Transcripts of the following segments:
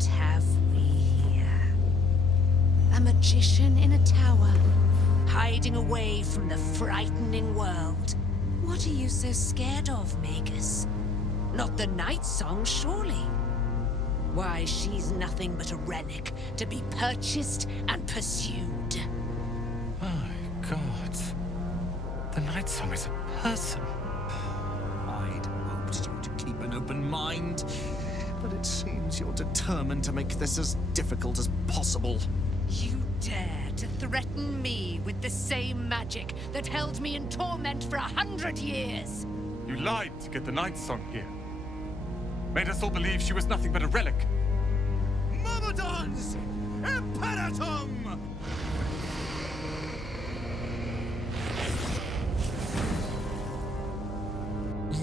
What have we here? A magician in a tower, hiding away from the frightening world. What are you so scared of, Magus? Not the night song, surely? Why, she's nothing but a relic to be purchased and pursued. My God. The night song is a person. I'd hoped you to keep an open mind, but it seems you're determined to make this as difficult as possible. You dare to threaten me with the same magic that held me in torment for 100 years? You lied to get the night song here. Made us all believe she was nothing but a relic. Myrmidons! Imperatum!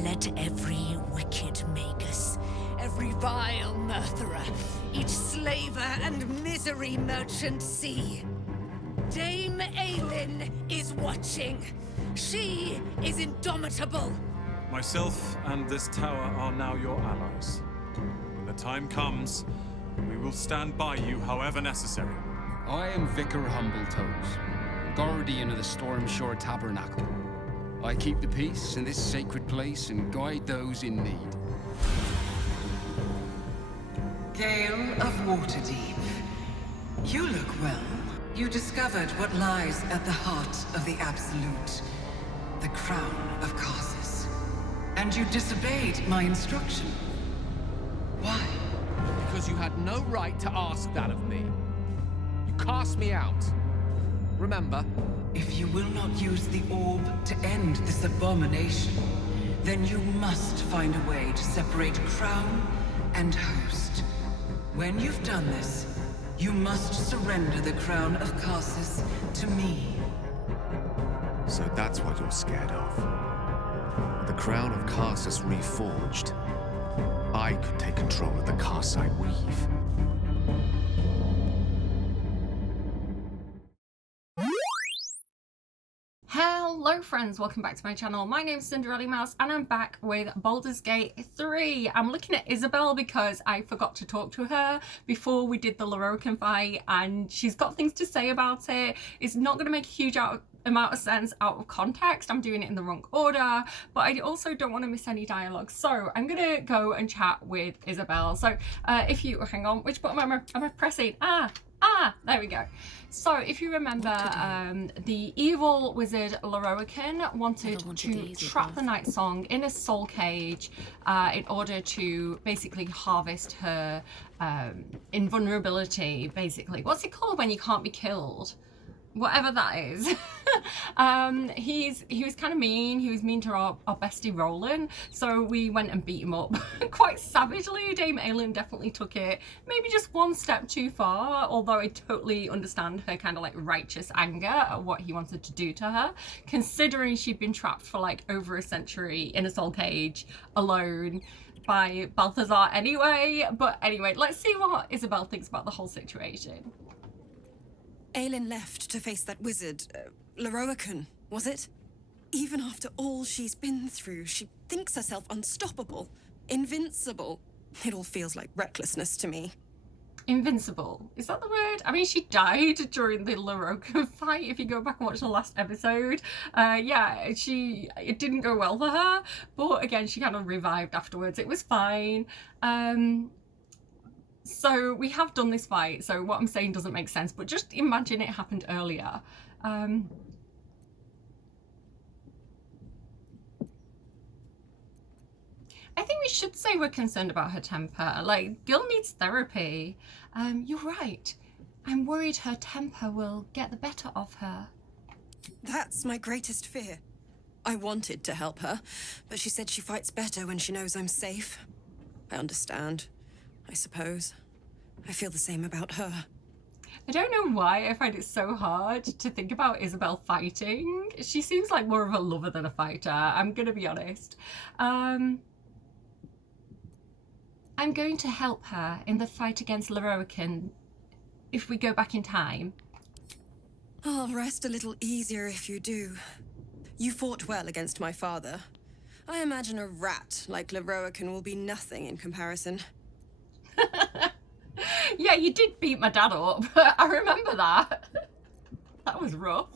Let every wicked Magus, every vile murtherer, each slaver and misery merchant see. Dame Eralyne is watching. She is indomitable. Myself and this tower are now your allies. When the time comes, we will stand by you however necessary. I am Vicar Humbletoes, guardian of the Stormshore Tabernacle. I keep the peace in this sacred place and guide those in need. Gale of Waterdeep. You look well. You discovered what lies at the heart of the Absolute, the crown of Karsus. And you disobeyed my instruction. Why? Because you had no right to ask that of me. You cast me out. Remember? If you will not use the orb to end this abomination, then you must find a way to separate crown and host. When you've done this, you must surrender the crown of Karsus to me. So that's what you're scared of. The crown of Karsus reforged. I could take control of the Karsite weave. Hello friends, welcome back to my channel. My name is Cinderellimouse and I'm back with Baldur's Gate 3. I'm looking at Isabelle because I forgot to talk to her before we did the Lorroakan fight and she's got things to say about it. It's not going to make a huge amount of sense out of context. I'm doing it in the wrong order, but I also don't want to miss any dialogue. So I'm going to go and chat with Isabelle. So if you, hang on, which button am I pressing? There we go. So if you remember, the evil wizard Lorroakan wanted to trap the Night Song in a soul cage in order to basically harvest her invulnerability, basically. What's it called when you can't be killed? Whatever that is. He was kind of mean. He was mean to our bestie Roland, so we went and beat him up quite savagely. Dame Eralyne definitely took it maybe just one step too far, although I totally understand her kind of like righteous anger at what he wanted to do to her, considering she'd been trapped for like over a century in a soul cage alone by Balthazar anyway. But anyway, let's see what Isabelle thinks about the whole situation. Eralyne left to face that wizard, Lorroakan, was it? Even after all she's been through, she thinks herself unstoppable, invincible. It all feels like recklessness to me. Invincible? Is that the word? I mean, she died during the Lorroakan fight, if you go back and watch the last episode. Yeah, it didn't go well for her, but again, she kind of revived afterwards. It was fine. So we have done this fight, so what I'm saying doesn't make sense, but just imagine it happened earlier. I think we should say we're concerned about her temper. Like, girl needs therapy. You're right. I'm worried her temper will get the better of her. That's my greatest fear. I wanted to help her, but she said she fights better when she knows I'm safe. I understand. I suppose. I feel the same about her. I don't know why I find it so hard to think about Isabelle fighting. She seems like more of a lover than a fighter, I'm gonna be honest. I'm going to help her in the fight against Lorroakan if we go back in time. I'll rest a little easier if you do. You fought well against my father. I imagine a rat like Lorroakan will be nothing in comparison. Yeah, you did beat my dad up. I remember that. That was rough.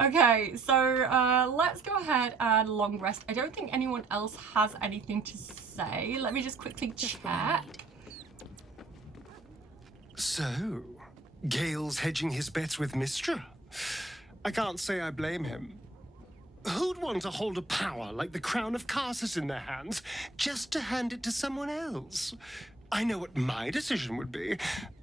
Okay, so let's go ahead and long rest. I don't think anyone else has anything to say. Let me just quickly check. So, Gale's hedging his bets with Mystra? I can't say I blame him. Who'd want to hold a power like the crown of Karsus in their hands just to hand it to someone else? I know what my decision would be,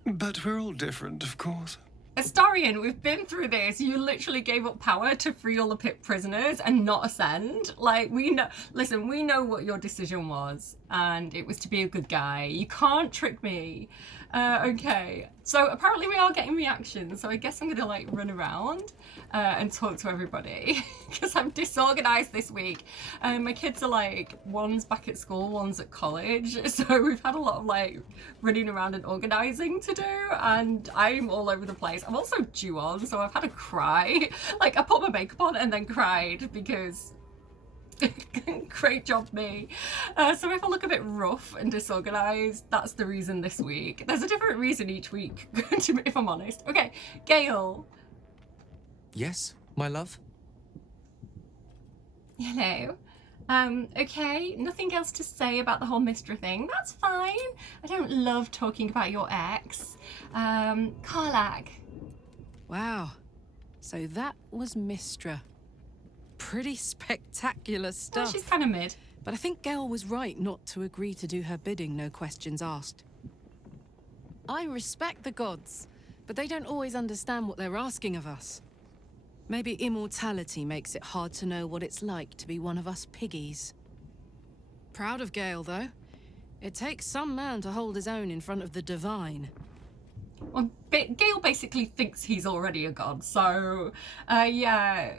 but we're all different, of course. Astarion, we've been through this. You literally gave up power to free all the pit prisoners and not ascend. Like, we know, listen, we know what your decision was, and it was to be a good guy. You can't trick me. Okay, so apparently we are getting reactions, so I guess I'm gonna like run around and talk to everybody because I'm disorganized this week. My kids are like, one's back at school, one's at college, so we've had a lot of like running around and organizing to do, and I'm all over the place. I'm also due on, so I've had a cry. Like, I put my makeup on and then cried because great job me. So if I look a bit rough and disorganized, that's the reason this week. There's a different reason each week, if I'm honest. Okay, Gale. Yes, my love? Hello. Okay, nothing else to say about the whole Mystra thing. That's fine. I don't love talking about your ex. Karlach. Wow. So that was Mystra. Pretty spectacular stuff. Well, she's kind of mid. But I think Gale was right not to agree to do her bidding, no questions asked. I respect the gods, but they don't always understand what they're asking of us. Maybe immortality makes it hard to know what it's like to be one of us piggies. Proud of Gale, though. It takes some man to hold his own in front of the divine. Well, Gale basically thinks he's already a god, so yeah,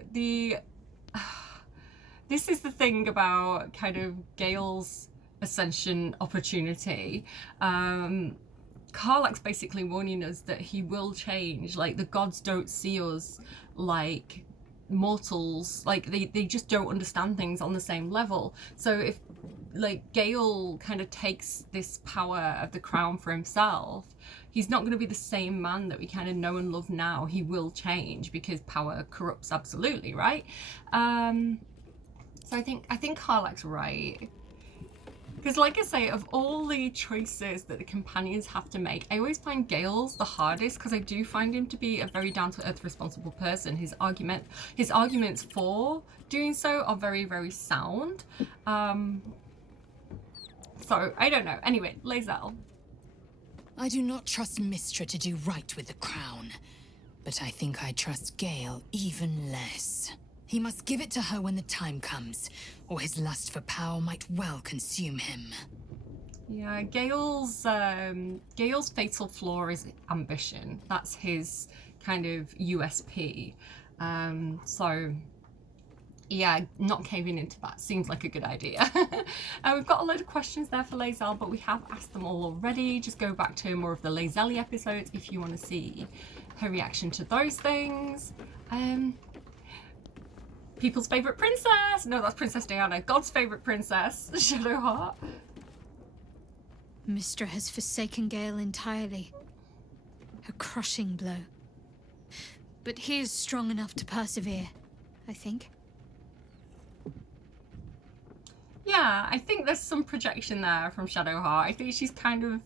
this is the thing about kind of Gale's ascension opportunity. Karlach's basically warning us that he will change. Like, the gods don't see us like mortals. Like, they just don't understand things on the same level. So if like Gale kind of takes this power of the crown for himself, he's not going to be the same man that we kind of know and love now. He will change because power corrupts absolutely, right? So I think Karlach's right. Because like I say, of all the choices that the companions have to make, I always find Gale's the hardest because I do find him to be a very down-to-earth, responsible person. His arguments for doing so are very, very sound. So I don't know. Anyway, Lae'zel. I do not trust Mystra to do right with the crown, but I think I trust Gale even less. He must give it to her when the time comes, or his lust for power might well consume him. Yeah, Gale's fatal flaw is ambition. That's his kind of USP. So yeah, not caving into that seems like a good idea. We've got a load of questions there for Lae'zel, but we have asked them all already. Just go back to more of the Lae'zel episodes if you want to see her reaction to those things. People's favourite princess! No, that's Princess Diana. God's favourite princess, Shadowheart. Mystra has forsaken Gale entirely. A crushing blow. But he is strong enough to persevere, I think. Yeah, I think there's some projection there from Shadowheart. I think she's kind of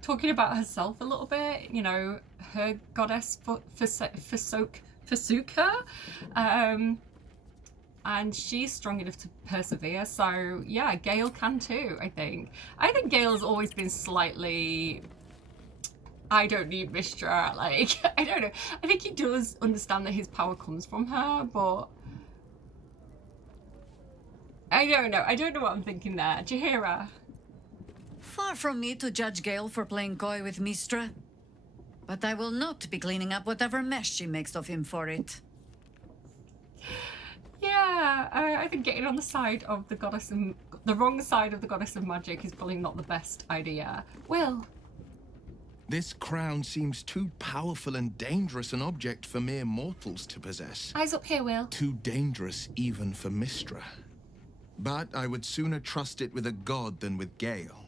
talking about herself a little bit. You know, her goddess forsook her. And she's strong enough to persevere. So yeah, Gale can too, I think. I think Gale has always been slightly, I don't need Mystra. Like, I don't know. I think he does understand that his power comes from her, but I don't know. I don't know what I'm thinking there. Jaheira. Far from me to judge Gale for playing coy with Mystra, but I will not be cleaning up whatever mess she makes of him for it. Yeah, I think getting on the side of the goddess and the wrong side of the goddess of magic is probably not the best idea. Will. This crown seems too powerful and dangerous an object for mere mortals to possess. Eyes up here, Will. Too dangerous even for Mystra. But I would sooner trust it with a god than with Gale.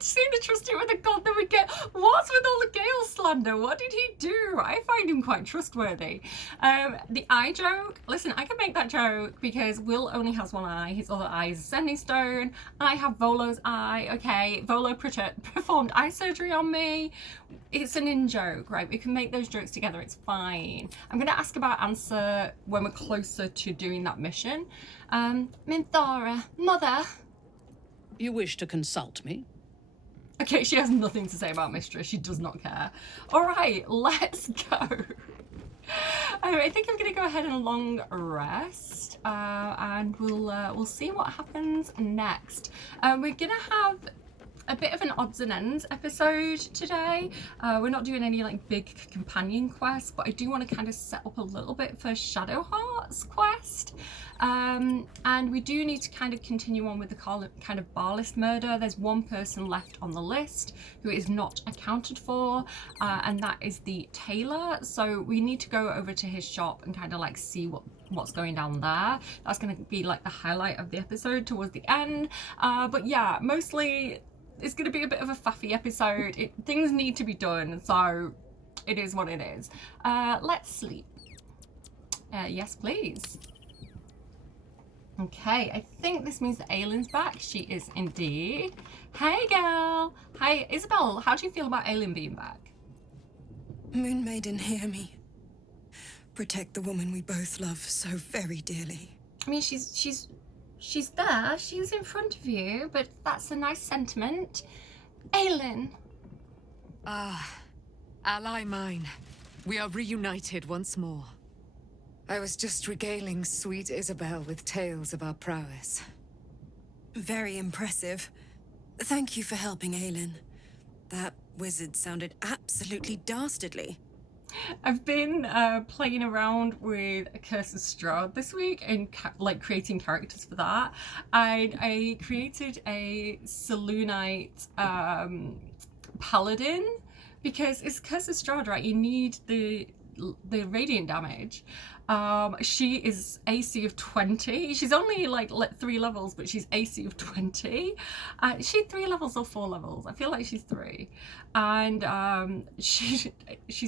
Sooner to trust him with a god that would get... What's with all the Gale slander? What did he do? I find him quite trustworthy. The eye joke. Listen, I can make that joke because Will only has one eye. His other eye is a sending stone. I have Volo's eye. Okay, Volo performed eye surgery on me. It's an in-joke, right? We can make those jokes together. It's fine. I'm going to ask about answer when we're closer to doing that mission. Minthara, mother. You wish to consult me? Okay, she has nothing to say about Mistress. She does not care. All right, let's go. I think I'm going to go ahead and long rest, and we'll see what happens next. We're going to have a bit of an odds and ends episode today. We're not doing any like big companion quests, but I do want to kind of set up a little bit for Shadowheart's quest. And we do need to kind of continue on with the kind of bar list murder. There's one person left on the list who is not accounted for, and that is the tailor. So we need to go over to his shop and kind of like see what's going down there. That's going to be like the highlight of the episode towards the end. But yeah, mostly it's going to be a bit of a faffy episode. Things need to be done, so it is what it is. Let's sleep. Yes, please. Okay, I think this means that Aylin's back. She is indeed. Hey, girl. Hi, Isabel. How do you feel about Aylin being back? Moon Maiden, hear me. Protect the woman we both love so very dearly. I mean, she's there. She's in front of you, but that's a nice sentiment. Aylin. Ally mine. We are reunited once more. I was just regaling sweet Isabel with tales of our prowess. Very impressive. Thank you for helping Aylin. That wizard sounded absolutely dastardly. I've been playing around with Curse of Strahd this week and like creating characters for that. I created a Selûnite paladin because it's Curse of Strahd, right? You need the radiant damage. She is AC of 20. She's only like 3 levels, but she's AC of 20. Is she 3 levels or 4 levels? I feel like she's 3. And she's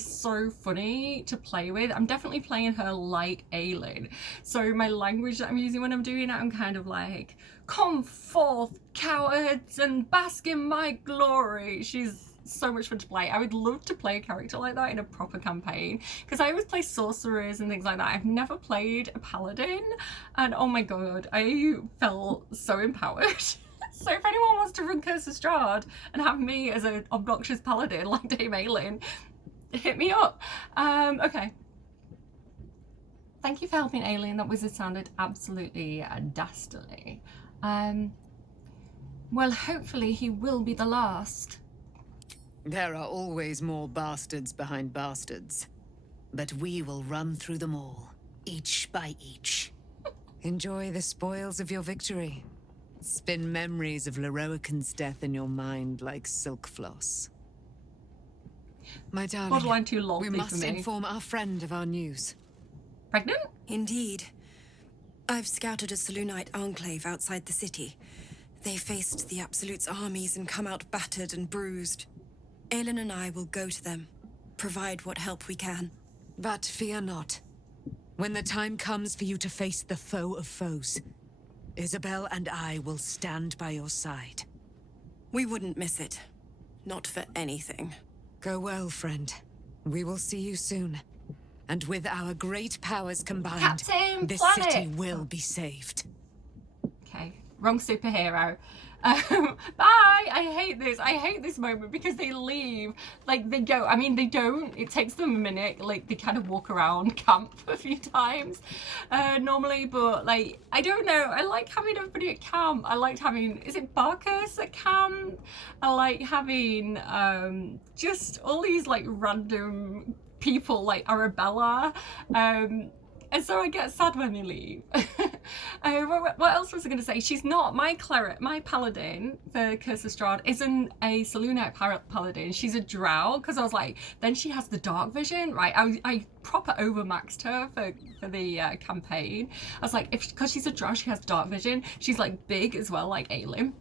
so funny to play with. I'm definitely playing her like Aylin. So my language that I'm using when I'm doing it, I'm kind of like, come forth, cowards, and bask in my glory. She's so much fun to play. I would love to play a character like that in a proper campaign, because I always play sorcerers and things like that. I've never played a paladin, and oh my god, I felt so empowered. So if anyone wants to run Curse of Strahd and have me as an obnoxious paladin like Dame Aylin, hit me up. Okay. Thank you for helping Aylin. That wizard sounded absolutely dastardly. Well, hopefully he will be the last. There are always more bastards behind bastards. But we will run through them all, each by each. Enjoy the spoils of your victory. Spin memories of Lorroakan's death in your mind like silk floss. My darling, Borderline too lofty we must for me. inform our friend of our news. Pregnant? Indeed. I've scouted a Selûnite enclave outside the city. They faced the Absolute's armies and come out battered and bruised. Aylin and I will go to them, provide what help we can. But fear not. When the time comes for you to face the foe of foes, Isabel and I will stand by your side. We wouldn't miss it. Not for anything. Go well, friend. We will see you soon. And with our great powers combined, Captain this Planet! city will be saved. Okay, wrong superhero. Bye! I hate this moment because they leave. Like, they go. I mean, they don't. It takes them a minute. Like, they kind of walk around camp a few times normally, but, like, I don't know. I like having everybody at camp. I liked having, is it Barkus at camp? I like having just all these, like, random people, like Arabella. And so I get sad when they leave. What else was I going to say? She's not, my cleric, my paladin for Curse of Strahd isn't a Selûnite paladin. She's a drow, because I was like, then she has the dark vision, right? I proper overmaxed her for the campaign. I was like, because she's a drow, she has dark vision. She's like big as well, like Aylin.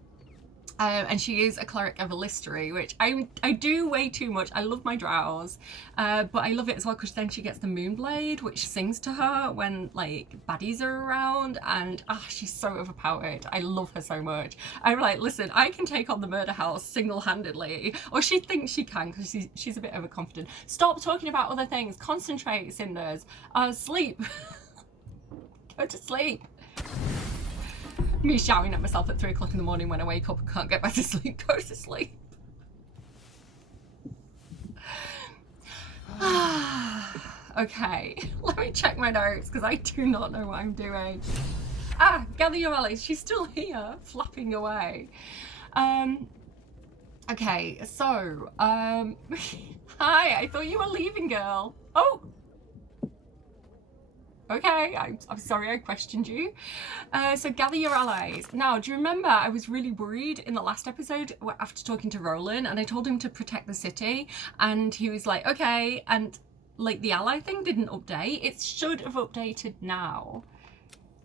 And she is a cleric of Illistery, which I do way too much. I love my drows, but I love it as well because then she gets the Moonblade, which sings to her when like baddies are around, and she's so overpowered. I love her so much. I'm like, listen, I can take on the murder house single-handedly, or she thinks she can because she's a bit overconfident. Stop talking about other things. Concentrate, Cinders. Sleep. Go to sleep. Me shouting at myself at 3 o'clock in the morning when I wake up and can't get back to sleep. Go to sleep. Okay, let me check my notes because I do not know what I'm doing. Gather your allies. She's still here, flapping away. Okay, so, hi, I thought you were leaving, girl. Oh! Okay, I'm sorry I questioned you. So gather your allies. Now, do you remember I was really worried in the last episode after talking to Roland, and I told him to protect the city, and he was like, okay, and like the ally thing didn't update. It should have updated now.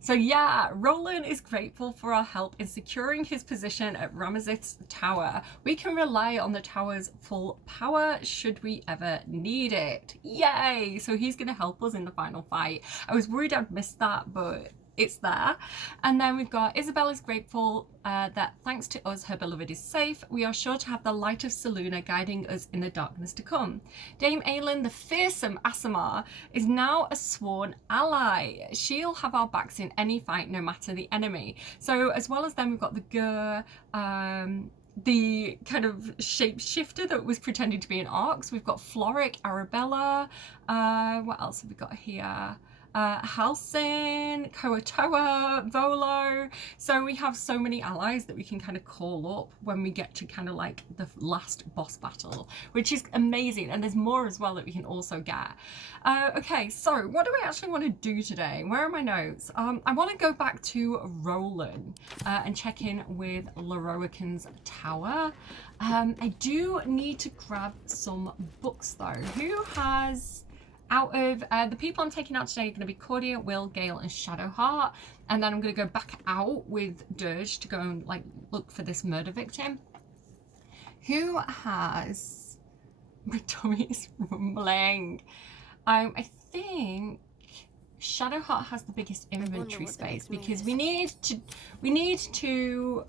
So yeah, Roland is grateful for our help in securing his position at Ramazith's tower. We can rely on the tower's full power should we ever need it. Yay! So he's going to help us in the final fight. I was worried I'd missed that, but it's there. And then we've got Isabel is grateful that thanks to us, her beloved is safe. We are sure to have the light of Selûne guiding us in the darkness to come. Dame Eralyne, the fearsome Aasimar, is now a sworn ally. She'll have our backs in any fight, no matter the enemy. So as well as them, we've got the Gur, the kind of shapeshifter that was pretending to be an ox. We've got Floric, Arabella. What else have we got here? Halsin, Koatoa, Volo. So we have so many allies that we can kind of call up when we get to kind of like the last boss battle, which is amazing. And there's more as well that we can also get. Okay, so what do I actually want to do today? Where are my notes? I want to go back to Roland and check in with Lorroakan's tower. I do need to grab some books though. Who has... Out of the people I'm taking out today are going to be Cordia, Will, Gale and Shadowheart, and then I'm going to go back out with Dirge to go and like look for this murder victim. Who has... My tummy is rumbling. I think Shadowheart has the biggest inventory space because we need to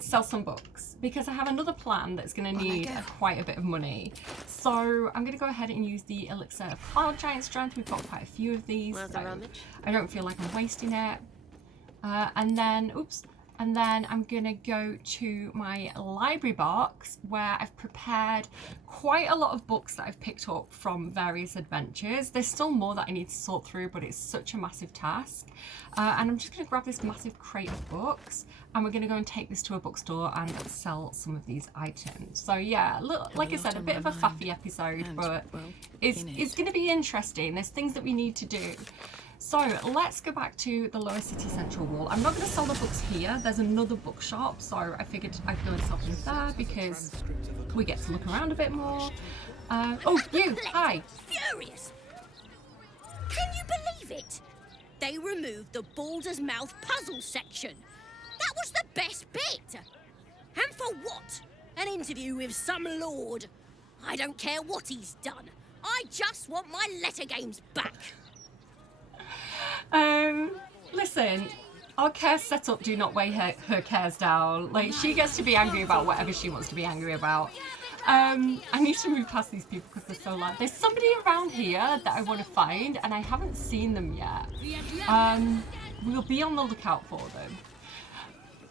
sell some books because I have another plan that's going to need quite a bit of money. So I'm going to go ahead and use the Elixir of Cloud Giant Strength. We've got quite a few of these. So I don't feel like I'm wasting it. And then I'm going to go to my library box where I've prepared quite a lot of books that I've picked up from various adventures. There's still more that I need to sort through, but it's such a massive task. And I'm just going to grab this massive crate of books and we're going to go and take this to a bookstore and sell some of these items. So yeah, look, like I said, a bit of a faffy episode, but it's going to be interesting. There's things that we need to do. So let's go back to the Lower City Central Wall. I'm not going to sell the books here. There's another bookshop, so I figured I'd go and sell things there because we get to look around a bit more. Oh, you! Hi! Furious! Can you believe it? They removed the Baldur's Mouth puzzle section. That was the best bit. And for what? An interview with some lord. I don't care what he's done. I just want my letter games back. Listen, our care setup do not weigh her cares down. Like, she gets to be angry about whatever she wants to be angry about. I need to move past these people because they're so loud. There's somebody around here that I want to find and I haven't seen them yet. We'll be on the lookout for them.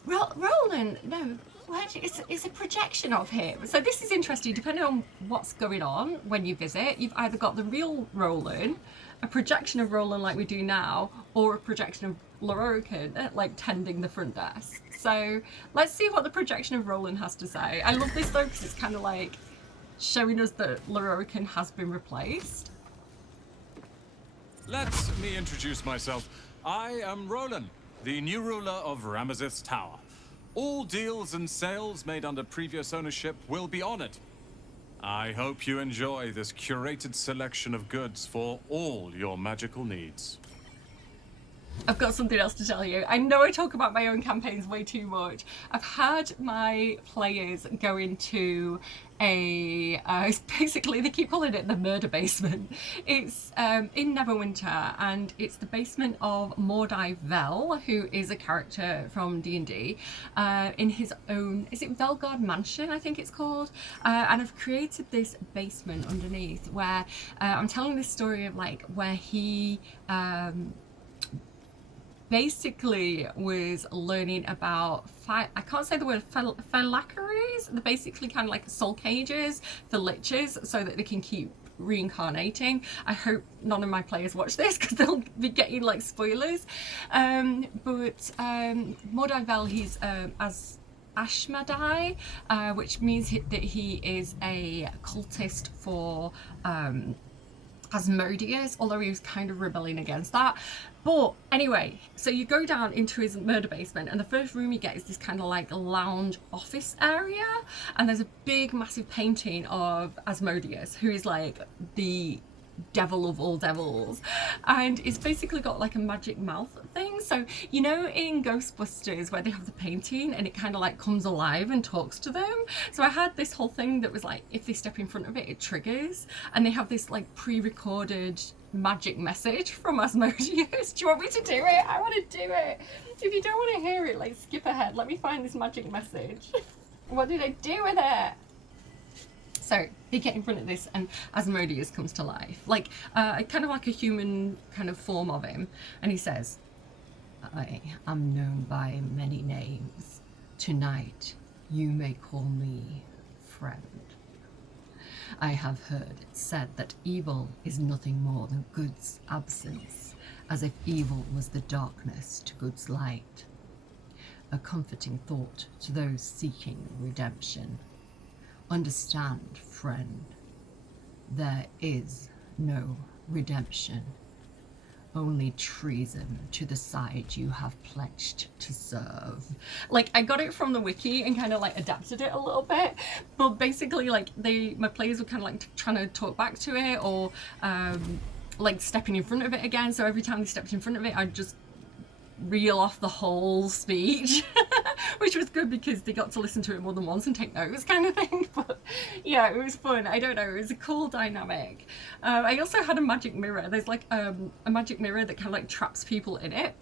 Roland, no, it's a projection of him. So this is interesting. Depending on what's going on when you visit, you've either got the real Roland, a projection of Roland like we do now, or a projection of Lorroakan, like tending the front desk. So let's see what the projection of Roland has to say. I love this though because it's kind of like showing us that Lorroakan has been replaced. Let me introduce myself. I am Roland, the new ruler of Ramazith's tower. All deals and sales made under previous ownership will be honored. I hope you enjoy this curated selection of goods for all your magical needs. I've got something else to tell you. I know I talk about my own campaigns way too much. I've had my players go into it's basically, they keep calling it the murder basement. It's in Neverwinter, and it's the basement of Mordai Vel, who is a character from D&D, in his own, is it Velgard Mansion, I think it's called? And I've created this basement underneath where I'm telling this story of like where he basically was learning about, I can't say the word, phylacteries. They're basically kind of like soul cages for liches so that they can keep reincarnating. I hope none of my players watch this because they'll be getting like spoilers. But Mordai Vel, he's as Ashmadai, which means that he is a cultist for Asmodeus, although he was kind of rebelling against that. But anyway, so you go down into his murder basement, and the first room you get is this kind of like lounge office area, and there's a big massive painting of Asmodeus, who is like the devil of all devils, and it's basically got like a magic mouth thing. So you know in Ghostbusters where they have the painting and it kind of like comes alive and talks to them? So I had this whole thing that was like, if they step in front of it, it triggers, and they have this like pre-recorded magic message from Asmodeus. Do you want me to do it? I want to do it. If you don't want to hear it, like skip ahead. Let me find this magic message. What did I do with it? So they get in front of this and Asmodeus comes to life, like kind of like a human kind of form of him, and he says, I am known by many names. Tonight you may call me friend. I have heard it said that evil is nothing more than good's absence, as if evil was the darkness to good's light. A comforting thought to those seeking redemption. Understand, friend, there is no redemption, only treason to the side you have pledged to serve. Like, I got it from the wiki and kind of like adapted it a little bit, but basically like my players were kind of like trying to talk back to it, or like stepping in front of it again, so every time they stepped in front of it I'd just reel off the whole speech, which was good because they got to listen to it more than once and take notes kind of thing. But yeah, it was fun. I don't know, it was a cool dynamic. I also had a magic mirror. There's like a magic mirror that kind of like traps people in it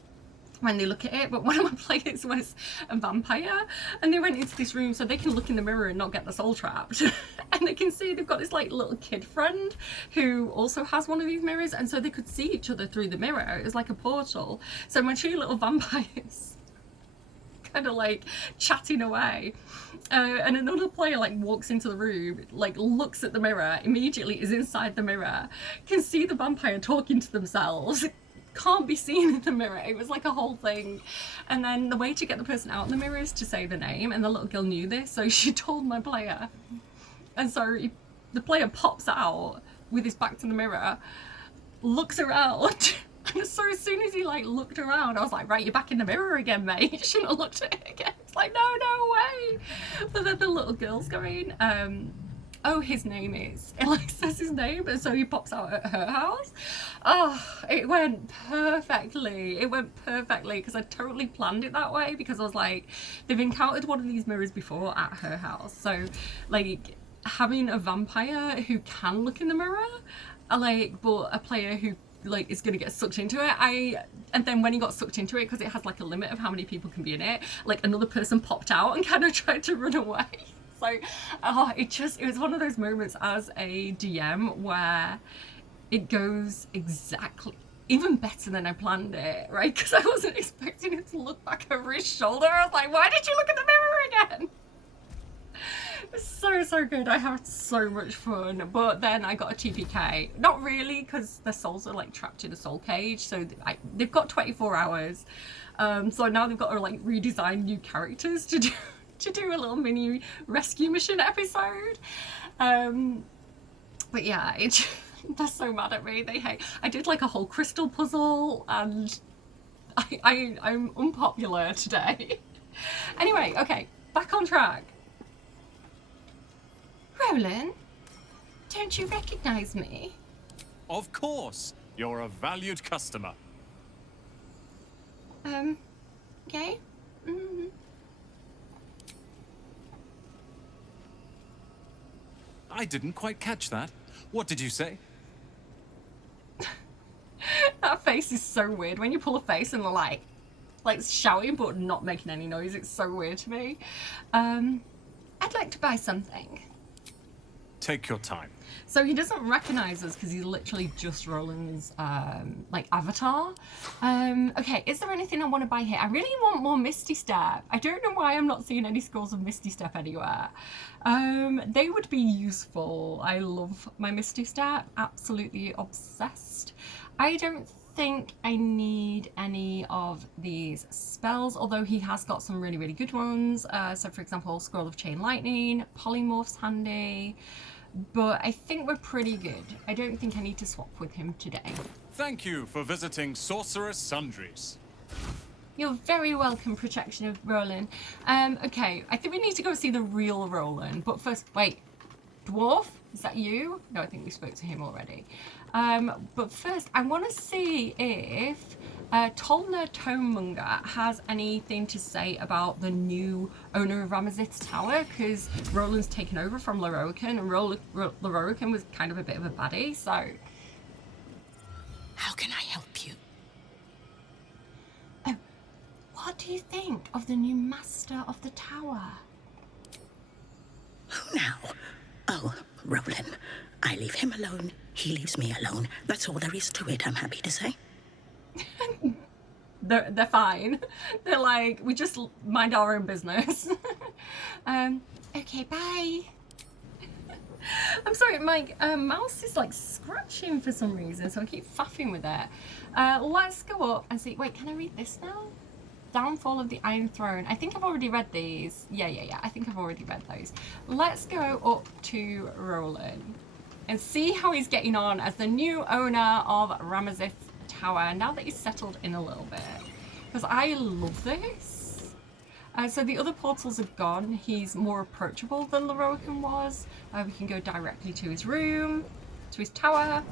when they look at it, but one of my players was a vampire, and they went into this room so they can look in the mirror and not get the soul trapped. And they can see they've got this like little kid friend who also has one of these mirrors, and so they could see each other through the mirror. It was like a portal. So my two little vampires kind of like chatting away, and another player like walks into the room, like looks at the mirror, immediately is inside the mirror, can see the vampire talking to themselves, can't be seen in the mirror. It was like a whole thing. And then the way to get the person out in the mirror is to say the name, and the little girl knew this, so she told my player, and so the player pops out with his back to the mirror, looks around, and so as soon as he like looked around, I was like, right, you're back in the mirror again, mate. You shouldn't have looked at it again. It's like, no way. But then the little girl's going, oh, his name is, it like says his name, and so he pops out at her house. Oh, it went perfectly. It went perfectly because I totally planned it that way, because I was like, they've encountered one of these mirrors before at her house. So like having a vampire who can look in the mirror, like, but a player who like is gonna get sucked into it. And then when he got sucked into it, because it has like a limit of how many people can be in it, like another person popped out and kind of tried to run away. So it was one of those moments as a DM where it goes exactly even better than I planned it, right? Because I wasn't expecting it to look back over his shoulder. I was like, why did you look at the mirror again? So good. I had so much fun. But then I got a TPK. Not really, because their souls are like trapped in a soul cage, so they've got 24 hours. So now they've got to like redesign new characters to do a little mini rescue mission episode. But yeah, they're so mad at me. I did like a whole crystal puzzle, and I'm unpopular today. Anyway, okay, back on track. Roland, don't you recognize me? Of course, you're a valued customer. Okay. Mm-hmm. I didn't quite catch that. What did you say? That face is so weird. When you pull a face and they're like shouting but not making any noise, it's so weird to me. I'd like to buy something. Take your time. So he doesn't recognize us because he's literally just Roland's like avatar. Okay, is there anything I want to buy here? I really want more Misty Step. I don't know why I'm not seeing any scrolls of Misty Step anywhere. They would be useful. I love my Misty Step. Absolutely obsessed. I don't think I need any of these spells, although he has got some really, really good ones. So for example, Scroll of Chain Lightning, Polymorph's handy. But I think we're pretty good. I don't think I need to swap with him today. Thank you for visiting Sorceress Sundries. You're very welcome, Protection of Roland. Okay, I think we need to go see the real Roland. But first, wait, Dwarf? Is that you? No, I think we spoke to him already. But first, I want to see if Tolna Tonemonger has anything to say about the new owner of Ramazith's Tower, because Roland's taken over from Loroakan, and Loroakan was kind of a bit of a baddie, so... How can I help you? Oh, what do you think of the new master of the tower? Who now? Oh, Roland. I leave him alone, he leaves me alone. That's all there is to it, I'm happy to say. They're fine. They're like, we just mind our own business. Okay, bye. I'm sorry, my mouse is like scratching for some reason, so I keep faffing with it. Let's go up and see. Wait, can I read this now? Downfall of the Iron Throne. I think I've already read these. Yeah. I think I've already read those. Let's go up to Roland and see how he's getting on as the new owner of Ramazith's Tower, now that he's settled in a little bit. Because I love this. So the other portals are gone. He's more approachable than Loroakan was. We can go directly to his room, to his tower.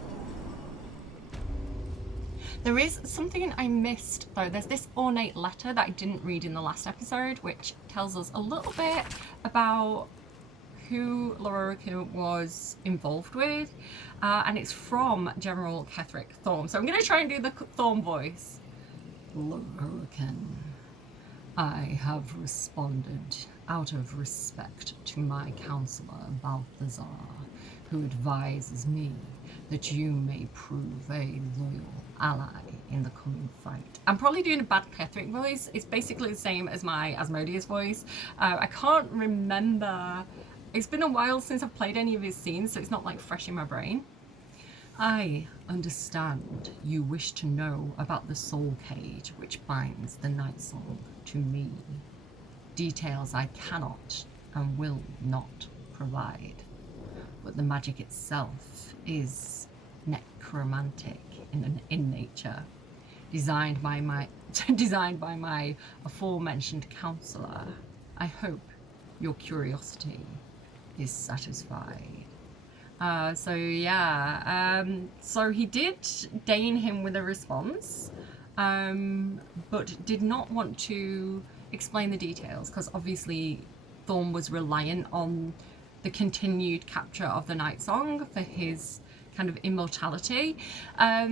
There is something I missed though. There's this ornate letter that I didn't read in the last episode, which tells us a little bit about who Loroakan was involved with, and it's from General Ketheric Thorm. So I'm going to try and do the Thorm voice. Loroakan, I have responded out of respect to my counselor Balthazar, who advises me that you may prove a loyal ally in the coming fight. I'm probably doing a bad Ketheric voice. It's basically the same as my Asmodeus voice. I can't remember. It's been a while since I've played any of his scenes, so it's not like fresh in my brain. I understand you wish to know about the soul cage which binds the Night Song to me. Details I cannot and will not provide. But the magic itself is necromantic in nature, designed by my aforementioned counselor. I hope your curiosity is satisfied. So he did deign him with a response, but did not want to explain the details, because obviously Thorm was reliant on the continued capture of the Night Song for his kind of immortality.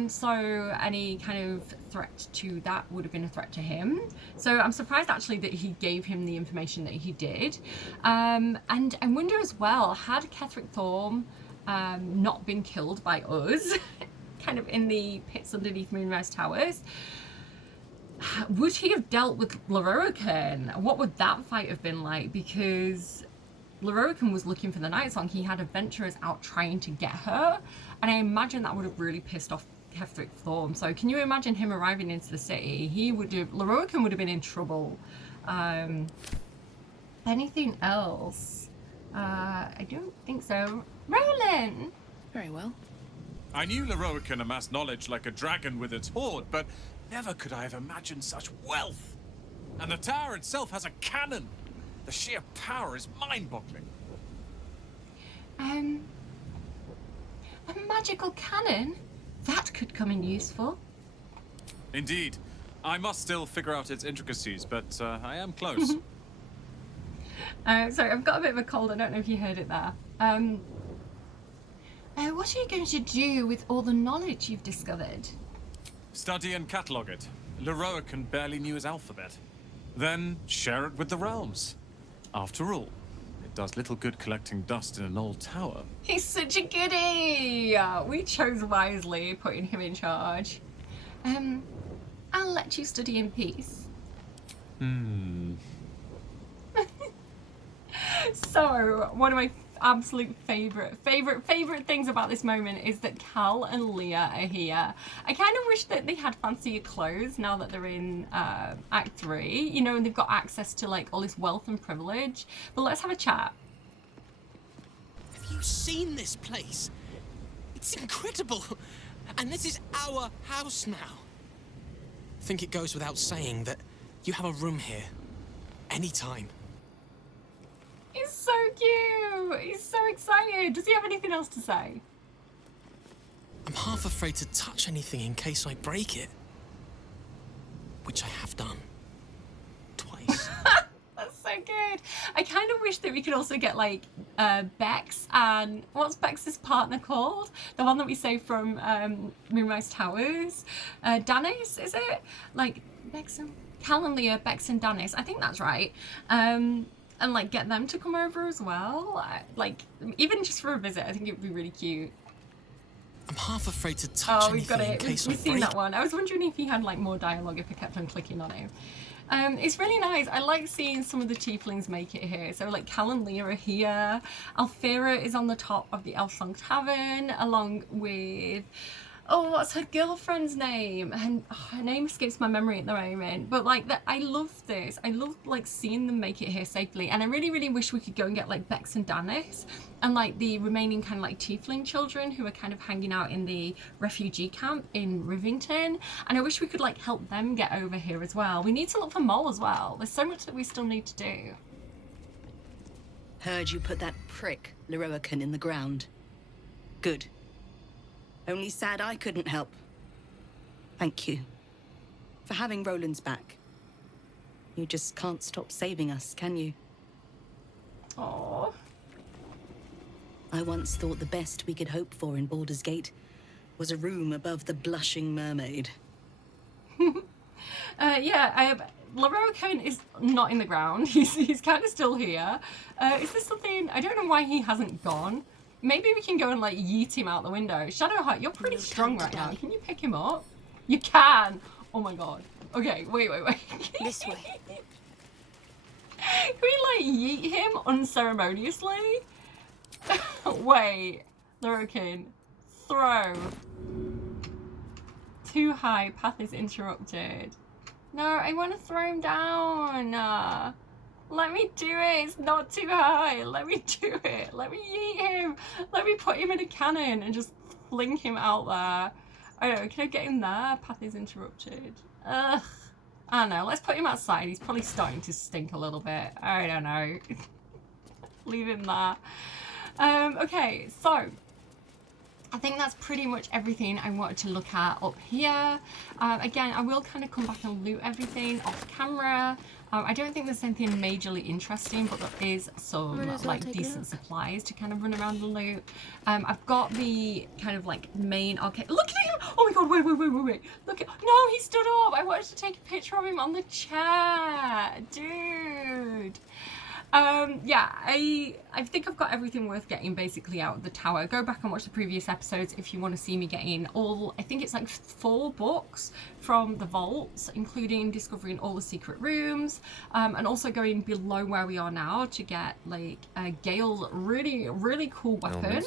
So any kind of threat to that would have been a threat to him. So I'm surprised actually that he gave him the information that he did. And I wonder as well, had Ketheric Thorm not been killed by us, kind of in the pits underneath Moonrise Towers, would he have dealt with Loroakan? What would that fight have been like? Because Loroakan was looking for the Night Song. He had adventurers out trying to get her, and I imagine that would have really pissed off Ketheric Thorm. So can you imagine him arriving into the city? Loroakan would have been in trouble. Anything else? I don't think so. Roland! Very well. I knew Loroakan amassed knowledge like a dragon with its hoard, but never could I have imagined such wealth. And the tower itself has a cannon. The sheer power is mind-boggling. A magical cannon? That could come in useful. Indeed. I must still figure out its intricacies, but I am close. Sorry, I've got a bit of a cold. I don't know if you heard it there. What are you going to do with all the knowledge you've discovered? Study and catalogue it. Leroican barely knew his alphabet. Then share it with the realms. After all, it does little good collecting dust in an old tower. He's such a goodie! We chose wisely, putting him in charge. I'll let you study in peace. So, one of my absolute favorite things about this moment is that Cal and Leah are here. I kind of wish that they had fancier clothes now that they're in Act 3, you know, and they've got access to like all this wealth and privilege. But let's have a chat. Have you seen this place? It's incredible. And this is our house now. I think it goes without saying that you have a room here anytime. He's so cute. He's so excited. Does he have anything else to say? I'm half afraid to touch anything in case I break it. Which I have done. Twice. That's so good. I kind of wish that we could also get like Bex and what's Bex's partner called? The one that we saved from Moonrise Towers. Danis, is it? Like Bex and Cal and Leah, Bex and Danis. I think that's right. And like get them to come over as well. Like even just for a visit, I think it would be really cute. I'm half afraid to touch we've got anything it. in case We've I seen break. that one. I was wondering if he had like more dialogue if I kept on clicking on him. It's really nice. I like seeing some of the tieflings make it here. So like Cal and Leah are here. Alfira is on the top of the Elf Song Tavern along with... Oh, what's her girlfriend's name? And her name escapes my memory at the moment. But like that, I love this. I love like seeing them make it here safely. And I really, really wish we could go and get like Bex and Danis and like the remaining kind of like tiefling children who are kind of hanging out in the refugee camp in Rivington. And I wish we could like help them get over here as well. We need to look for Mole as well. There's so much that we still need to do. Heard you put that prick Leroican in the ground. Good. Only sad I couldn't help. Thank you. For having Roland's back. You just can't stop saving us, can you? Aww. I once thought the best we could hope for in Baldur's Gate was a room above the blushing mermaid. Leroican is not in the ground. He's kind of still here. Is this something... I don't know why he hasn't gone. Maybe we can go and like yeet him out the window. Shadowheart, you're pretty strong right now. Can you pick him up? You can! Oh my god. Okay, wait. This way. Can we like yeet him unceremoniously? Wait. Leroican. Throw. Too high. Path is interrupted. No, I want to throw him down. Let me do it. It's not too high. Let me do it. Let me yeet him. Let me put him in a cannon and just fling him out there. I don't know. Can I get him there? Path is interrupted. Ugh. I don't know. Let's put him outside. He's probably starting to stink a little bit. I don't know. Leave him there. Okay, so I think that's pretty much everything I wanted to look at up here. Again, I will kind of come back and loot everything off camera. I don't think there's anything majorly interesting, but there is some like decent supplies to kind of run around and loot. I've got the kind of like main arcade. Look at him! Oh my god, wait. Look at, no, he stood up. I wanted to take a picture of him on the chair. Dude. Yeah, I think I've got everything worth getting basically out of the tower. Go back and watch the previous episodes if you want to see me getting all, I think it's like 4 books from the vaults, including discovering all the secret rooms, and also going below where we are now to get like Gale's really cool weapon,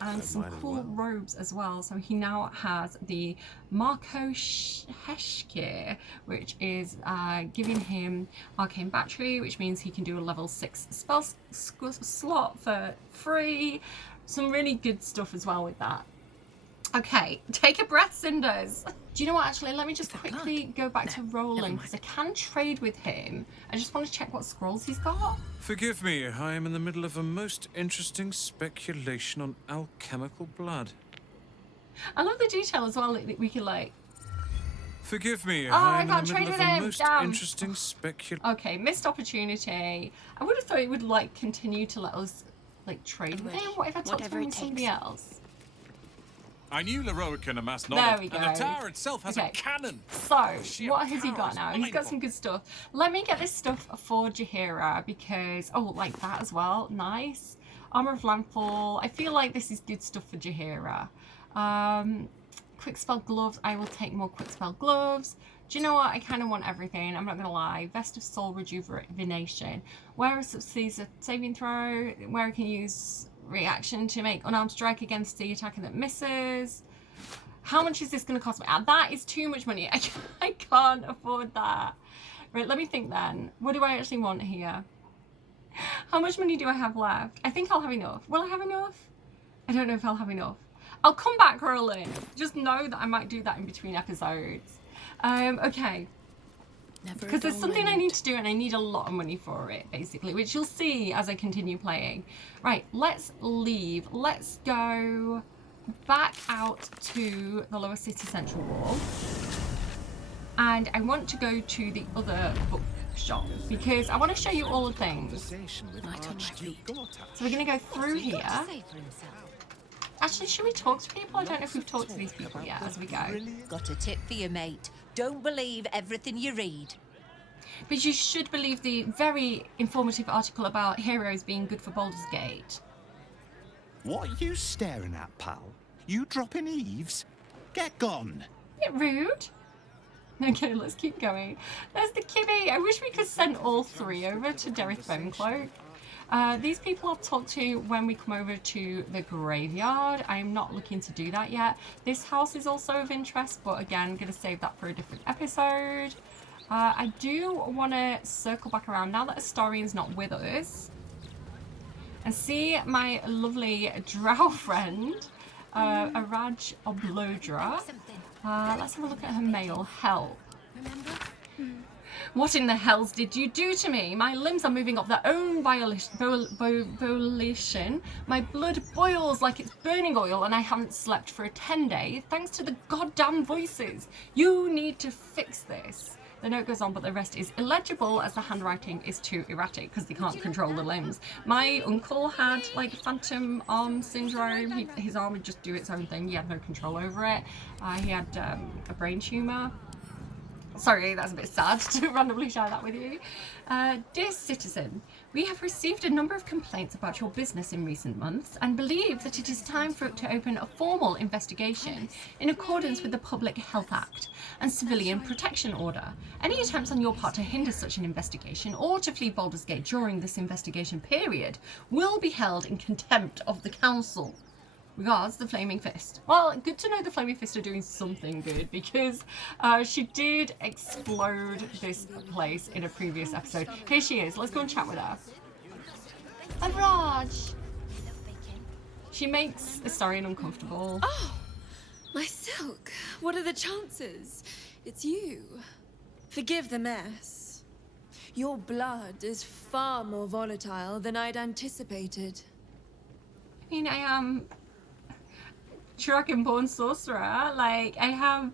and some cool robes as well. So he now has the Marco Heshkir, which is giving him Arcane Battery, which means he can do a level 6 spell slot for free. Some really good stuff as well with that. Okay, take a breath, Cinders. Do you know what, actually, let me just quickly go back to Roland, because I can trade with him. I just want to check what scrolls he's got. Forgive me, I am in the middle of a most interesting speculation on alchemical blood. I love the detail as well that we can like... Forgive me, I I'm can't in the trade middle with of a him. most Damn. interesting speculation. Okay, missed opportunity. I would have thought it would like continue to let us like trade with him. What if I talked to him with somebody else? I knew Leroican amassed There knowledge, we go. and the tower itself has a cannon. So, Sheer what has he power got is now? He's got some good stuff. Let me get this stuff for Jaheira because, oh, like that as well. Nice. Armor of Landfall. I feel like this is good stuff for Jaheira. Quick spell gloves. I will take more quick spell gloves. Do you know what? I kind of want everything. I'm not going to lie. Vest of Soul Rejuvenation. Where is Caesar saving throw? Where I can use reaction to make unarmed strike against the attacker that misses. How much is this going to cost me? That is too much money. I can't afford that. Right, let me think then. What do I actually want here? How much money do I have left? I think I'll have enough. Will I have enough? I don't know if I'll have enough. I'll come back, Roland. Just know that I might do that in between episodes. Okay. Because there's something I need to do and I need a lot of money for it, basically, which you'll see as I continue playing. Right, let's leave. Let's go back out to the lower city central wall. And I want to go to the other bookshop because I want to show you all the things. So we're going to go through here. Actually, should we talk to people? I don't know if we've talked to these people yet as we go. Got a tip for you, mate. Don't believe everything you read. But you should believe the very informative article about heroes being good for Baldur's Gate. What are you staring at, pal? You dropping eaves? Get gone. Bit rude. Okay, let's keep going. There's the Kibby. I wish we could send all three over to Derith Bonecloak. These people I'll talk to when we come over to the graveyard. I'm not looking to do that yet. This house is also of interest, but again, I'm going to save that for a different episode. I do want to circle back around now that Astarian's not with us and see my lovely drow friend, Araj Oblodra. Let's have a look at her mail. Help. What in the hells did you do to me? My limbs are moving of their own volition. My blood boils like it's burning oil and I haven't slept for a 10-day thanks to the goddamn voices. You need to fix this. The note goes on, but the rest is illegible as the handwriting is too erratic because they can't control the limbs. My uncle had like phantom arm syndrome. His arm would just do its own thing. He had no control over it. He had a brain tumour. Sorry, that's a bit sad to randomly share that with you. Dear citizen, we have received a number of complaints about your business in recent months and believe that it is time for it to open a formal investigation in accordance with the Public Health Act and Civilian Protection Order. Any attempts on your part to hinder such an investigation or to flee Baldur's Gate during this investigation period will be held in contempt of the Council. Regards, the Flaming Fist. Well, good to know the Flaming Fist are doing something good because she did explode this place in a previous episode. Here she is. Let's go and chat with her. Raj. She makes Astarian uncomfortable. Oh, my silk. What are the chances? It's you. Forgive the mess. Your blood is far more volatile than I'd anticipated. I mean, I am Dragonborn sorcerer. Like, I have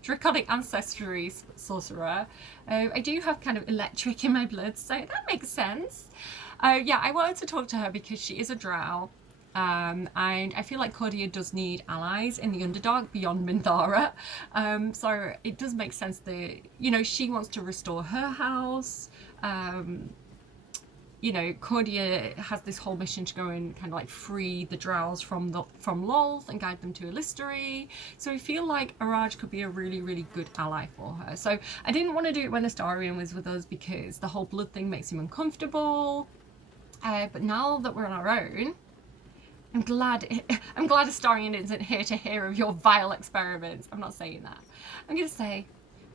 draconic ancestry sorcerer. I do have kind of electric in my blood, so that makes sense. Yeah, I wanted to talk to her because she is a drow. And I feel like Cordia does need allies in the Underdark beyond Minthara. So it does make sense that, you know, she wants to restore her house. You know, Cordia has this whole mission to go and kind of like free the drows from Lolth and guide them to Illistery. So I feel like Araj could be a really, really good ally for her. So I didn't want to do it when Astarian was with us because the whole blood thing makes him uncomfortable. But now that we're on our own, I'm glad Astarian isn't here to hear of your vile experiments. I'm not saying that. I'm going to say,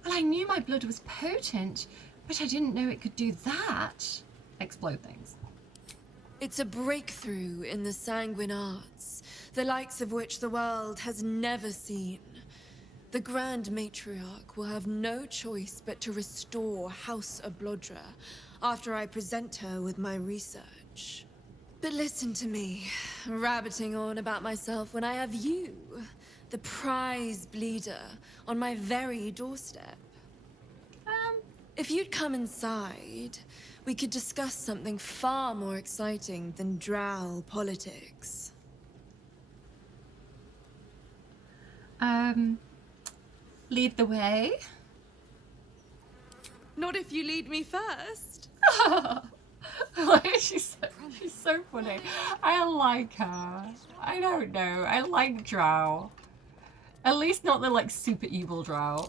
well, I knew my blood was potent, but I didn't know it could do that. Explode things. It's a breakthrough in the sanguine arts, the likes of which the world has never seen. The Grand Matriarch will have no choice but to restore House Oblodra after I present her with my research. But listen to me, rabbiting on about myself when I have you, The prize bleeder on my very doorstep. If you'd come inside, we could discuss something far more exciting than drow politics. Lead the way. Not if you lead me first. She's so funny. I like her. I don't know. I like drow. At least not the like super evil drow.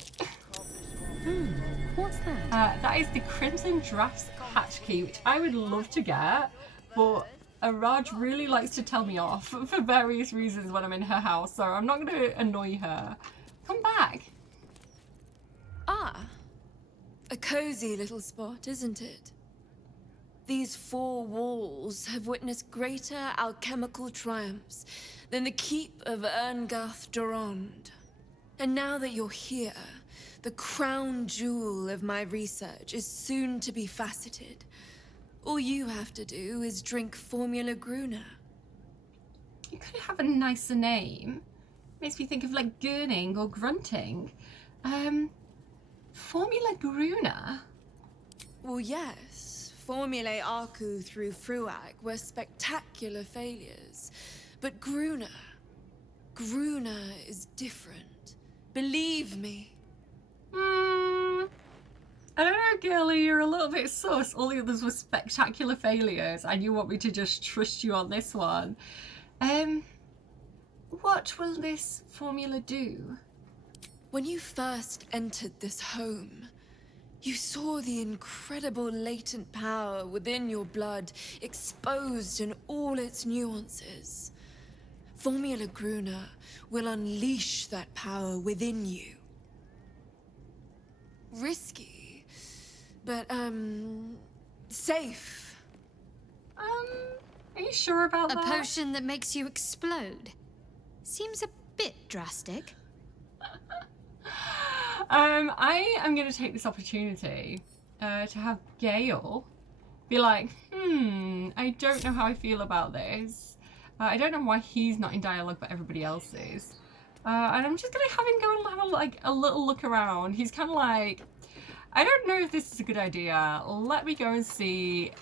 What's that? That is the Crimson Draft's hatch key, which I would love to get, but Raj really likes to tell me off for various reasons when I'm in her house, so I'm not going to annoy her. Come back. Ah, a cozy little spot, isn't it? These four walls have witnessed greater alchemical triumphs than the keep of Erngath Durand. And now that you're here, the crown jewel of my research is soon to be faceted. All you have to do is drink Formula Gruner. You could have a nicer name. Makes me think of like gurning or grunting. Formula Gruner? Well, yes. Formulae Arku through Fruag were spectacular failures. But Gruner is different. Believe me. I don't know, girlie, you're a little bit sus. All the others were spectacular failures, and you want me to just trust you on this one. What will this formula do? When you first entered this home, you saw the incredible latent power within your blood exposed in all its nuances. Formula Gruner will unleash that power within you. Risky, but, safe. Are you sure about that? A potion that makes you explode? Seems a bit drastic. I am going to take this opportunity to have Gale be like, I don't know how I feel about this. I don't know why he's not in dialogue, but everybody else is. And I'm just going to have him go and have a little look around. He's kind of like, I don't know if this is a good idea. Let me go and see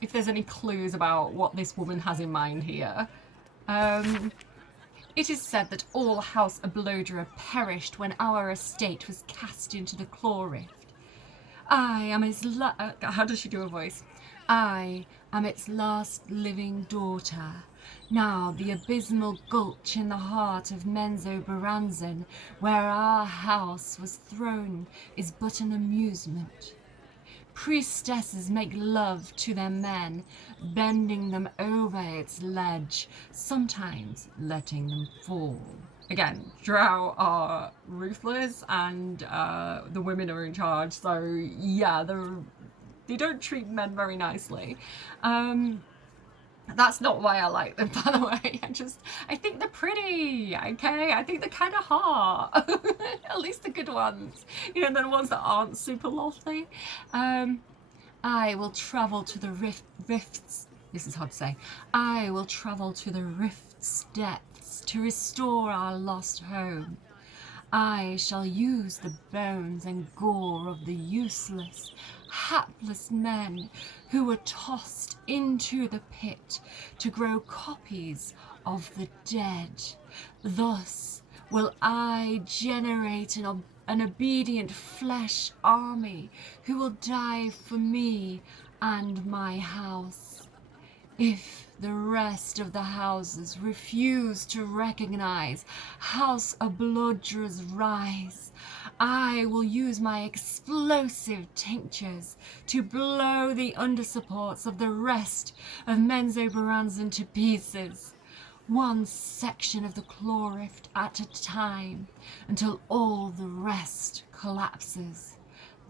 if there's any clues about what this woman has in mind here. It is said that all House Aloija perished when our estate was cast into the claw rift. I am its how does she do a voice? I am its last living daughter. Now the abysmal gulch in the heart of Menzoberranzan, where our house was thrown, is but an amusement. Priestesses make love to their men, bending them over its ledge, sometimes letting them fall. Again, drow are ruthless and the women are in charge, so yeah, they don't treat men very nicely. That's not why I like them, by the way. I think they're pretty, okay? I think they're kind of hot. At least the good ones. You know, the ones that aren't super lofty. I will travel to the rifts. This is hard to say. I will travel to the rift's depths to restore our lost home. I shall use the bones and gore of the useless, hapless men who were tossed into the pit to grow copies of the dead. Thus will I generate an obedient flesh army who will die for me and my house. If the rest of the houses refuse to recognize House Aloija's rise, I will use my explosive tinctures to blow the undersupports of the rest of Menzoberranzan to pieces, one section of the claw rift at a time, until all the rest collapses.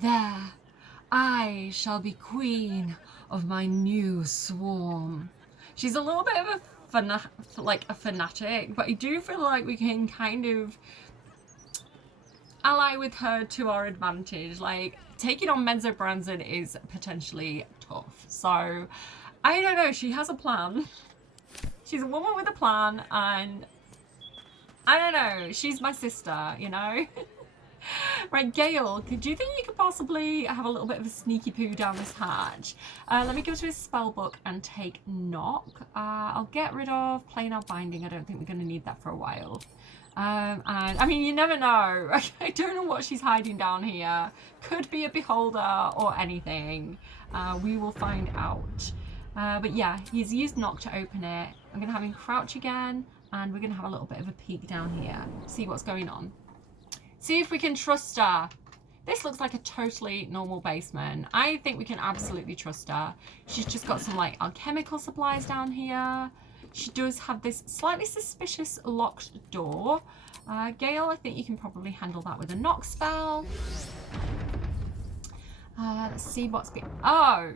There, I shall be queen of my new swarm. She's a little bit of a fanatic, but I do feel like we can kind of ally with her to our advantage. Like, taking on Menzoberranzan is potentially tough. So, I don't know, she has a plan. She's a woman with a plan, and I don't know. She's my sister, you know? Right, Gale, do you think you could possibly have a little bit of a sneaky poo down this hatch? Let me go to his spell book and take knock. I'll get rid of planar binding. I don't think we're going to need that for a while. And I mean, you never know. I don't know what she's hiding down here. Could be a beholder or anything. We will find out. But yeah, he's used knock to open it. I'm going to have him crouch again, and we're going to have a little bit of a peek down here. See what's going on. See if we can trust her. This looks like a totally normal basement. I think we can absolutely trust her. She's just got some like alchemical supplies down here. She does have this slightly suspicious locked door. Gale, I think you can probably handle that with a knock spell. Let's see what's been... Oh!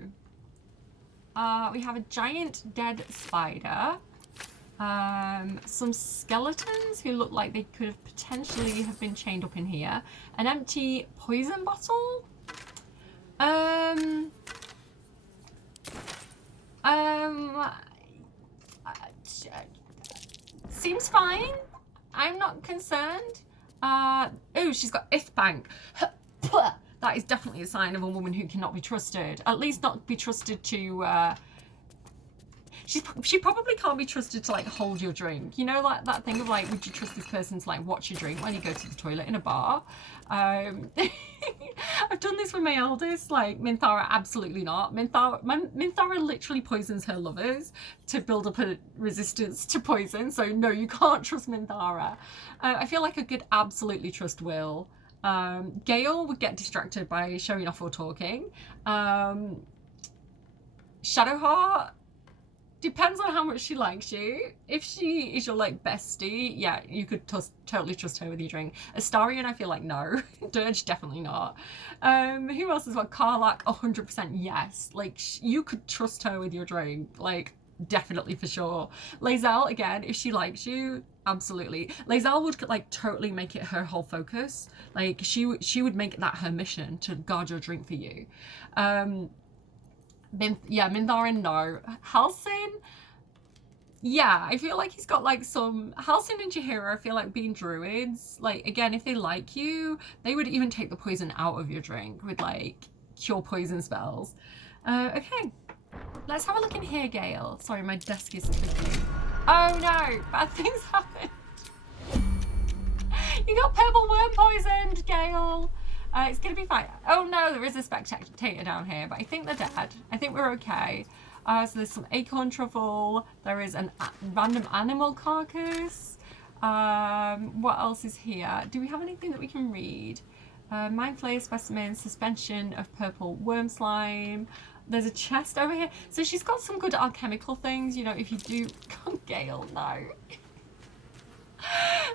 We have a giant dead spider. Some skeletons who look like they could have potentially have been chained up in here. An empty poison bottle. Seems fine. I'm not concerned. Oh, she's got Ithbank. That is definitely a sign of a woman who cannot be trusted. At least not be trusted to... She probably can't be trusted to like hold your drink. You know, like that thing of like, would you trust this person to like watch your drink when you go to the toilet in a bar? I've done this with my eldest, like Minthara, absolutely not. Minthara literally poisons her lovers to build up a resistance to poison. So no, you can't trust Minthara. I feel like I could absolutely trust Will. Gale would get distracted by showing off or talking. Shadowheart, depends on how much she likes you. If she is your like bestie, yeah, you could totally trust her with your drink. Astarion, I feel like no. Dirge, definitely not. Who else is what? Karlach, 100% yes. Like you could trust her with your drink, like definitely for sure. Lae'zel, again, if she likes you, absolutely. Lae'zel would like totally make it her whole focus. Like she would make that her mission to guard your drink for you. Yeah, Minthara, no. Halsin, yeah, I feel like he's got like some... Halsin and Jaheira, I feel like being druids, like, again, if they like you, they would even take the poison out of your drink with like cure poison spells. Okay, let's have a look in here, Gale. Sorry, my desk is squeaky. Oh no, bad things happened. You got purple worm poisoned, Gale. It's gonna be fine. Oh no, there is a spectator down here, but I think they're dead. I think we're okay. So there's some acorn truffle. There is a random animal carcass. What else is here? Do we have anything that we can read? Mind flayer specimen, suspension of purple worm slime. There's a chest over here. So she's got some good alchemical things, you know, if you do... Oh, Gale, no.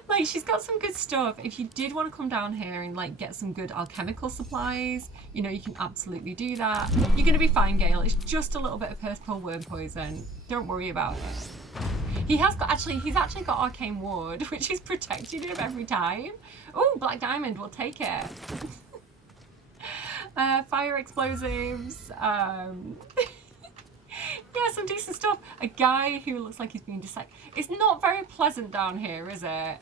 Like, she's got some good stuff. If you did want to come down here and like get some good alchemical supplies, you know, you can absolutely do that. You're gonna be fine, Gale. It's just a little bit of purple worm poison. Don't worry about it. He's actually got arcane wood, which is protecting him every time. Oh, black diamond, we'll take it. Fire explosives. Yeah, some decent stuff. A guy who looks like he's being dissected. It's not very pleasant down here, is it?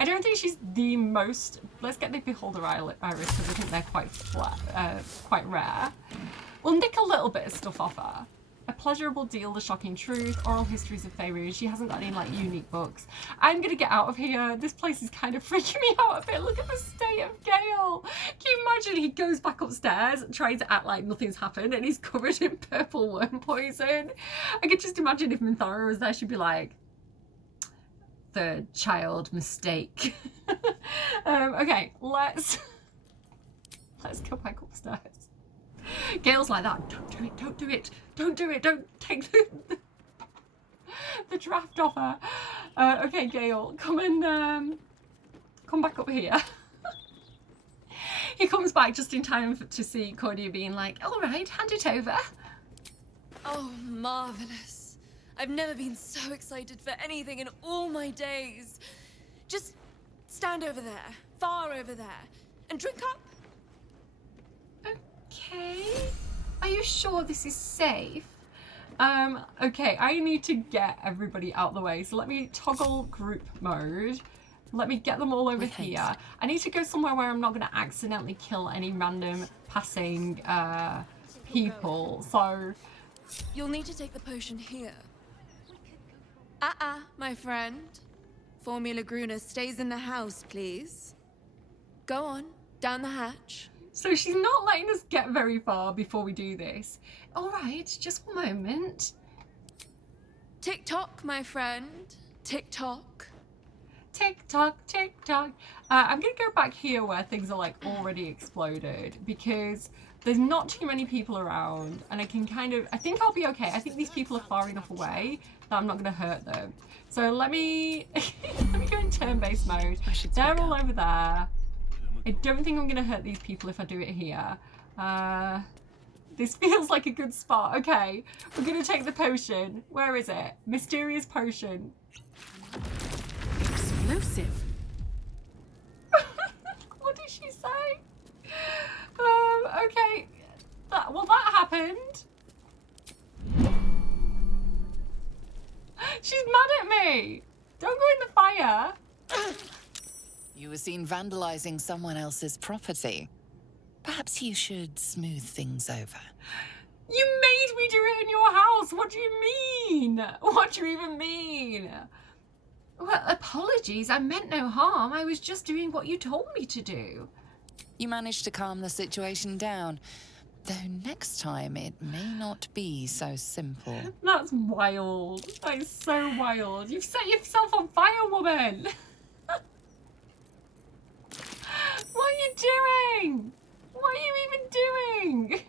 I don't think she's the most... Let's get the Beholder Iris, because I think they're quite flat, quite rare. We'll nick a little bit of stuff off her. A pleasurable deal, the shocking truth, oral histories of Faerun. She hasn't got any like unique books. I'm gonna get out of here. This place is kind of freaking me out a bit. Look at the state of Gale. Can you imagine he goes back upstairs, trying to act like nothing's happened, and he's covered in purple worm poison? I could just imagine if Minthara was there, she'd be like, third child mistake. Okay, let's go back upstairs. Gale's like that. Don't do it, don't do it, don't do it, don't take the draft off her. Okay, Gale, come and come back up here. He comes back just in time to see Cordia being like, all right, hand it over. Oh, marvelous. I've never been so excited for anything in all my days. Just stand over there, far over there, and drink up. Okay. Are you sure this is safe? Okay, I need to get everybody out the way. So let me toggle group mode. Let me get them all over here. I need to go somewhere where I'm not going to accidentally kill any random passing people. So You'll need to take the potion here. My friend. Formula Gruna stays in the house, please. Go on, down the hatch. So she's not letting us get very far before we do this. All right, just one moment. Tick-tock, my friend. Tick-tock. Tick-tock, tick-tock. I'm going to go back here where things are like already exploded because there's not too many people around and I can kind of, I think I'll be okay. I think these people are far enough away that I'm not going to hurt them. So let me, let me go in turn-based mode. They're all over there. I don't think I'm going to hurt these people if I do it here. This feels like a good spot. Okay, we're going to take the potion. Where is it? Mysterious potion. Explosive. What did she say? Okay. Well, that happened. She's mad at me. Don't go in the fire. You were seen vandalizing someone else's property. Perhaps you should smooth things over. You made me do it in your house. What do you mean? What do you even mean? Well, apologies. I meant no harm. I was just doing what you told me to do. You managed to calm the situation down. Though next time it may not be so simple. That's wild. That is so wild. You've set yourself on fire, woman. What are you doing? What are you even doing?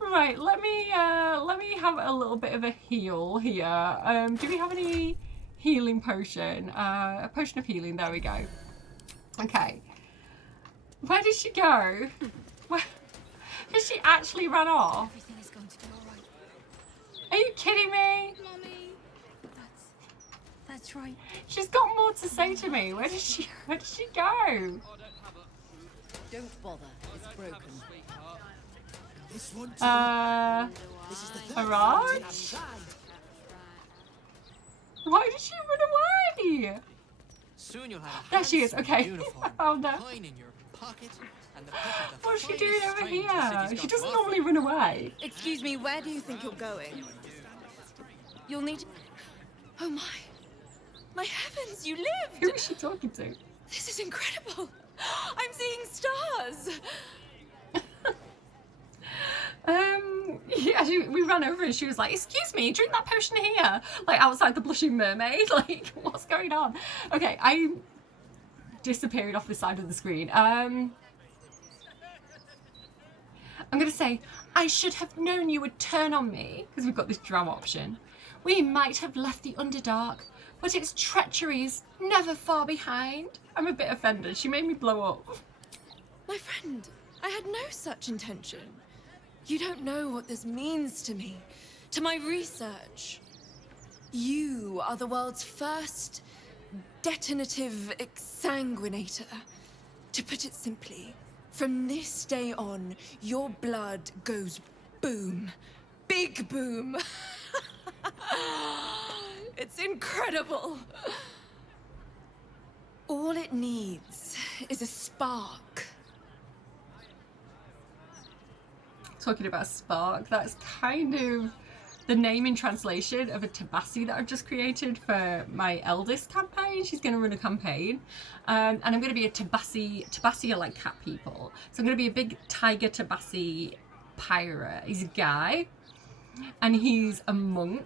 Right, let me have a little bit of a heal here. Do we have any healing potion? A potion of healing, there we go. Okay. Where did she go? Where did she actually run off? Everything is going to be all right. Are you kidding me? Mommy. That's right. She's got more to say to me. Where did she go? Don't bother, it's broken. This one too. This is the Araj? Why did she run away? Soon you'll have There she is, okay. I found her. coin in your pocket and the What's she doing over here? She doesn't normally run away. Excuse me, where do you think you're going? You'll need... Oh my. My heavens, you lived! Who is she talking to? This is incredible. I'm seeing stars. Yeah, we ran over and she was like, excuse me, drink that potion here. Like outside the Blushing Mermaid. Like, what's going on? Okay, I disappeared off the side of the screen. I'm gonna say, I should have known you would turn on me, because we've got this drow option. We might have left the Underdark, but its treachery is never far behind. I'm a bit offended. She made me blow up. My friend, I had no such intention. You don't know what this means to me, to my research. You are the world's first detonative exsanguinator. To put it simply, from this day on, your blood goes boom. Big boom. It's incredible. All it needs is a spark. Talking about spark, that's kind of the name in translation of a tabassi that I've just created for my eldest campaign. She's going to run a campaign, and I'm going to be a tabassi. Tabassi are like cat people, so I'm going to be a big tiger tabassi pirate. He's a guy, and he's a monk,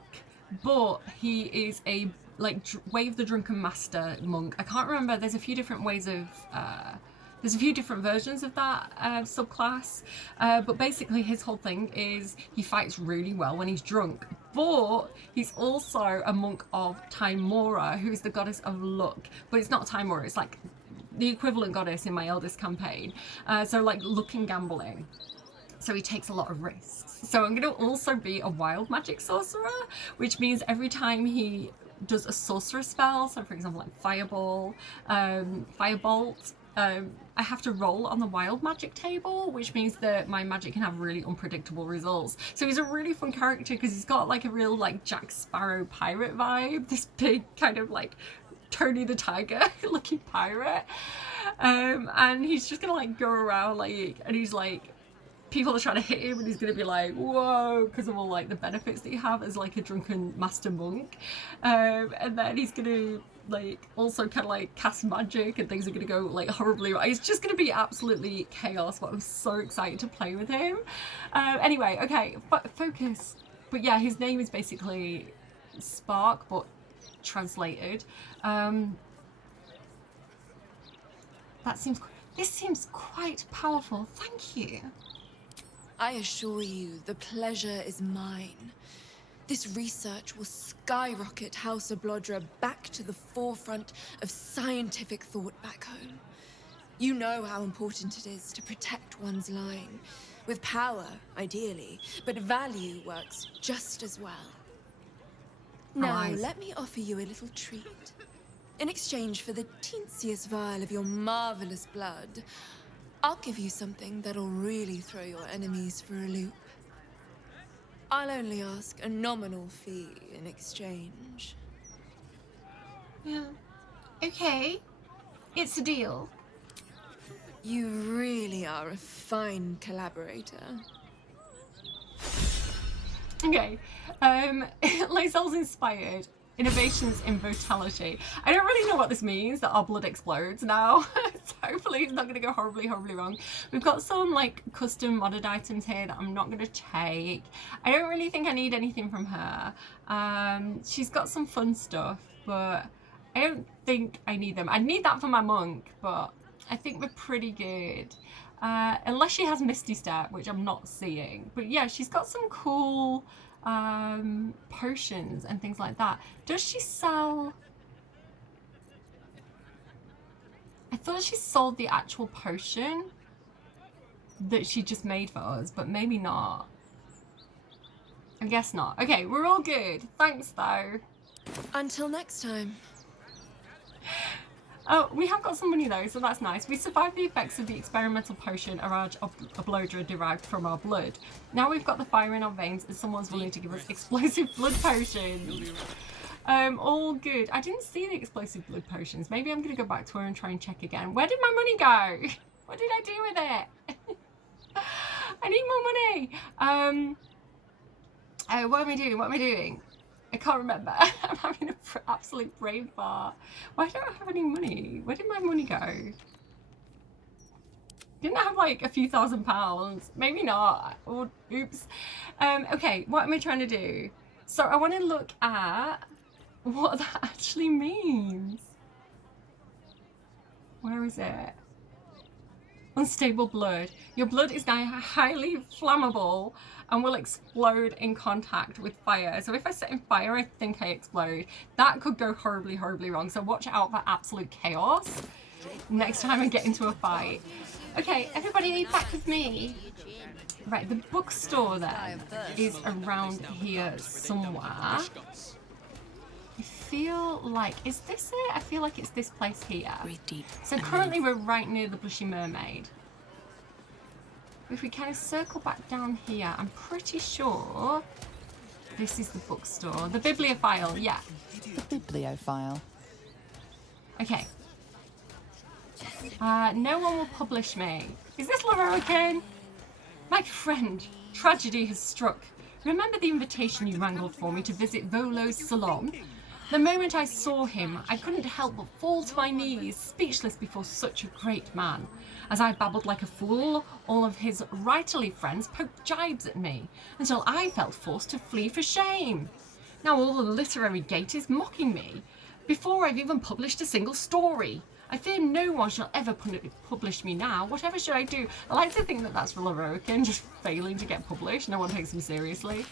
but he is a Wave the Drunken Master monk. I can't remember. There's a few different ways of. There's a few different versions of that subclass, but basically his whole thing is he fights really well when he's drunk, but he's also a monk of Timora, who's the goddess of luck, but it's not Timora, it's like the equivalent goddess in my eldest campaign, so like luck and gambling. So he takes a lot of risks. So I'm going to also be a wild magic sorcerer, which means every time he does a sorcerer spell, so for example like Fireball, Firebolt, I have to roll on the wild magic table, which means that my magic can have really unpredictable results. So he's a really fun character because he's got like a real like Jack Sparrow pirate vibe, this big kind of like Tony the Tiger looking pirate. And he's just gonna like go around like, and he's like, people are trying to hit him and he's gonna be like, whoa, because of all like the benefits that you have as like a drunken master monk. And then he's gonna like also kind of like cast magic and things are gonna go like horribly wrong. It's just gonna be absolutely chaos, but I'm so excited to play with him. Anyway, okay, focus. But yeah, his name is basically Spark, but translated. This seems quite powerful. Thank you. I assure you, the pleasure is mine. This research will skyrocket House of Blodra back to the forefront of scientific thought back home. You know how important it is to protect one's line. With power, ideally, but value works just as well. Now, let me offer you a little treat. In exchange for the teensiest vial of your marvelous blood, I'll give you something that'll really throw your enemies for a loop. I'll only ask a nominal fee in exchange. Yeah. Okay. It's a deal. You really are a fine collaborator. Okay. Lae'zel's inspired. Innovations in vitality. I don't really know what this means, that our blood explodes now. So hopefully it's not going to go horribly, horribly wrong. We've got some like custom modded items here that I'm not going to take. I don't really think I need anything from her. She's got some fun stuff, but I don't think I need them. I need that for my monk, but I think we're pretty good. Unless she has Misty Step, which I'm not seeing. But yeah, she's got some cool potions and things like that. Does she sell? I thought she sold the actual potion that she just made for us, but maybe not. I guess not. Okay, we're all good. Thanks though. Until next time. Oh, we have got some money though, so that's nice. We survived the effects of the experimental potion Eraj of Blodra derived from our blood. Now we've got the fire in our veins and someone's willing to give us explosive blood potions. All good. I didn't see the explosive blood potions. Maybe I'm going to go back to her and try and check again. Where did my money go? What did I do with it? I need more money. What am I doing? What am I doing? I can't remember. I'm having an absolute brain fart. Why don't I have any money? Where did my money go? Didn't I have like a few £1,000s? Maybe not. Oh, oops. Okay, what am I trying to do? So I want to look at what that actually means. Where is it? Unstable blood. Your blood is now highly flammable and will explode in contact with fire. So if I set in fire, I think I explode. That could go horribly, horribly wrong. So watch out for absolute chaos next time I get into a fight. Okay, everybody back with me. Right, the bookstore then is around here somewhere. I feel like, is this it? I feel like it's this place here. So currently we're right near the Blushy Mermaid. If we kind of circle back down here, I'm pretty sure this is the bookstore. The bibliophile, yeah. The bibliophile. Okay. No one will publish me. Is this Lorokin? My friend, tragedy has struck. Remember the invitation you wrangled for me to visit Volo's salon? The moment I saw him, I couldn't help but fall to my knees, speechless before such a great man. As I babbled like a fool, all of his writerly friends poked jibes at me, until I felt forced to flee for shame. Now all the literary gate is mocking me, before I've even published a single story. I fear no one shall ever publish me now. Whatever should I do? I like to think that that's for Lorokin, just failing to get published. No one takes him seriously.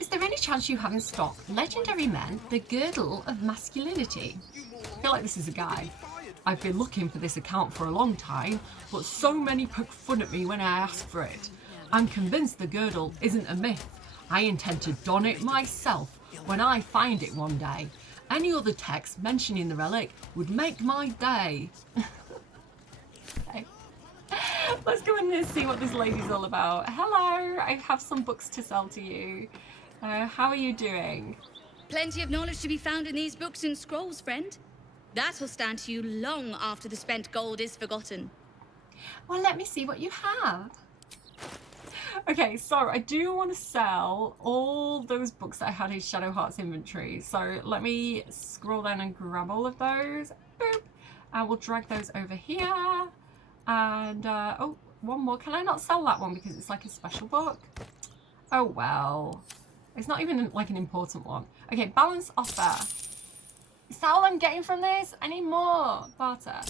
Is there any chance you have in stock Legendary Men, the Girdle of Masculinity? I feel like this is a guy. I've been looking for this account for a long time, but so many poke fun at me when I ask for it. I'm convinced the girdle isn't a myth. I intend to don it myself when I find it one day. Any other text mentioning the relic would make my day. Okay. Let's go in and see what this lady's all about. Hello, I have some books to sell to you. How are you doing? Plenty of knowledge to be found in these books and scrolls, friend. That will stand to you long after the spent gold is forgotten. Well, let me see what you have. Okay, so I do want to sell all those books that I had in Shadow Heart's inventory. So let me scroll down and grab all of those. Boop. And we'll drag those over here. And, oh, one more. Can I not sell that one because it's like a special book? Oh, well. It's not even like an important one. Okay, balance offer. Is that all I'm getting from this? I need more. Barter.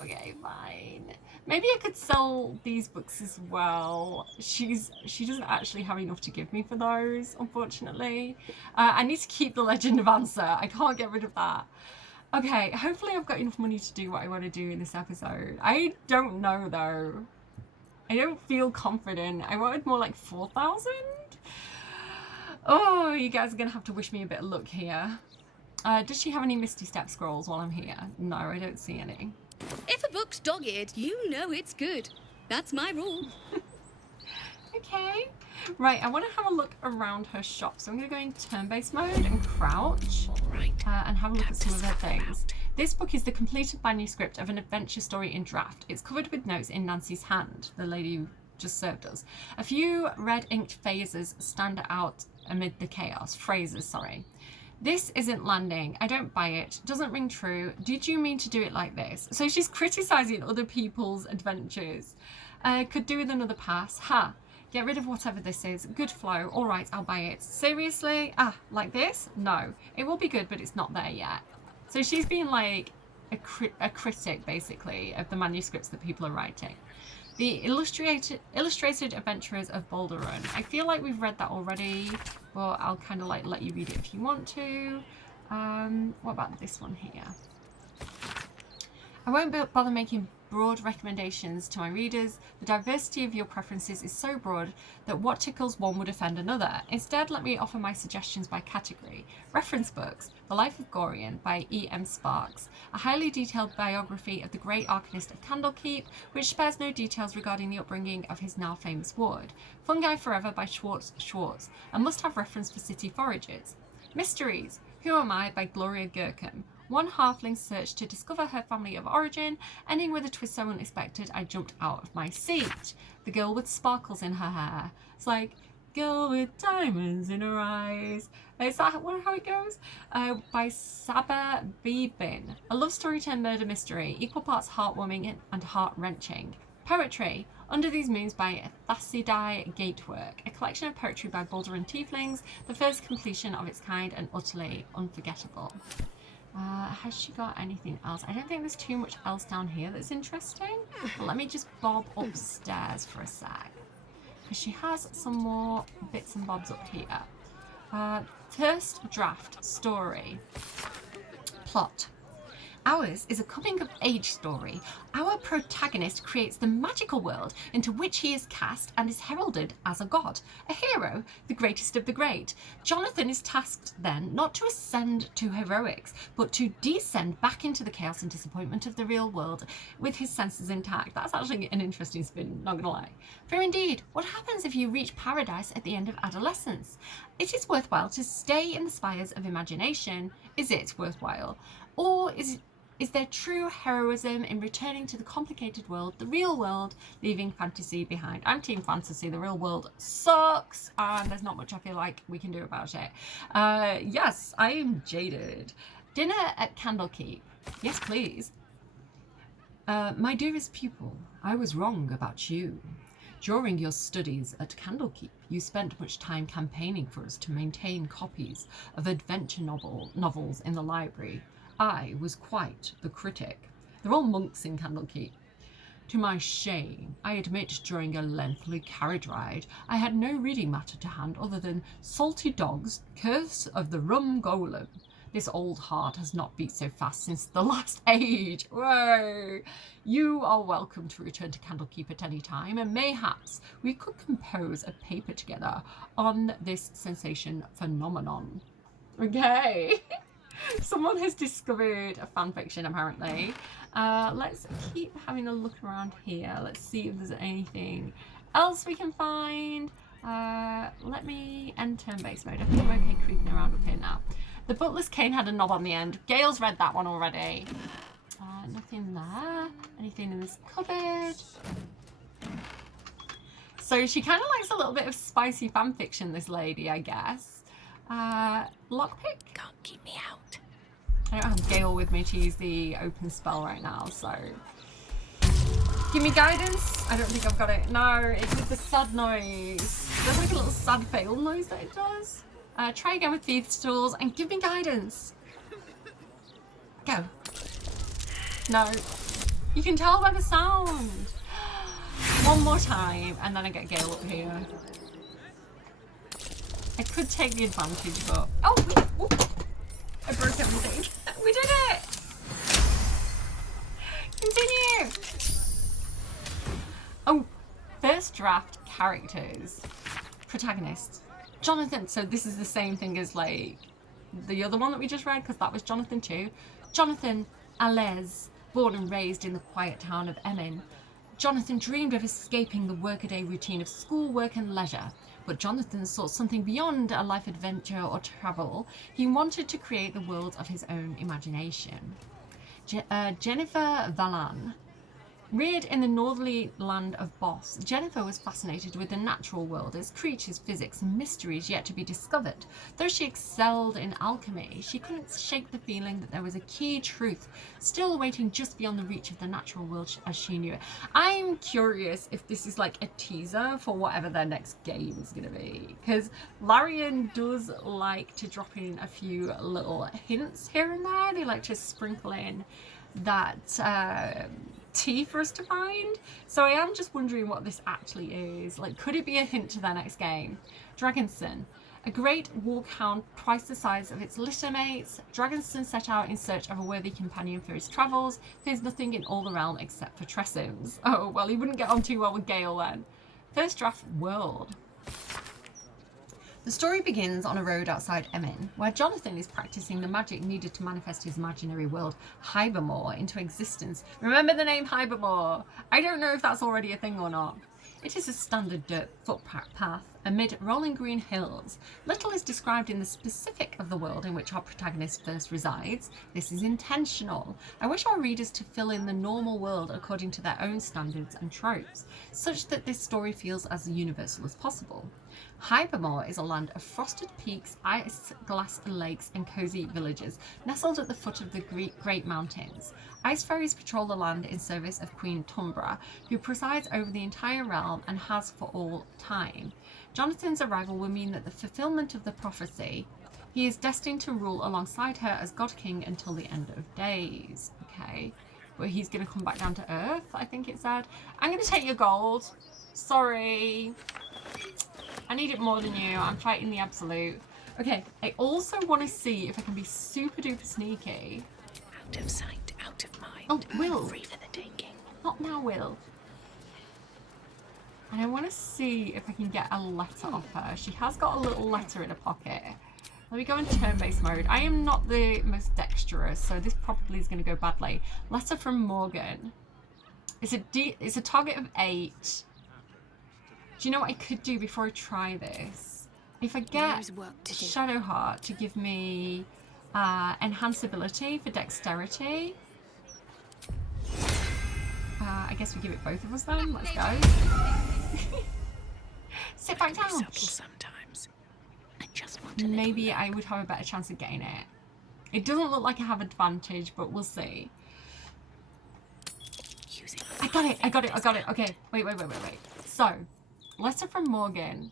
Okay, fine. Maybe I could sell these books as well. She doesn't actually have enough to give me for those, unfortunately. I need to keep the Legend of Answer. I can't get rid of that. Okay, hopefully I've got enough money to do what I want to do in this episode. I don't know though. I don't feel confident. I wanted more like 4,000. Oh, you guys are gonna have to wish me a bit of luck here. Does she have any Misty Step scrolls while I'm here? No, I don't see any. If a book's dog-eared, you know it's good. That's my rule. Okay. Right, I want to have a look around her shop. So I'm going to go in turn-based mode and crouch. And have a look at some of her things. This book is the completed manuscript of an adventure story in draft. It's covered with notes in Nancy's hand, the lady who just served us. A few red inked phrases stand out amid the chaos. Phrases, sorry. This isn't landing. I don't buy it. Doesn't ring true. Did you mean to do it like this? So she's criticizing other people's adventures. Could do with another pass. Ha. Get rid of whatever this is. Good flow. All right, I'll buy it. Seriously? Ah, like this? No. It will be good, but it's not there yet. So she's being like a critic, basically, of the manuscripts that people are writing. The Illustrated Adventures of Baldur. I feel like we've read that already, but I'll kind of like let you read it if you want to. What about this one here? I won't bother making broad recommendations to my readers. The diversity of your preferences is so broad that what tickles one would offend another. Instead, let me offer my suggestions by category. Reference books: The Life of Gorion by E.M. Sparks, a highly detailed biography of the great arcanist of Candlekeep, which spares no details regarding the upbringing of his now famous ward. Fungi Forever by Schwartz, a must-have reference for city foragers. Mysteries: Who Am I by Gloria Gherkin. One halfling's search to discover her family of origin, ending with a twist so unexpected I jumped out of my seat. The girl with sparkles in her hair. It's like, girl with diamonds in her eyes. Is that how it goes? By Saba Bebin. A love story turned murder mystery, equal parts heartwarming and heart-wrenching. Poetry: Under These Moons by Thassidai Gatework, a collection of poetry by Baldur and Tieflings, the first completion of its kind and utterly unforgettable. Has she got anything else? I don't think there's too much else down here that's interesting. But let me just bob upstairs for a sec, because she has some more bits and bobs up here. First draft story. Plot. Ours is a coming-of-age story. Our protagonist creates the magical world into which he is cast and is heralded as a god, a hero, the greatest of the great. Jonathan is tasked then not to ascend to heroics, but to descend back into the chaos and disappointment of the real world with his senses intact. That's actually an interesting spin, not gonna lie. For indeed, what happens if you reach paradise at the end of adolescence? It is worthwhile to stay in the spires of imagination. Is it worthwhile? Or is there true heroism in returning to the complicated world, the real world, leaving fantasy behind? I'm team fantasy. The real world sucks, and there's not much I feel like we can do about it. Yes, I am jaded. Dinner at Candlekeep. Yes, please. My dearest pupil, I was wrong about you. During your studies at Candlekeep, you spent much time campaigning for us to maintain copies of adventure novels in the library. I was quite the critic. They're all monks in Candlekeep. To my shame, I admit during a lengthy carriage ride, I had no reading matter to hand other than Salty Dogs, Curse of the Rum Golem. This old heart has not beat so fast since the last age. Whoa! You are welcome to return to Candlekeep at any time, and mayhaps we could compose a paper together on this sensation phenomenon. Okay. Someone has discovered a fanfiction, apparently. Let's keep having a look around here. Let's see if there's anything else we can find. Let me end turn-based mode. I think I'm okay creeping around up here now. The butler's cane had a knob on the end. Gale's read that one already. Nothing there. Anything in this cupboard? So she kind of likes a little bit of spicy fanfiction, this lady, I guess. Lockpick? Can't keep me out. I don't have Gale with me to use the open spell right now, so... Give me guidance? I don't think I've got it. No, it's with the sad noise. There's like a little sad fail noise that it does. Try again with Thieves' Tools and give me guidance. Go. No. You can tell by the sound. One more time, and then I get Gale up here. I could take the advantage, but... Oh, I broke everything. We did it! Continue! Oh, first draft characters. Protagonist. Jonathan. So this is the same thing as, like, the other one that we just read, because that was Jonathan too. Jonathan Alez, born and raised in the quiet town of Emin. Jonathan dreamed of escaping the workaday routine of school, work and leisure. But Jonathan sought something beyond a life adventure or travel. He wanted to create the world of his own imagination. Jennifer Vallan. Reared in the northerly land of Boss, Jennifer was fascinated with the natural world, its creatures, physics and mysteries yet to be discovered. Though she excelled in alchemy, she couldn't shake the feeling that there was a key truth still waiting just beyond the reach of the natural world as she knew it. I'm curious if this is like a teaser for whatever their next game is going to be, because Larian does like to drop in a few little hints here and there. They like to sprinkle in that tea for us to find. So I am just wondering what this actually is. Like, could it be a hint to their next game? Dragonson. A great warhound twice the size of its litter mates, Dragonson set out in search of a worthy companion for his travels. There's nothing in all the realm except for Tressims. Oh, well, he wouldn't get on too well with Gale then. First draft world. The story begins on a road outside Emin, where Jonathan is practicing the magic needed to manifest his imaginary world, Hybermore, into existence. Remember the name Hybermore? I don't know if that's already a thing or not. It is a standard dirt footpath amid rolling green hills. Little is described in the specific of the world in which our protagonist first resides. This is intentional. I wish our readers to fill in the normal world according to their own standards and tropes, such that this story feels as universal as possible. Hybermore is a land of frosted peaks, ice-glassed lakes and cozy villages, nestled at the foot of the Great Mountains. Ice fairies patrol the land in service of Queen Tumbra, who presides over the entire realm and has for all time. Jonathan's arrival will mean that the fulfillment of the prophecy, he is destined to rule alongside her as God King until the end of days. Okay, but he's going to come back down to Earth, I think it said. I'm going to take your gold. Sorry. I need it more than you. I'm fighting the absolute. Okay, I also want to see if I can be super duper sneaky. Out of sight, out of mind. Oh, Will. Free for the taking. Not now, Will. And I want to see if I can get a letter off her. She has got a little letter in her pocket. Let me go in turn-based mode. I am not the most dexterous, so this probably is going to go badly. Letter from Morgan. It's a target of 8. Do you know what I could do before I try this? If I get Shadowheart to give me enhanceability for dexterity. I guess we give it both of us then. Let's go. Sit back down. Sometimes. I just want Maybe I would have a better chance of getting it. It doesn't look like I have advantage, but we'll see. I got it. I got it. I got it. Okay. Wait. So, letter from Morgan.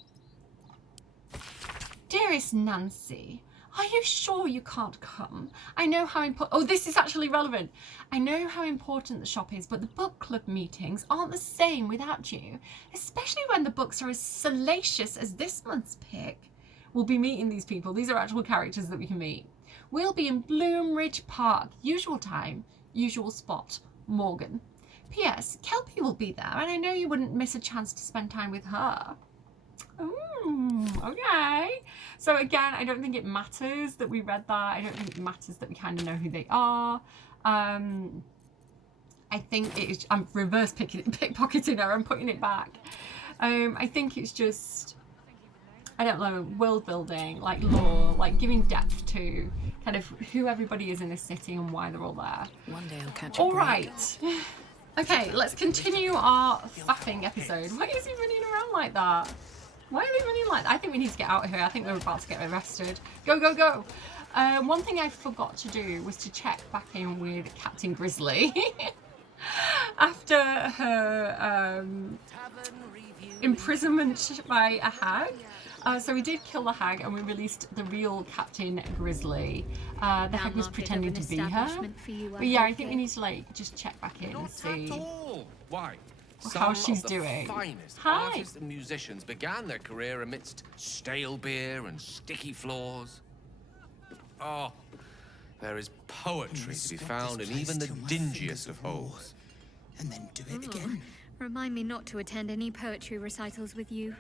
Dearest Nancy, are you sure you can't come? I know how important... Oh, this is actually relevant. I know how important the shop is, but the book club meetings aren't the same without you, especially when the books are as salacious as this month's pick. We'll be meeting these people. These are actual characters that we can meet. We'll be in Bloomridge Park. Usual time, usual spot. Morgan. P.S. Kelpie will be there, and I know you wouldn't miss a chance to spend time with her. Ooh, okay. So again, I don't think it matters that we read that. I don't think it matters that we kind of know who they are. I think it is, I'm reverse pickpocketing her and putting it back. I think it's just, I don't know, world building, like lore, like giving depth to kind of who everybody is in this city and why they're all there. One day I'll catch a All break. right. Okay, let's continue our faffing episode. Why is he running around like that? Why are they running like that? I think we need to get out of here. I think we're about to get arrested. Go, go, go. One thing I forgot to do was to check back in with Captain Grizzly. After her imprisonment by a hag. So we did kill the hag and we released the real Captain Grizzly. The hag was pretending to be her. But yeah, I think we need to like just check back in and see Why? how she's Some of the doing. finest Hi. artists and musicians began their career amidst stale beer and sticky floors. Oh, there is poetry to be found in even the dingiest of holes. And then do it again. Remind me not to attend any poetry recitals with you.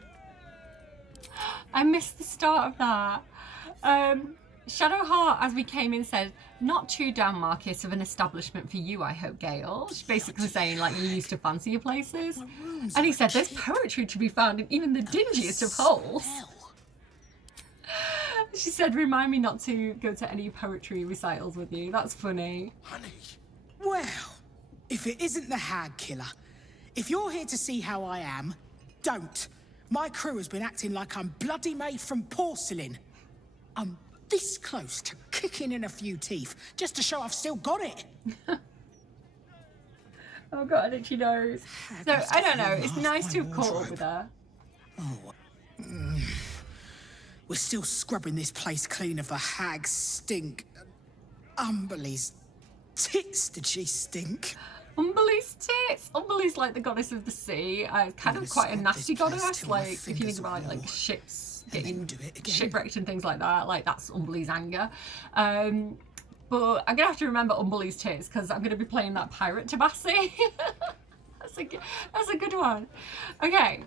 I missed the start of that. Shadowheart, as we came in, said, "Not too down market of an establishment for you, I hope, Gale." She's basically saying, like, you used to fancy your places. And he said, "There's poetry to be found in even the dingiest of holes." She said, "Remind me not to go to any poetry recitals with you." That's funny. Honey. Well, if it isn't the hag killer, if you're here to see how I am, don't. My crew has been acting like I'm bloody made from porcelain. I'm this close to kicking in a few teeth just to show I've still got it. Oh God, itchy nose. So, I don't know, it's nice to have caught up with her. Oh. We're still scrubbing this place clean of the hag's stink. Umberly's tits, did she stink? Umberly's tits. Umberly's like the goddess of the sea. Kind of quite a nasty goddess. Like if you think about like ships getting shipwrecked and things like that, like that's Umberly's anger. But I'm gonna have to remember Umberly's tits because I'm gonna be playing that pirate Tabassi. That's a good one. Okay.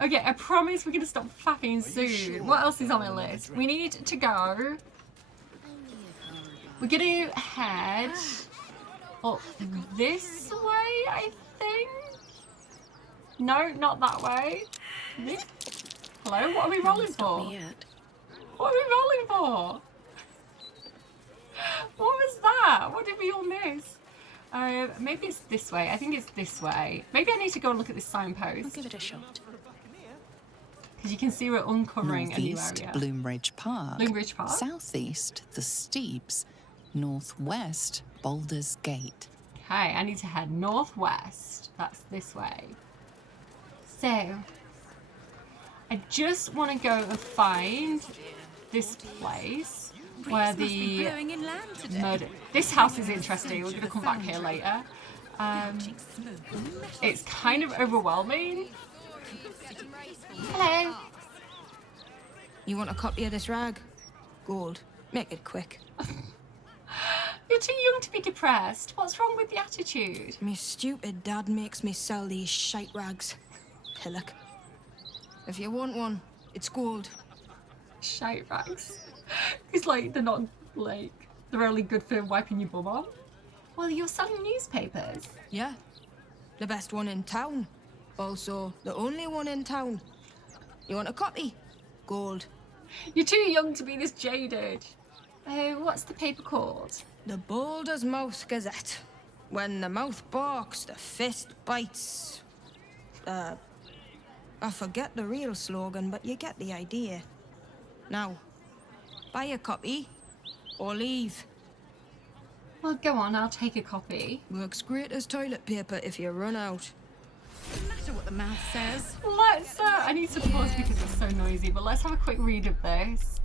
Okay, I promise we're gonna stop faffing soon. What else is on my list? We need to go. We're gonna head up this way, I think. No, not that way. This? Hello, what are we rolling for? What are we rolling for? What was that? What did we all miss? Maybe it's this way. I think it's this way. Maybe I need to go and look at this signpost. I'll give it a shot. Because you can see we're uncovering a new Northeast, area. Bloombridge Park. Bloombridge Park. Southeast, the Steeps. Northwest, Baldur's Gate. Okay, I need to head northwest. That's this way. So, I just want to go and find this place where the murder... This house is interesting. We're going to come back here later. It's kind of overwhelming. Hello. You want a copy of this rag? Gold. Make it quick. You're too young to be depressed. What's wrong with the attitude? Me stupid dad makes me sell these shite rags. Pillock. If you want one, it's gold. Shite rags. It's like they're not like they're only good for wiping your bum on. Well, you're selling newspapers. Yeah. The best one in town. Also, the only one in town. You want a copy? Gold. You're too young to be this jaded. What's the paper called? The Baldur's Mouth Gazette. When the mouth barks, the fist bites. I forget the real slogan, but you get the idea. Now, buy a copy, or leave. Well, go on, I'll take a copy. Works great as toilet paper if you run out. Doesn't matter what the mouth says. Let's, I need to pause because it's so noisy, but let's have a quick read of this.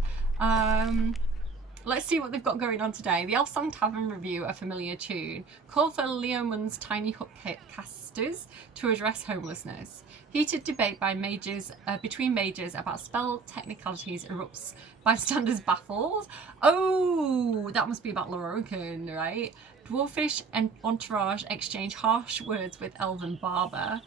Let's see what they've got going on today. The Elf Song Tavern review a familiar tune. Call for Leomund's tiny hook casters to address homelessness. Heated debate by mages between mages about spell technicalities erupts. Bystanders baffled. Oh, that must be about Lorokan, right? Dwarfish and entourage exchange harsh words with elven barber.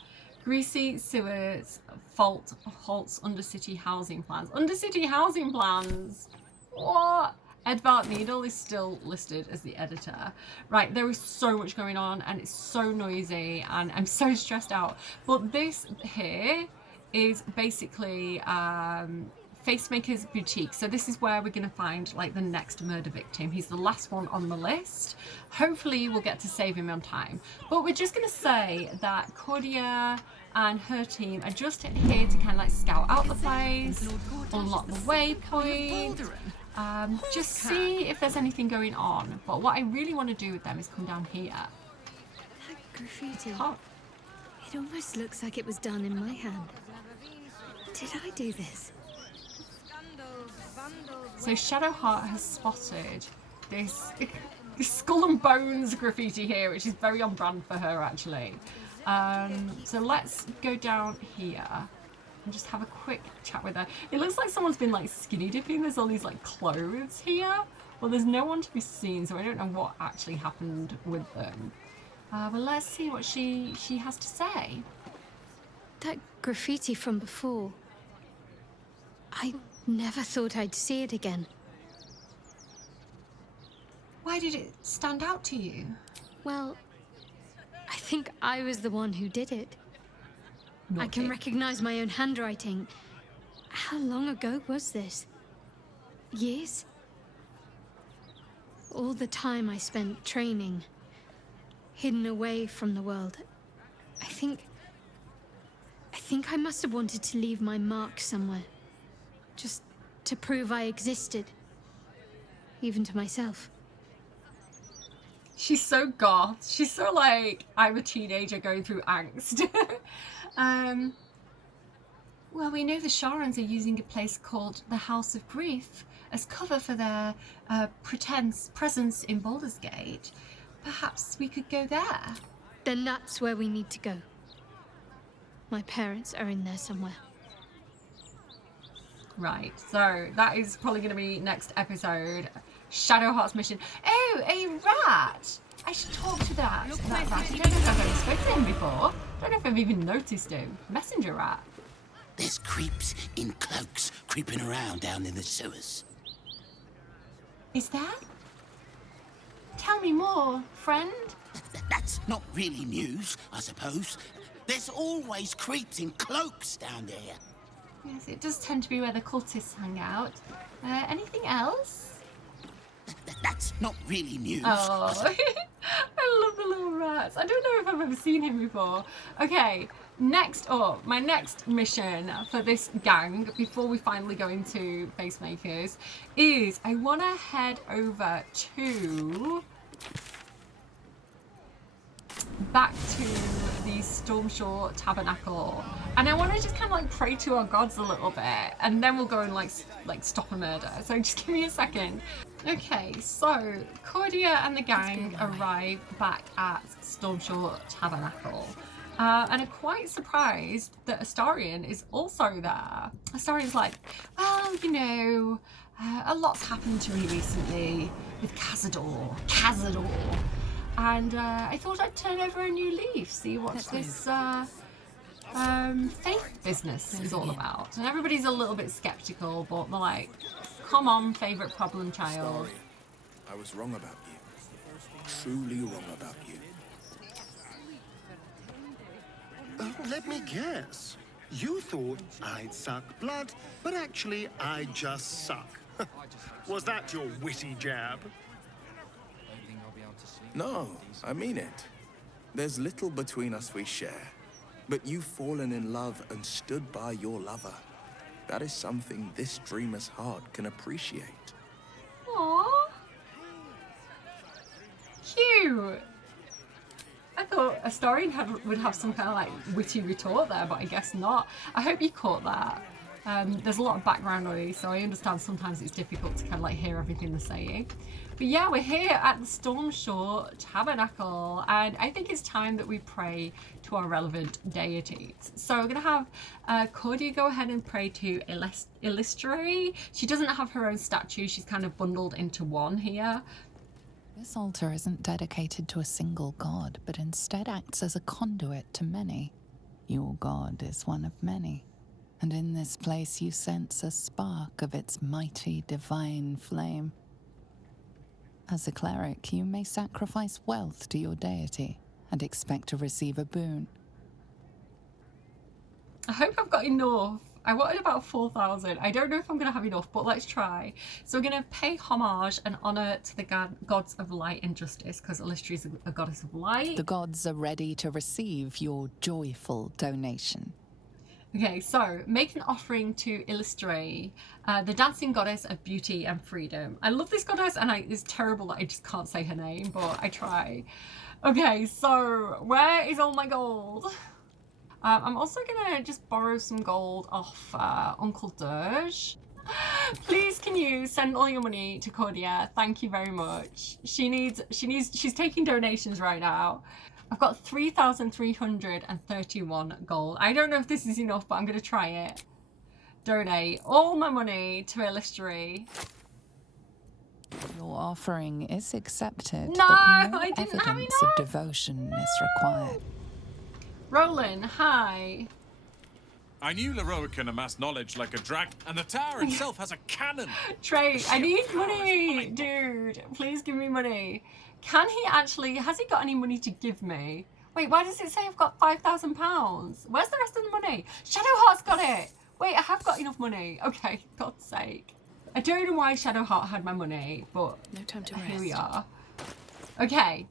Greasy sewers, fault halts undercity housing plans. Undercity housing plans? What? Edvard Needle is still listed as the editor. Right, there is so much going on and it's so noisy and I'm so stressed out. But this here is basically Facemaker's Boutique. So this is where we're going to find like the next murder victim. He's the last one on the list. Hopefully we'll get to save him on time. But we're just going to say that Cordia and her team are just here to kind of like scout out the place, unlock the waypoint, just see if there's anything going on. But what I really want to do with them is come down here. That graffiti. It almost looks like it was done in my hand. Did I do this? So Shadowheart has spotted this skull and bones graffiti here, which is very on brand for her actually. So let's go down here and just have a quick chat with her. It looks like someone's been like skinny dipping. There's all these like clothes here. Well, there's no one to be seen, so I don't know what actually happened with them. Well, let's see what she has to say. That graffiti from before. I never thought I'd see it again. Why did it stand out to you? Well, I think I was the one who did it. I can recognize my own handwriting. How long ago was this? Years? All the time I spent training, hidden away from the world. I think I must have wanted to leave my mark somewhere. Just to prove I existed. Even to myself. She's so goth. She's so like, I'm a teenager going through angst. Well, we know the Sharons are using a place called the House of Grief as cover for their presence in Baldur's Gate. Perhaps we could go there. Then that's where we need to go. My parents are in there somewhere. Right, so that is probably going to be next episode. Shadowheart's mission. Oh, a rat! I should talk to that rat. I don't know if I've ever spoken to him before. I don't know if I've even noticed him. Messenger rat. There's creeps in cloaks creeping around down in the sewers. Is there? Tell me more, friend. That's not really news, I suppose. There's always creeps in cloaks down there. Yes, it does tend to be where the cultists hang out. Anything else? That's not really news. Oh, I love the little rats. I don't know if I've ever seen him before. Okay, next up, my next mission for this gang, before we finally go into Facemakers, is I want to head over to... back to the Stormshore Tabernacle, and I want to just kind of like pray to our gods a little bit, and then we'll go and like stop a murder. So just give me a second. Okay, so Cordia and the gang arrive back at Stormshore Tabernacle, and are quite surprised that Astarion is also there. Astarion's like, well, you know, a lot's happened to me recently with Cazador. And I thought I'd turn over a new leaf, see what this faith business is all about. And everybody's a little bit skeptical, but they're like, come on, favourite problem child. Sorry. I was wrong about you. Truly wrong about you. Let me guess. You thought I'd suck blood, but actually I just suck. Was that your witty jab? No, I mean it. There's little between us we share, but you've fallen in love and stood by your lover. That is something this dreamer's heart can appreciate. Aww. Cute. I thought Astarion would have some kind of like witty retort there, but I guess not. I hope you caught that. There's a lot of background noise, so I understand sometimes it's difficult to kind of like hear everything they're saying. But yeah, we're here at the Stormshore Tabernacle, and I think it's time that we pray to our relevant deities. So we're going to have Cordia go ahead and pray to Illustrary. She doesn't have her own statue, she's kind of bundled into one here. This altar isn't dedicated to a single god, but instead acts as a conduit to many. Your god is one of many, and in this place you sense a spark of its mighty divine flame. As a cleric, you may sacrifice wealth to your deity and expect to receive a boon. I hope I've got enough. I wanted about 4,000. I don't know if I'm going to have enough, but let's try. So we're going to pay homage and honour to the gods of light and justice, because Illustre is a goddess of light. The gods are ready to receive your joyful donation. Okay, so make an offering to Illustre, the dancing goddess of beauty and freedom. I love this goddess, and it's terrible that I just can't say her name, but I try. Okay, so where is all my gold? I'm also gonna just borrow some gold off Uncle Dirge. Please, can you send all your money to Cordia? Thank you very much. She's taking donations right now. I've got 3,331 gold. I don't know if this is enough, but I'm gonna try it. Donate all my money to Illustre. Your offering is accepted, No, but no I didn't have evidence of devotion is required. Roland, hi. I knew Leroican amassed knowledge like a dragon, and the tower itself has a cannon. Trey, I need money, dude. Please give me money. Can he actually, has he got any money to give me? Wait, why does it say I've got £5,000? Where's the rest of the money? Shadowheart's got it. Wait, I have got enough money. Okay, God's sake. I don't know why Shadowheart had my money, but no time to here rest. we are. Okay,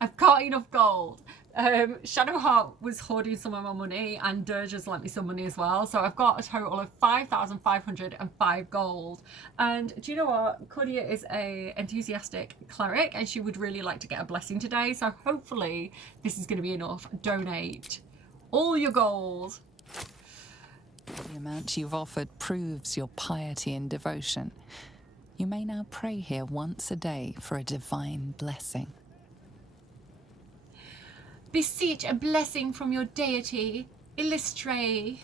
I've got enough gold. Shadowheart was hoarding some of my money, and Dirge has lent me some money as well, so I've got a total of 5,505 gold. And do you know what? Cordia is a enthusiastic cleric, and she would really like to get a blessing today, so hopefully this is going to be enough. Donate all your gold. The amount you've offered proves your piety and devotion. You may now pray here once a day for a divine blessing. Beseech a blessing from your deity, Illustre.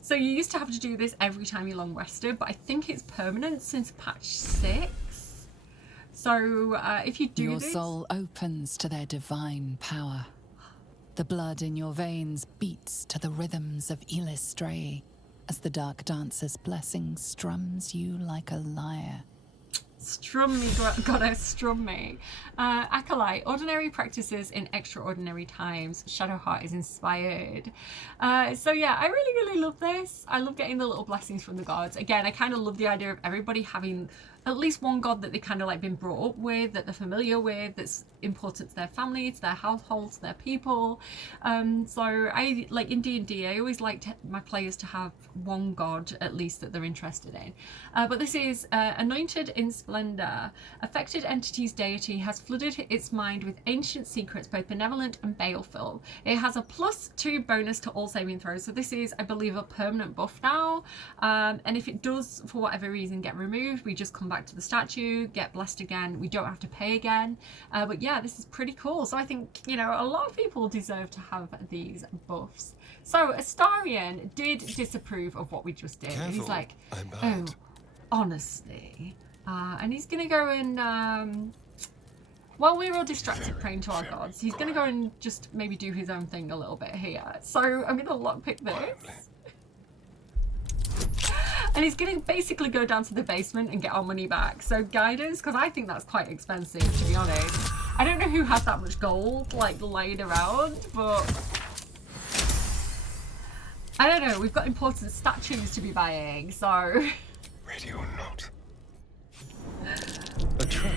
So you used to have to do this every time you long rested, but I think it's permanent since patch 6. So if you do this... Your soul opens to their divine power. The blood in your veins beats to the rhythms of Illustre as the Dark Dancer's blessing strums you like a lyre. Strum me, goddess, strum me. Acolyte, ordinary practices in extraordinary times. Shadowheart is inspired. So yeah, I really love this. I love getting the little blessings from the gods. Again, I kind of love the idea of everybody having at least one god that they kind of like been brought up with, that they're familiar with, that's important to their family, to their household, to their people. So I like in D&D, I always like my players to have one god at least that they're interested in. But this is anointed in splendor. Affected entity's deity has flooded its mind with ancient secrets, both benevolent and baleful. It has a +2 bonus to all saving throws. So this is, I believe, a permanent buff now. And if it does, for whatever reason, get removed, we just come back to the statue, get blessed again. We don't have to pay again. But yeah, this is pretty cool. So I think, you know, a lot of people deserve to have these buffs. So Astarion did disapprove of what we just did. Careful, He's like, oh, honestly. And he's going to go and, while we're all distracted praying to our gods, he's going to go and just maybe do his own thing a little bit here. So I'm going to lockpick this. And he's going to basically go down to the basement and get our money back. So guidance, because I think that's quite expensive, to be honest. I don't know who has that much gold, like, laid around, but... I don't know, we've got important statues to be buying, so... Ready or not.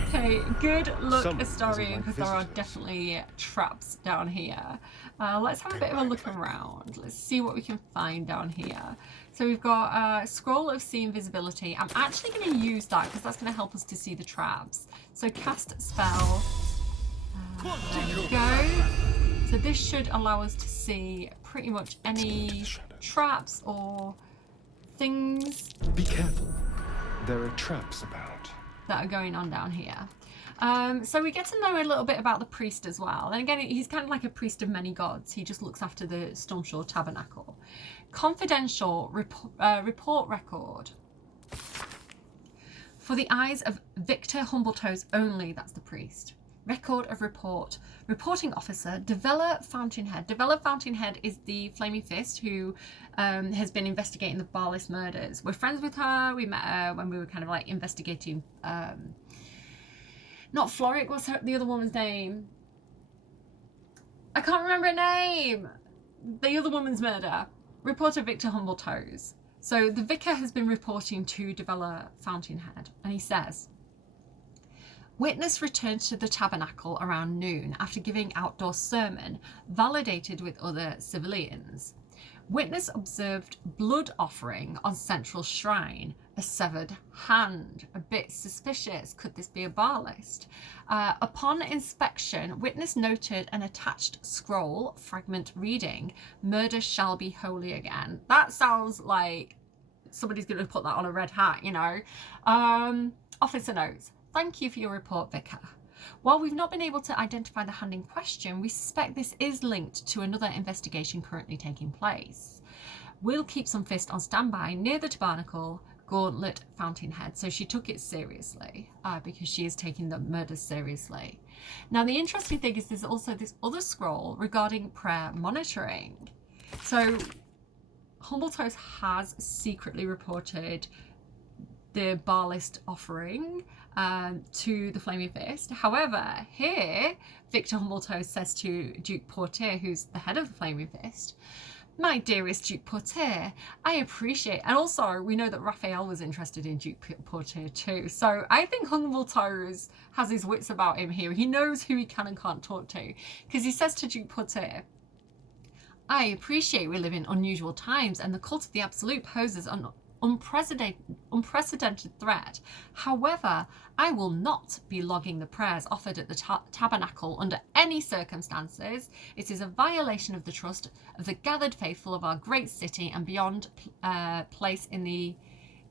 Okay, good luck, Astarion, because there are definitely traps down here. Let's have a bit of a look around. Let's see what we can find down here. So we've got a Scroll of Sea Invisibility. I'm actually going to use that because that's going to help us to see the traps. So cast spell. There we go. So this should allow us to see pretty much any traps or things. Be careful. There are traps about. That are going on down here. So we get to know a little bit about the priest as well. And again, he's kind of like a priest of many gods. He just looks after the Stormshore Tabernacle. Confidential report record. For the eyes of Victor Humbletoes only, that's the priest. Record of report. Reporting officer, Devella Fountainhead. Devella Fountainhead is the Flaming Fist who has been investigating the Barless murders. We're friends with her. We met her when we were kind of like investigating, not Floric, what's the other woman's name? I can't remember her name. The other woman's murder. Reporter Victor Humbletoes. So the vicar has been reporting to Devella Fountainhead, and he says, witness returned to the tabernacle around noon after giving outdoor sermon, validated with other civilians. Witness observed blood offering on central shrine, a severed hand. A bit suspicious. Could this be a bar list? Upon inspection, witness noted an attached scroll, fragment reading, murder shall be holy again. That sounds like somebody's going to put that on a red hat, you know. Officer notes, thank you for your report, Vicar. While we've not been able to identify the hand in question, we suspect this is linked to another investigation currently taking place. We'll keep some fist on standby near the tabernacle, Gauntlet Fountainhead. So she took it seriously because she is taking the murders seriously. Now, the interesting thing is there's also this other scroll regarding prayer monitoring. So Humbletoes has secretly reported the bar list offering to the Flaming Fist. However, here, Victor Humbletoes says to Duke Portier, who's the head of the Flaming Fist, my dearest Duke Portier, I appreciate, and also we know that Raphael was interested in Duke Portier too. So I think Humbletoes has his wits about him here. He knows who he can and can't talk to, because he says to Duke Portier, I appreciate we live in unusual times and the cult of the Absolute poses an unprecedented threat. However, I will not be logging the prayers offered at the tabernacle under any circumstances. It is a violation of the trust of the gathered faithful of our great city and beyond place in the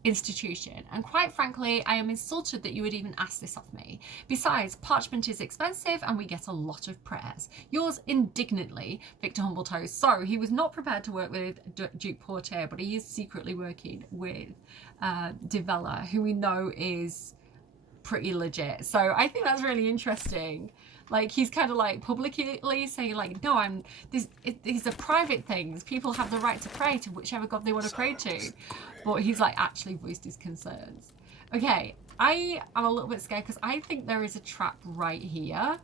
institution. And quite frankly, I am insulted that you would even ask this of me. Besides, parchment is expensive and we get a lot of prayers. Yours indignantly, Victor Humbletoes. So he was not prepared to work with Duke Portier, but he is secretly working with Devella, who we know is pretty legit. So I think that's really interesting. Like, he's kind of like publicly saying like, no, these are private things. People have the right to pray to whichever god they want to pray to. But he's like actually voiced his concerns. Okay, I am a little bit scared because I think there is a trap right here.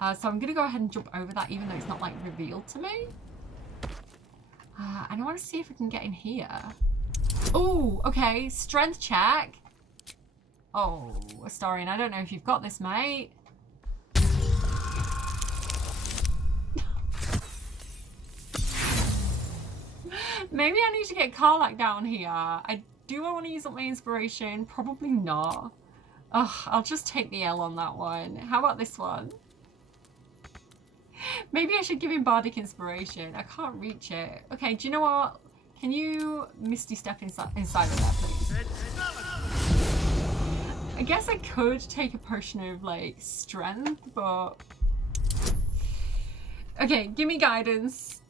So I'm going to go ahead and jump over that even though it's not like revealed to me. And I want to see if I can get in here. Oh, okay, strength check. Oh, Astarion, I don't know if you've got this, mate. Maybe I need to get Karlach down here. Do I want to use up my inspiration? Probably not. Ugh, I'll just take the L on that one. How about this one? Maybe I should give him Bardic Inspiration. I can't reach it. Okay, do you know what? Can you Misty Step inside of that, please? I guess I could take a potion of, like, strength, but... Okay, give me guidance.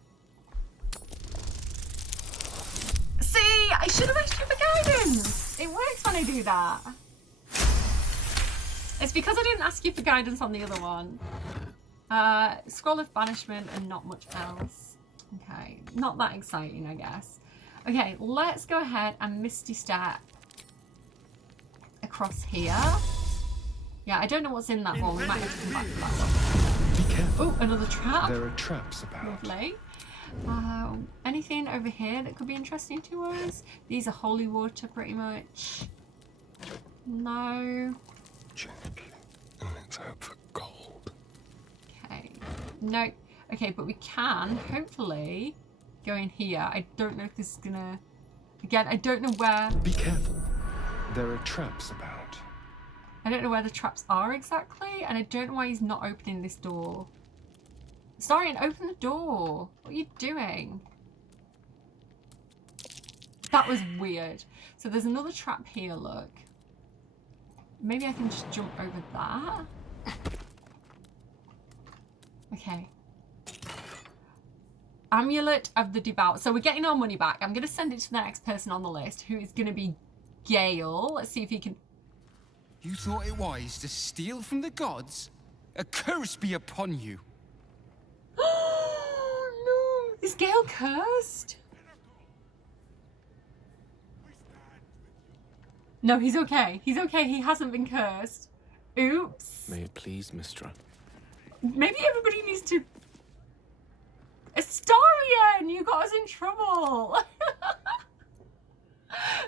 See, I should have asked you for guidance. It works when I do that. It's because I didn't ask you for guidance on the other one. Scroll of Banishment and not much else. Okay, not that exciting, I guess. Okay, let's go ahead and Misty Step across here. Yeah, I don't know what's in that one. We might have to come back to that one. Be careful. Oh, another trap. There are traps about. Lovely. Anything over here that could be interesting to us? These are holy water, pretty much. No. Check. And let's hope for gold. Okay. No. Okay, but we can hopefully go in here. I don't know if this is gonna. Again, I don't know where. Be careful. There are traps about. I don't know where the traps are exactly, and I don't know why he's not opening this door. Astarion, open the door. What are you doing? That was weird. So there's another trap here, look. Maybe I can just jump over that. Okay. Amulet of the Devout. So we're getting our money back. I'm going to send it to the next person on the list, who is going to be Gale. Let's see if he can... You thought it wise to steal from the gods? A curse be upon you. Oh no! Is Gale cursed? No, he's okay. He's okay. He hasn't been cursed. Oops. May it please, Mistra. Maybe everybody needs to... Astarion! You got us in trouble!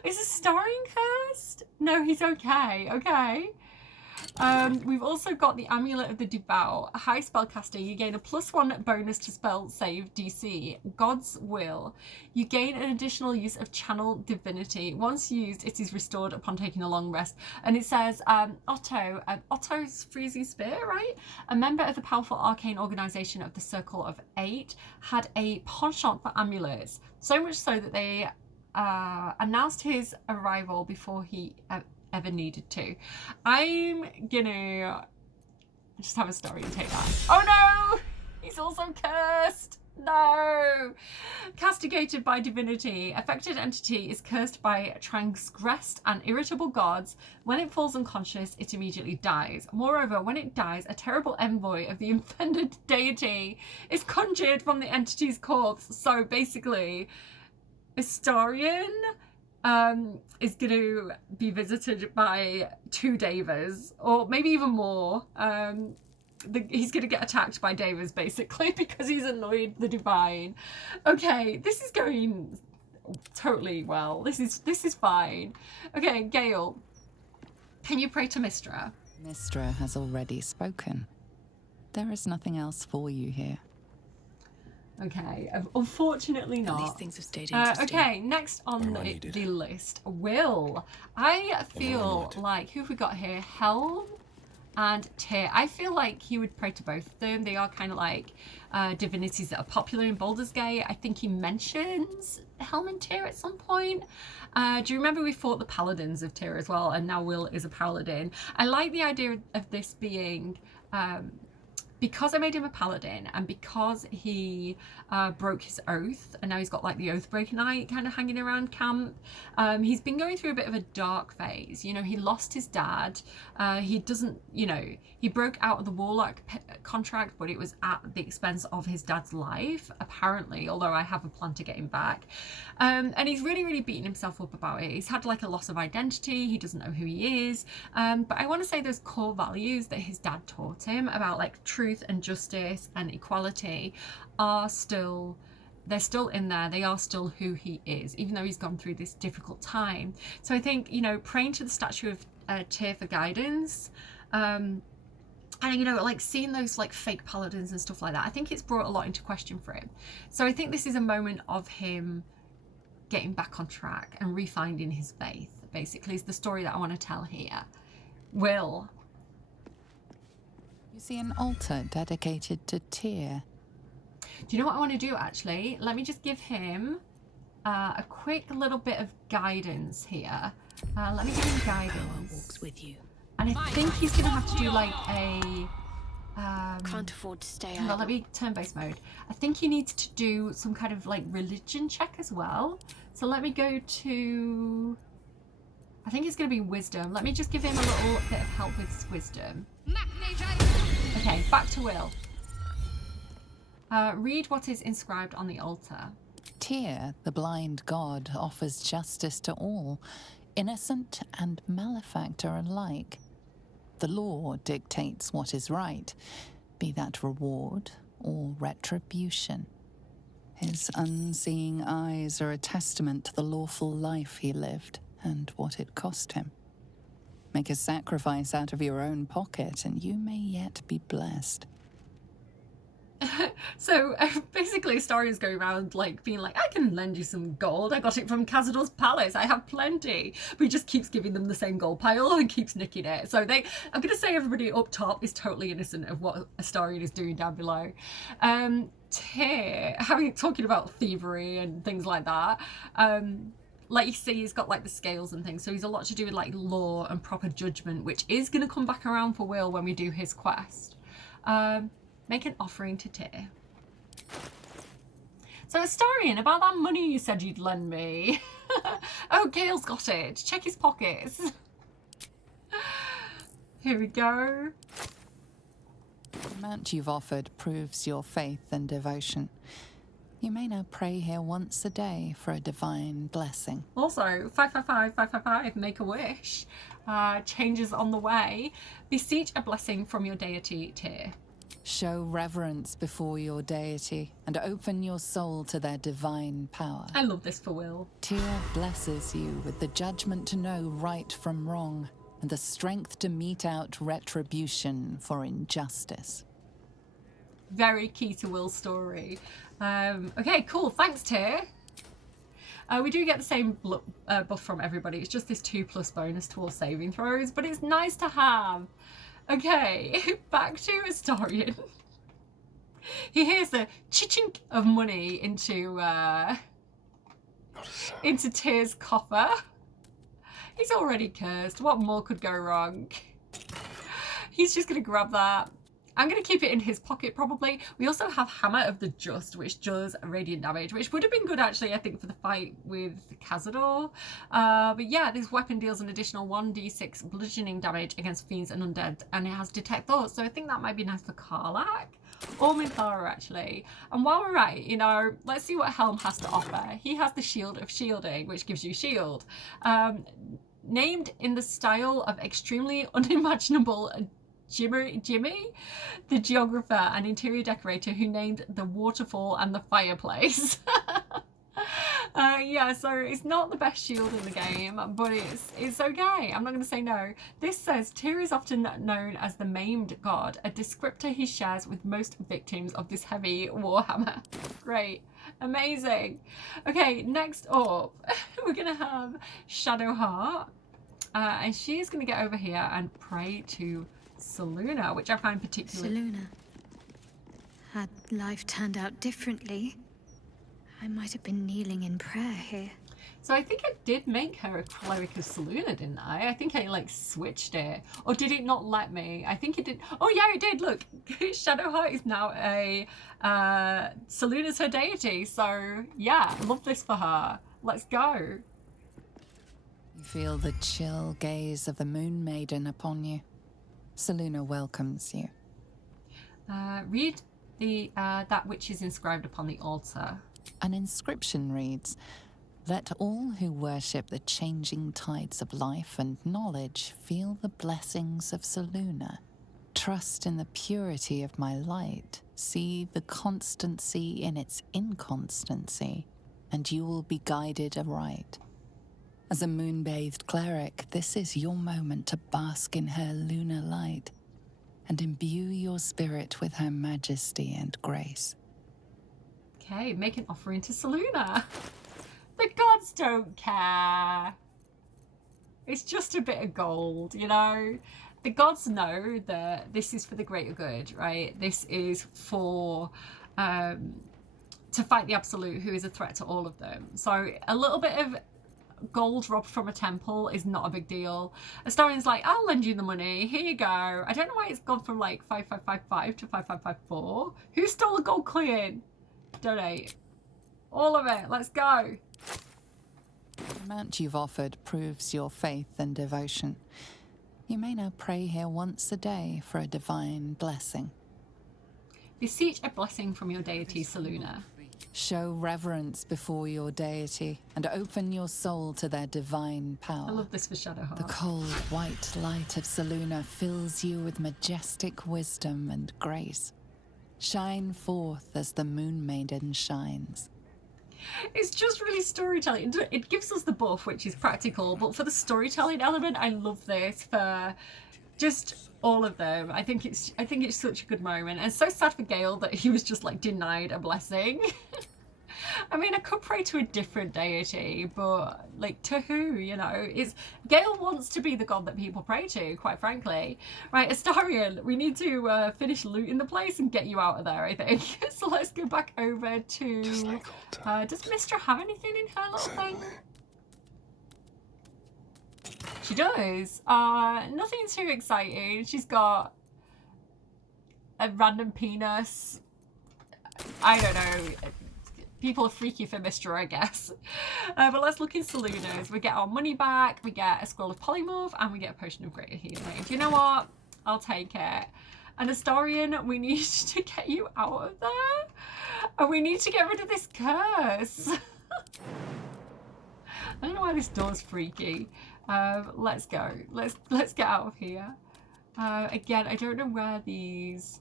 Is Astarion cursed? No, he's okay. Okay. We've also got the Amulet of the Devout. A high spellcaster, you gain a +1 bonus to spell save DC. God's Will. You gain an additional use of Channel Divinity. Once used, it is restored upon taking a long rest. And it says, Otto's Freezy Spear, right? A member of the powerful arcane organisation of the Circle of Eight had a penchant for amulets. So much so that they announced his arrival before he ever needed to. I'm gonna just have a story and take that. Oh no! He's also cursed! No! Castigated by divinity. Affected entity is cursed by transgressed and irritable gods. When it falls unconscious, it immediately dies. Moreover, when it dies, a terrible envoy of the offended deity is conjured from the entity's corpse. So basically, Astarion is going to be visited by 2 Devas, or maybe even more. He's going to get attacked by Devas, basically, because he's annoyed the Divine. Okay, this is going totally well. This is fine. Okay, Gale, can you pray to Mistra? Mistra has already spoken. There is nothing else for you here. Okay, unfortunately not. These things have stayed interesting. Okay, next on the list, Will. I feel like, who have we got here? Helm and Tyr. I feel like he would pray to both of them. They are kind of like divinities that are popular in Baldur's Gate. I think he mentions Helm and Tyr at some point. Do you remember we fought the paladins of Tyr as well, and now Will is a paladin? I like the idea of this being... because I made him a paladin, and because he broke his oath, and now he's got like the oath breaker knight kind of hanging around camp, he's been going through a bit of a dark phase. You know, he lost his dad. He doesn't, you know, he broke out of the warlock contract, but it was at the expense of his dad's life, apparently, although I have a plan to get him back. And he's really, really beating himself up about it. He's had like a loss of identity. He doesn't know who he is. But I want to say those core values that his dad taught him about like truth and justice and equality are still, they're still in there. They are still who he is, even though he's gone through this difficult time. So I think, you know, praying to the statue of Tyr for guidance, and, you know, like seeing those like fake paladins and stuff like that, I think it's brought a lot into question for him. So I think this is a moment of him getting back on track and refinding his faith, basically, is the story that I want to tell here. Will. You see an altar dedicated to Tyr. Do you know what I want to do, actually? Let me just give him a quick little bit of guidance here. Let me give him guidance. Walks with you. And I think he's going to have to do like a... Can't afford to stay well, out. let me turn base mode. I think he needs to do some kind of like religion check as well. So let me go to... I think it's going to be wisdom. Let me just give him a little bit of help with his wisdom. Okay, back to Will. Read what is inscribed on the altar. Tyr, the blind god, offers justice to all, innocent and malefactor alike. The law dictates what is right, be that reward or retribution. His unseeing eyes are a testament to the lawful life he lived and what it cost him. Make a sacrifice out of your own pocket and you may yet be blessed. So basically Astarion's going around like being like, I can lend you some gold. I got it from Cazador's palace. I have plenty. But he just keeps giving them the same gold pile and keeps nicking it. So I'm going to say everybody up top is totally innocent of what Astarion is doing down below. Tyr, talking about thievery and things like that. Like you see, he's got like the scales and things. So he's a lot to do with like law and proper judgment, which is going to come back around for Will when we do his quest. Make an offering to Tyr. So Astarion, about that money you said you'd lend me. Oh, Gale's got it. Check his pockets. Here we go. amount you've offered proves your faith and devotion. You may now pray here once a day for a divine blessing. Also, 555, 555, make a wish. Changes on the way. Beseech a blessing from your deity, Tyr. Show reverence before your deity and open your soul to their divine power. I love this for Will. Tyr blesses you with the judgment to know right from wrong and the strength to mete out retribution for injustice. Very key to Will's story. Okay, cool. Thanks, Tyr. We do get the same buff from everybody. It's just this 2+ bonus to all saving throws, but it's nice to have. Okay, back to Astarion. He hears the chink of money into Tyr's coffer. He's already cursed. What more could go wrong? He's just going to grab that. I'm going to keep it in his pocket, probably. We also have Hammer of the Just, which does radiant damage, which would have been good, actually, I think, for the fight with Cazador. But yeah, this weapon deals an additional 1d6 bludgeoning damage against fiends and undead, and it has Detect Thoughts, so I think that might be nice for Karlach. Or Minthara, actually. And while we're at it, you know, let's see what Helm has to offer. He has the Shield of Shielding, which gives you shield. Named in the style of extremely unimaginable Jimmy, the geographer and interior decorator who named the waterfall and the fireplace. Yeah, so it's not the best shield in the game, but it's okay. I'm not going to say no. This says Tyr is often known as the maimed god, a descriptor he shares with most victims of this heavy warhammer. Great. Amazing. Okay, next up, we're going to have Shadowheart. And she's going to get over here and pray to Selûne, which I find particularly... Selûne. Had life turned out differently, I might have been kneeling in prayer here. So I think I did make her a cleric of Selûne, didn't I? I think I like switched it. Or did it not let me? I think it did. Oh yeah, it did. Look, Shadowheart is now a... Selûne's her deity. So yeah, love this for her. Let's go. You feel the chill gaze of the Moon Maiden upon you. Selûne welcomes you. Read the that which is inscribed upon the altar. An inscription reads, "Let all who worship the changing tides of life and knowledge feel the blessings of Selûne. Trust in the purity of my light. See the constancy in its inconstancy, and you will be guided aright." As a moon-bathed cleric, this is your moment to bask in her lunar light and imbue your spirit with her majesty and grace. Okay, make an offering to Selûne. The gods don't care. It's just a bit of gold, you know? The gods know that this is for the greater good, right? This is for... to fight the Absolute, who is a threat to all of them. So a little bit of gold robbed from a temple is not a big deal. Astarion's like, I'll lend you the money. Here you go. I don't know why it's gone from like 5555 to 5554. Who stole a gold coin? Donate. All of it. Let's go. The amount you've offered proves your faith and devotion. You may now pray here once a day for a divine blessing. Beseech a blessing from your deity, Selûne. Show reverence before your deity and open your soul to their divine power. I love this for Shadowheart. The cold, white light of Selûne fills you with majestic wisdom and grace. Shine forth as the Moon Maiden shines. It's just really storytelling. It gives us the buff, which is practical, but for the storytelling element, I love this for just all of them. I think it's such a good moment. And it's so sad for Gale that he was just like denied a blessing. I mean, I could pray to a different deity, but like to who, you know? Gale wants to be the god that people pray to, quite frankly. Right, Astarion, we need to finish looting the place and get you out of there, I think. So let's go back over to... does Mistra have anything in her little thing? She does. Nothing too exciting. She's got a random penis. I don't know. People are freaky for Mistra, I guess. But let's look in Selûne's. We get our money back, we get a scroll of polymorph, and we get a potion of greater healing. Do you know what? I'll take it. And Astarion, we need to get you out of there. And we need to get rid of this curse. I don't know why this door's freaky. Let's go. Let's get out of here. Again, I don't know where these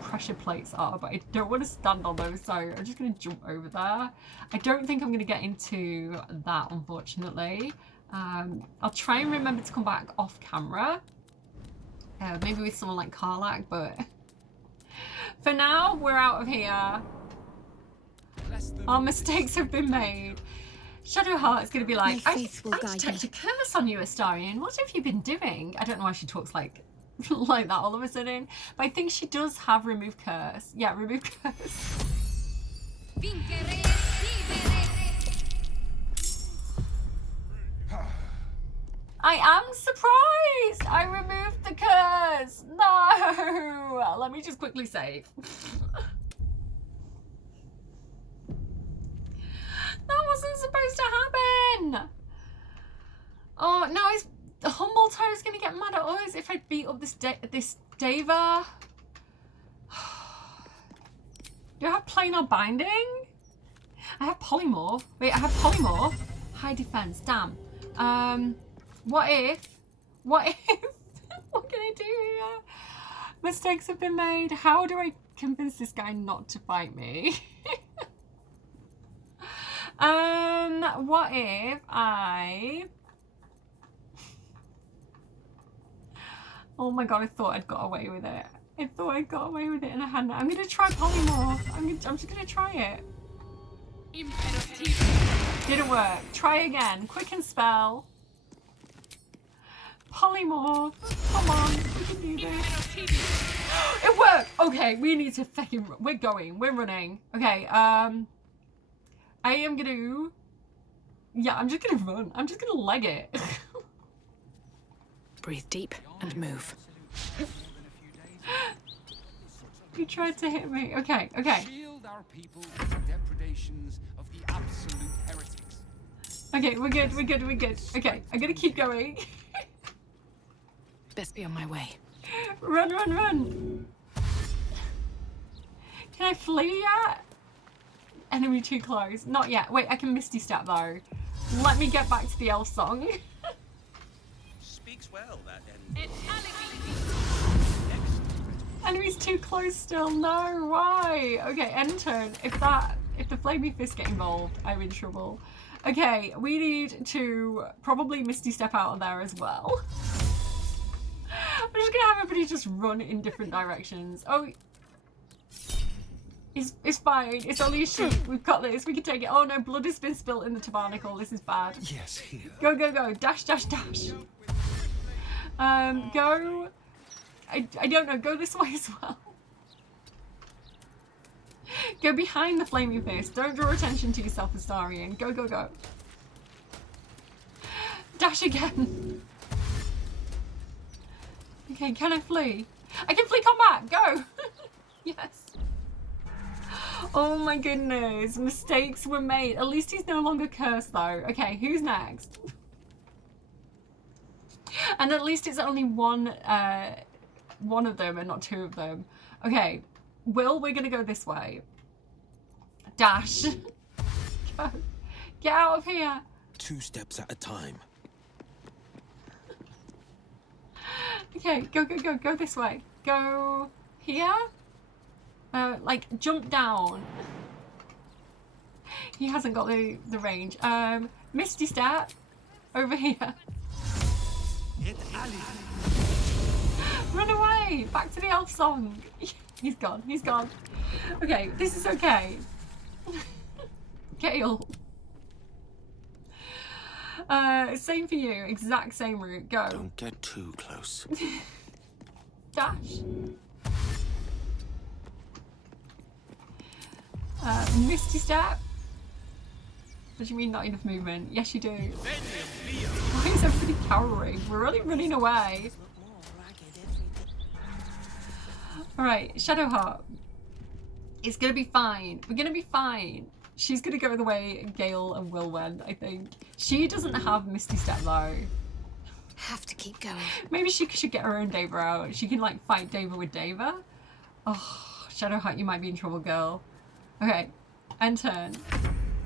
pressure plates are, but I don't want to stand on those, so I'm just going to jump over there. I don't think I'm going to get into that, unfortunately. I'll try and remember to come back off camera. Maybe with someone like Karlach, but for now, we're out of here. Our mistakes have been made. Shadowheart is going to be like, I detect a curse on you, Astarion. What have you been doing? I don't know why she talks like that all of a sudden, but I think she does have remove curse. Yeah, remove curse. I am surprised! I removed the curse! No! Let me just quickly save. That wasn't supposed to happen! Oh, now is Humble Toe's gonna get mad at us if I beat up this Deva? Do I have plain or binding? I have polymorph. Wait, I have polymorph. High defense, damn. What if? What can I do here? Mistakes have been made. How do I convince this guy not to fight me? What if I... Oh my god, I thought I'd got away with it. I thought I got away with it and I hadn't. I'm gonna try polymorph. I'm just gonna try it. Didn't work. Try again. Quicken spell. Polymorph. Come on, we can do this. It worked! Okay, we need to fucking... We're going. We're running. Okay, I am gonna... Yeah, I'm just gonna run. I'm just gonna leg it. Breathe deep and move. He tried to hit me. Okay, okay. Shield our people from the depredations of the absolute heretics. Okay, we're good, we're good, we're good. Okay, I'm gonna keep going. Best be on my way. Run, run, run! Can I flee yet? Enemy too close. Not yet. Wait, I can Misty Step though. Let me get back to the elf song. Speaks well, that Enemy's too close still. No, why? Okay, end turn. If the Flamey Fist get involved, I'm in trouble. Okay, we need to probably Misty Step out of there as well. I'm just gonna have everybody just run in different directions. Oh, it's fine. It's only a sheep. We've got this. We can take it. Oh no, blood has been spilt in the tabernacle. This is bad. Yes, here. Go, go, go. Dash, dash, dash. Go. I don't know. Go this way as well. Go behind the Flaming Fist. Don't draw attention to yourself, Astarion. Go, go, go. Dash again. Okay, can I flee? I can flee combat! Go! Yes. Oh my goodness. Mistakes were made. At least he's no longer cursed though. Okay, who's next? And at least it's only one of them and not two of them. Okay, Will, we're gonna go this way. Dash. Go. Get out of here. 2 steps at a time. Okay, go, go, go, go this way. Go here. Like, jump down. He hasn't got the range. Misty Step. Over here. Run away! Back to the elf song. He's gone, he's gone. Okay, this is okay. Gale. Same for you. Exact same route. Go. Don't get too close. Dash. Misty Step. What do you mean not enough movement? Yes, you do. Why is everybody cowering? We're only running away. Alright, Shadowheart. It's gonna be fine. We're gonna be fine. She's gonna go the way Gale and Will went, I think. She doesn't have Misty Step though. have to keep going. Maybe she should get her own Deva out. She can like fight Deva with Deva. Oh, Shadowheart, you might be in trouble, girl. Okay, end turn.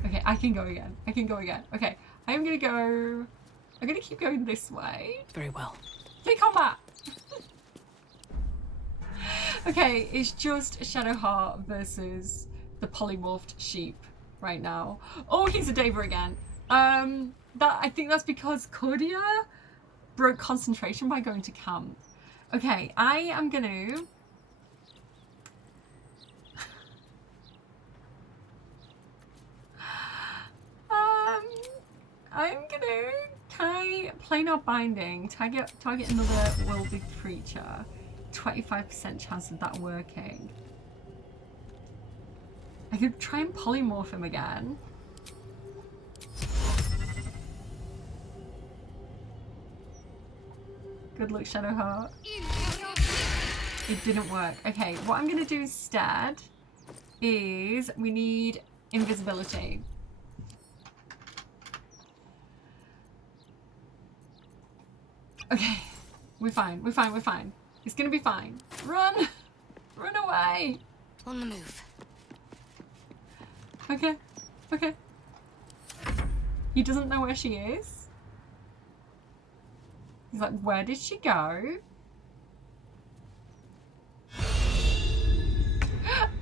Okay, I can go again. I can go again. Okay, I'm gonna go. I'm gonna keep going this way. Very well. Play combat. Okay, it's just Shadowheart versus the polymorphed sheep right now. Oh, he's a Deva again. I think that's because Cordia broke concentration by going to camp. Okay, I am gonna can I play not binding? Target another wildy creature. 25% chance of that working. I could try and polymorph him again. Good luck, Shadowheart. It didn't work. Okay, what I'm gonna do instead is we need invisibility. Okay, we're fine, we're fine, we're fine. It's gonna be fine. Run! Run away! On the move. Okay, okay. He doesn't know where she is. He's like, where did she go?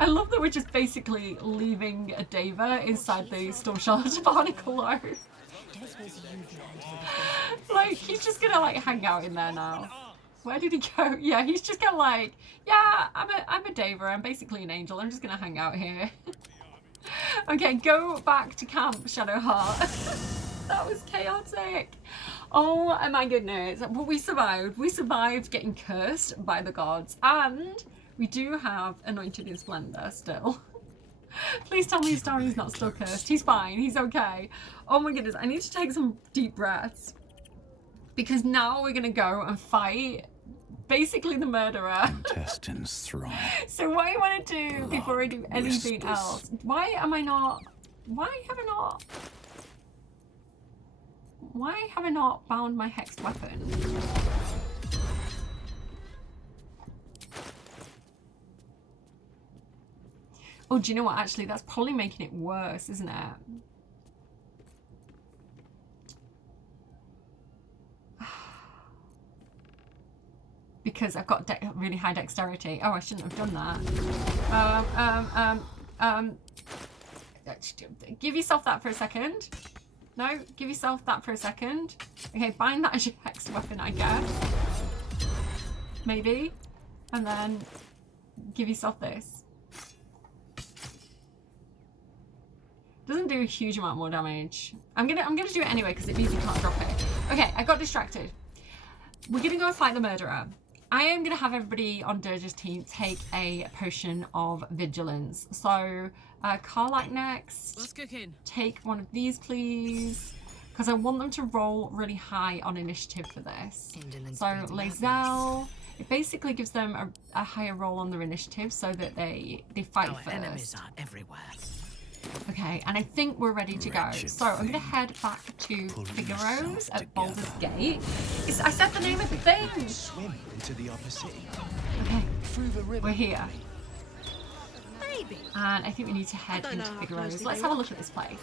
I love that we're just basically leaving a Deva inside the Storm Charlotte Barnacle alone. Like, he's just gonna like hang out in there now. Where did he go? Yeah, he's just gonna like, yeah, I'm a Deva, I'm basically an angel, I'm just gonna hang out here. Okay, go back to camp, Shadowheart. That was chaotic. Oh my goodness. But we survived. We survived getting cursed by the gods. And we do have Anointed in Splendor still. Please tell me Starry's not still cursed. He's fine. He's okay. Oh my goodness. I need to take some deep breaths. Because now we're going to go and fight basically the murderer. Intestines throb. So what I want to do before I do anything else, why have I not bound my hexed weapon? Oh, do you know what? Actually, that's probably making it worse, isn't it? Because I've got really high dexterity. Oh, I shouldn't have done that. Give yourself that for a second. No, give yourself that for a second. Okay, bind that as your hex weapon, I guess. Maybe. And then give yourself this. Doesn't do a huge amount more damage. I'm gonna do it anyway because it means you can't drop it. Okay, I got distracted. We're gonna go and fight the murderer. I am gonna have everybody on Dirge's team take a potion of vigilance. So Carlite next. What's cooking? Take one of these, please. Because I want them to roll really high on initiative for this. So Lae'zel, it basically gives them a higher roll on their initiative so that they fight first. Our enemies are everywhere. Okay, and I think we're ready to go. So I'm gonna head back to Figaro's at Baldur's Gate. I said the name of the thing! Swim into the upper city. Okay, we're here. Maybe. And I think we need to head into Figaro's. Let's have a look at this place.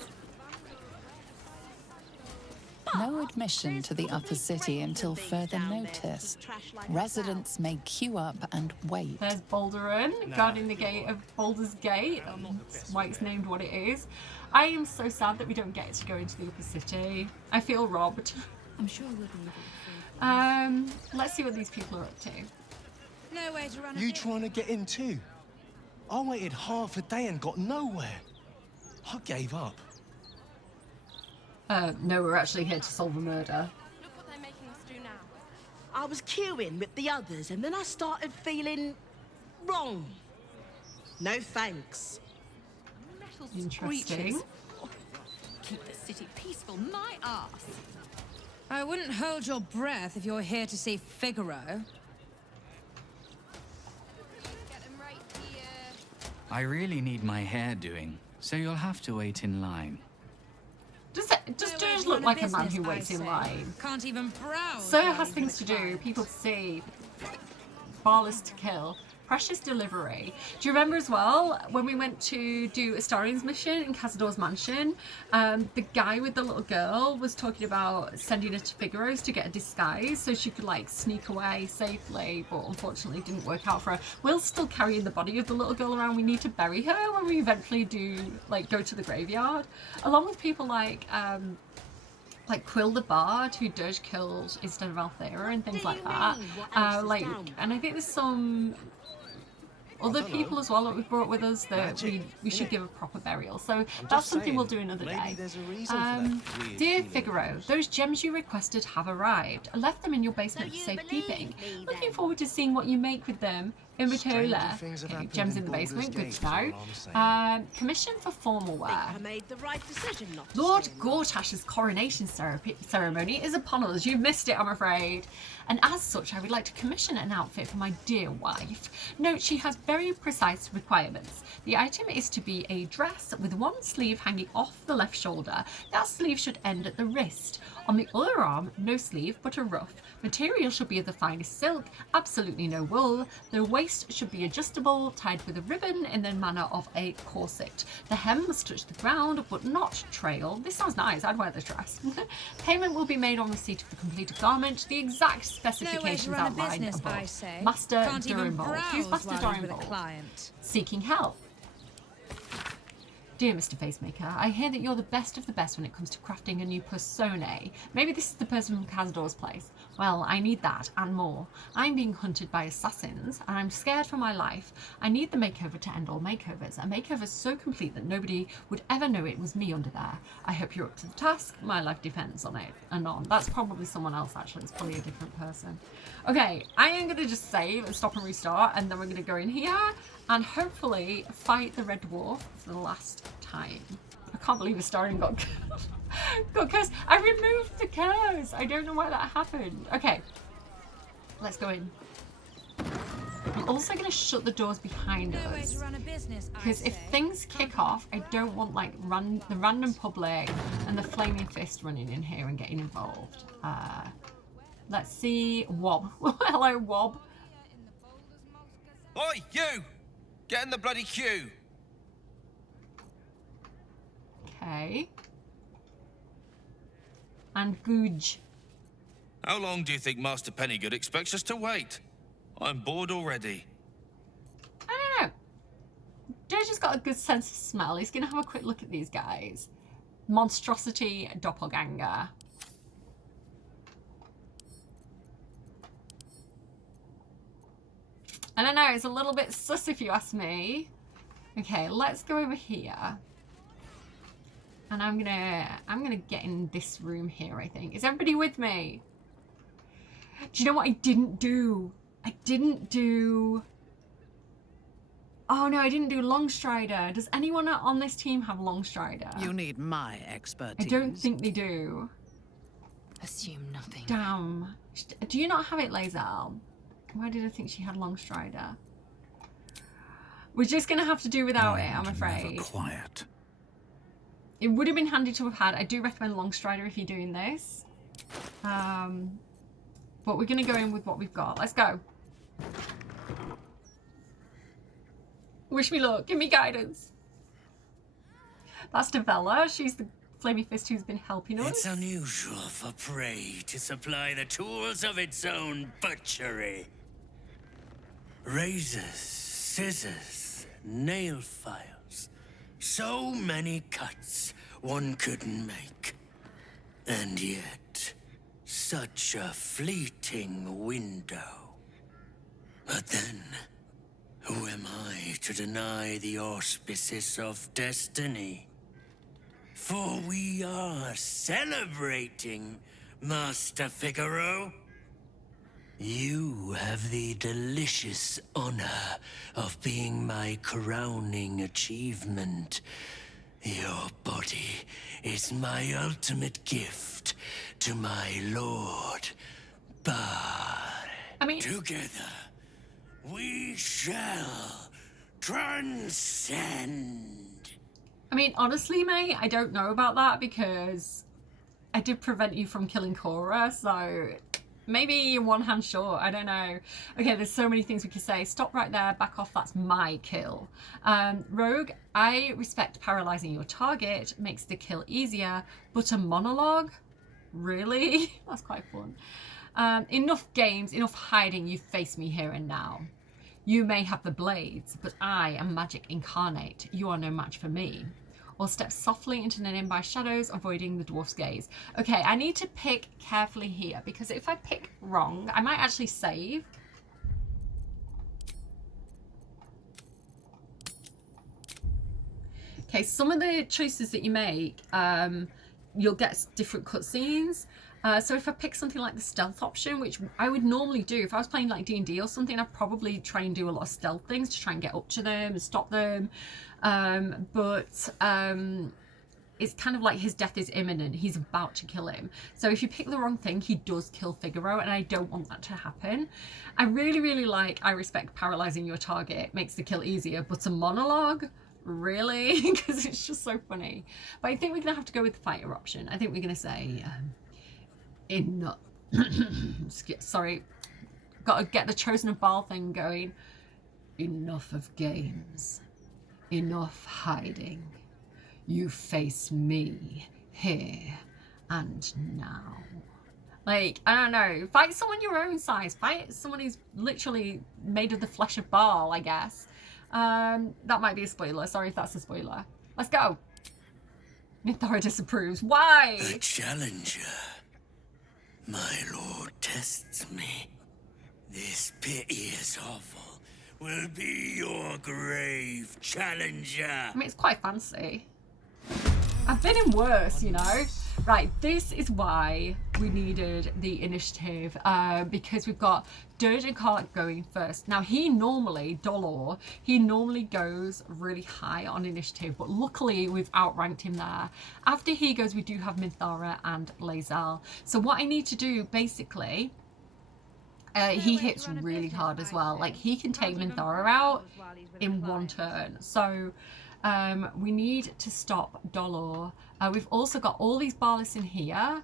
No admission to the upper city until further notice. Residents may queue up and wait. There's Baldurin guarding the gate of Baldur's Gate. That's why it's named what it is. I am so sad that we don't get to go into the upper city. I feel robbed. I'm sure we'll be. Let's see what these people are up to. Nowhere to run. You trying to get in too? I waited half a day and got nowhere. I gave up. No, we're actually here to solve a murder. Look what they're making us do now. I was queuing with the others and then I started feeling wrong. No thanks. Interesting. Keep the city peaceful, my ass. I wouldn't hold your breath if you're here to see Figaro. I really need my hair doing, so you'll have to wait in line. Does Dirge look like a man who waits in line? Can't even browse. Sir has things to do, people to see, Barless to kill. Precious delivery. Do you remember as well when we went to do Astarian's mission in Cazador's mansion? The guy with the little girl was talking about sending her to Figaro's to get a disguise so she could like sneak away safely, but unfortunately didn't work out for her. Will's still carrying the body of the little girl around. We need to bury her when we eventually do like go to the graveyard, along with people like Quill the Bard, who Dirge killed instead of Althea and things like that. And I think there's some other people as well that we've brought with us that we should give a proper burial. So that's something we'll do another day. Dear Figaro, those gems you requested have arrived. I left them in your basement for safekeeping. Looking forward to seeing what you make with them. Invitola. Okay, gems in the basement, good to know. Commission for formal wear. I made the right decision not to Lord Gortash's coronation ceremony is upon us. You've missed it, I'm afraid. And as such, I would like to commission an outfit for my dear wife. Note, she has very precise requirements. The item is to be a dress with one sleeve hanging off the left shoulder. That sleeve should end at the wrist. On the other arm, no sleeve, but a ruff. Material should be of the finest silk, absolutely no wool. The waist should be adjustable, tied with a ribbon in the manner of a corset. The hem must touch the ground, but not trail. This sounds nice, I'd wear this dress. Payment will be made on receipt of the completed garment. The exact specifications outlined above. Master Durimbold. Who's Master Durimbold? Seeking help. Dear Mr. Facemaker, I hear that you're the best of the best when it comes to crafting a new personae. Maybe this is the person from Cazador's place. Well, I need that and more. I'm being hunted by assassins and I'm scared for my life. I need the makeover to end all makeovers. A makeover so complete that nobody would ever know it was me under there. I hope you're up to the task. My life depends on it. Anon. That's probably someone else actually. It's probably a different person. Okay, I am going to just save and stop and restart, and then we're going to go in here and hopefully fight the Red Dwarf for the last time. I can't believe Astarian got cursed. I removed the curse. I don't know why that happened. Okay, let's go in. I'm also going to shut the doors behind us, because if things kick off, I don't want like the random public and the flaming fist running in here and getting involved. Let's see. Wob. Hello, Wob. Oi, you! Get in the bloody queue! Okay. And Googe. How long do you think Master Pennygood expects us to wait? I'm bored already. I don't know. Dirge has got a good sense of smell. He's going to have a quick look at these guys. Monstrosity Doppelganger. I don't know, it's a little bit sus if you ask me. Okay, let's go over here. And I'm gonna get in this room here, I think. Is everybody with me? Do you know what I didn't do? I didn't do... Oh no, I didn't do Longstrider. Does anyone on this team have Longstrider? You need my expertise. I don't think they do. Assume nothing. Damn. Do you not have it, Lae'zel? Why did I think she had Longstrider? We're just going to have to do without it, I'm afraid. Quiet. It would have been handy to have had. I do recommend Longstrider if you're doing this. But we're going to go in with what we've got. Let's go. Wish me luck. Give me guidance. That's Devella. She's the Flamey Fist who's been helping us. It's unusual for prey to supply the tools of its own butchery. Razors, scissors, nail files. So many cuts one couldn't make. And yet, such a fleeting window. But then, who am I to deny the auspices of destiny? For we are celebrating, Master Figaro. You have the delicious honor of being my crowning achievement. Your body is my ultimate gift to my lord, Bard. Together, we shall transcend. I mean, honestly, mate, I don't know about that because I did prevent you from killing Cora, so maybe you're one hand short. I don't know. Okay, there's so many things we could say. Stop right there. Back off. That's my kill. Rogue, I respect paralyzing your target. Makes the kill easier. But a monologue? Really? That's quite fun. Enough games, enough hiding. You face me here and now. You may have the blades, but I am magic incarnate. You are no match for me. Or step softly into the nearby shadows, avoiding the dwarf's gaze. Okay, I need to pick carefully here, because if I pick wrong, I might actually save. Okay, some of the choices that you make, you'll get different cutscenes. So if I pick something like the stealth option, which I would normally do, if I was playing like D&D or something, I'd probably try and do a lot of stealth things to try and get up to them and stop them. But it's kind of like his death is imminent. He's about to kill him. So if you pick the wrong thing, he does kill Figaro, and I don't want that to happen. I really, really like I respect paralyzing your target. Makes the kill easier, but a monologue? Really? Because it's just so funny. But I think we're going to have to go with the fighter option. I think we're going to say... enough. Sorry, got to get the Chosen of Baal thing going. Enough of games, enough hiding. You face me here and now. Like, I don't know, fight someone your own size, fight someone who's literally made of the flesh of Baal, I guess. That might be a spoiler. Sorry if that's a spoiler. Let's go. Minthara disapproves. Why? A challenger. My lord tests me. This piteous hovel will be your grave, challenger. I mean, it's quite fancy. I've been in worse, you know. Right, this is why we needed the initiative, because we've got Dirge and Karlach going first. Now, he normally goes really high on initiative, but luckily we've outranked him there. After he goes, we do have Minthara and Lae'zel. So what I need to do, basically, he hits really hard as well. Like, he can take Minthara out in one turn. So... we need to stop Dolor. We've also got all these Barlis in here.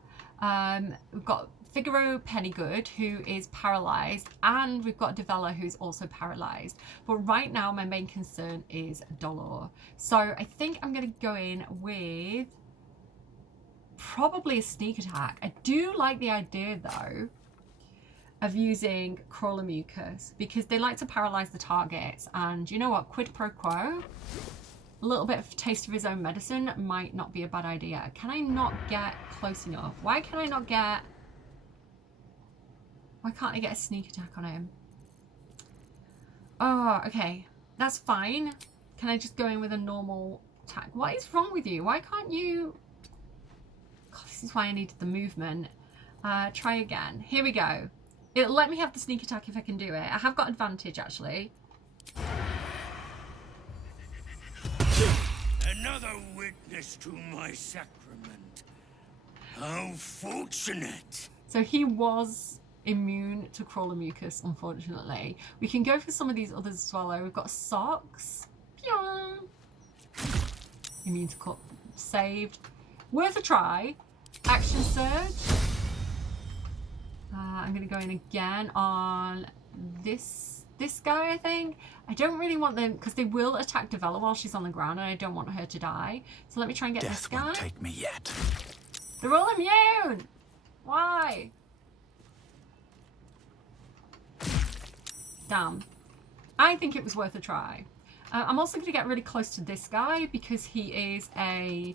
We've got Figaro Pennygood, who is paralysed, and we've got Devella, who's also paralysed. But right now, my main concern is Dolor. So I think I'm going to go in with probably a sneak attack. I do like the idea, though, of using Crawler Mucus, because they like to paralyse the targets. And you know what? Quid pro quo. A little bit of taste of his own medicine might not be a bad idea. Can I not get close enough? Why can I not get... Why can't I get a sneak attack on him? Oh, okay. That's fine. Can I just go in with a normal attack? What is wrong with you? Why can't you... God, this is why I needed the movement. Try again. Here we go. It'll let me have the sneak attack if I can do it. I have got advantage, actually. Another witness to my sacrament. How fortunate. So he was immune to Crawler Mucus, unfortunately. We can go for some of these others as well, though. We've got Socks. Immune to cut. Saved. Worth a try. Action Surge. I'm going to go in again on this guy, I think. I don't really want them, because they will attack Devella while she's on the ground, and I don't want her to die. So let me try and get this guy. Death won't take me yet. They're all immune! Why? Damn. I think it was worth a try. I'm also going to get really close to this guy, because he is a...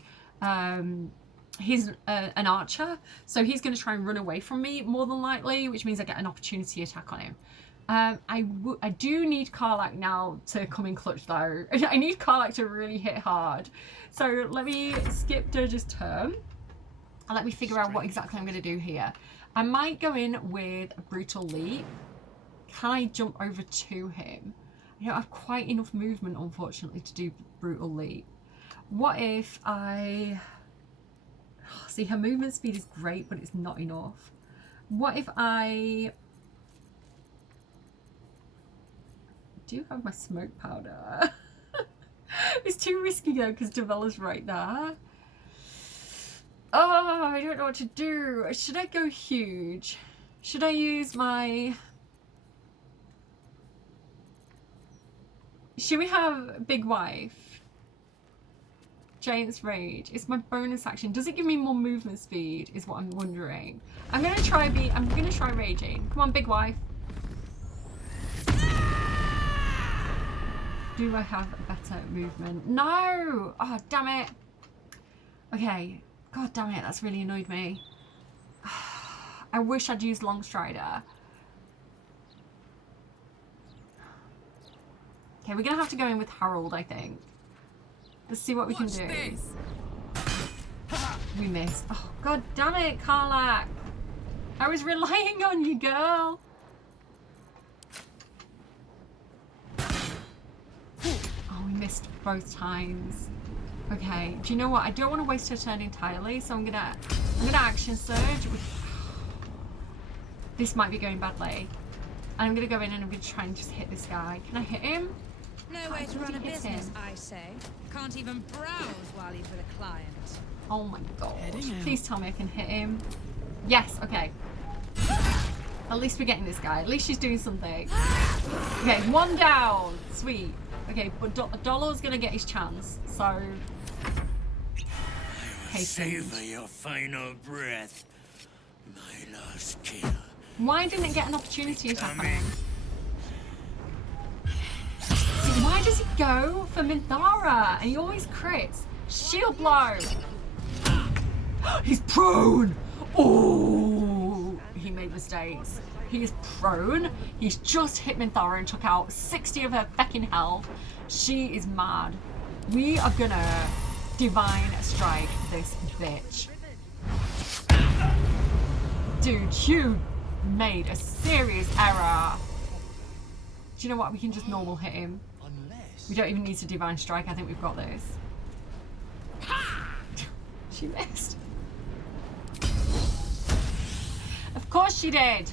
he's an archer, so he's going to try and run away from me, more than likely, which means I get an opportunity attack on him. I do need Karlach now to come in clutch, though. I need Karlach to really hit hard. So let me skip Dirge's turn and let me figure out what exactly I'm going to do here. I might go in with a Brutal Leap. Can I jump over to him? I don't have quite enough movement, unfortunately, to do Brutal Leap. What if I... See, her movement speed is great, but it's not enough. What if I... do have my smoke powder. It's too risky though because Devella's right there. Oh, I don't know what to do. Should I go huge? Should I use my... Should we have Big Wife? Giant's Rage. It's my bonus action. Does it give me more movement speed? Is what I'm wondering. I'm gonna try raging. Come on, Big Wife. Do I have a better movement? No! Oh, damn it. Okay. God damn it, that's really annoyed me. I wish I'd used Longstrider. Okay, we're gonna have to go in with Harold, I think. Let's see what we can do. We missed. Oh, god damn it, Karlach. I was relying on you, girl. Oh, we missed both times. Okay, do you know what? I don't want to waste her turn entirely, so I'm gonna action surge. This might be going badly. And I'm gonna go in and I'm gonna try and just hit this guy. Can I hit him? No way to run a business, I say. Can't even browse while he's with a client. Oh my god. Please tell me I can hit him. Yes, okay. At least we're getting this guy. At least she's doing something. Okay, one down. Sweet. Okay, but Dollar's gonna get his chance, so... Savor your final breath. My last kill. Why didn't it get an opportunity attack on him? Why does he go for Minthara? And he always crits. Shield blow. He's prone. Oh, he made mistakes. He is prone. He's just hit Minthara and took out 60 of her feckin' health. She is mad. We are gonna divine strike this bitch. Dude, you made a serious error. Do you know what? We can just normal hit him. We don't even need to divine strike. I think we've got this. She missed. Of course she did.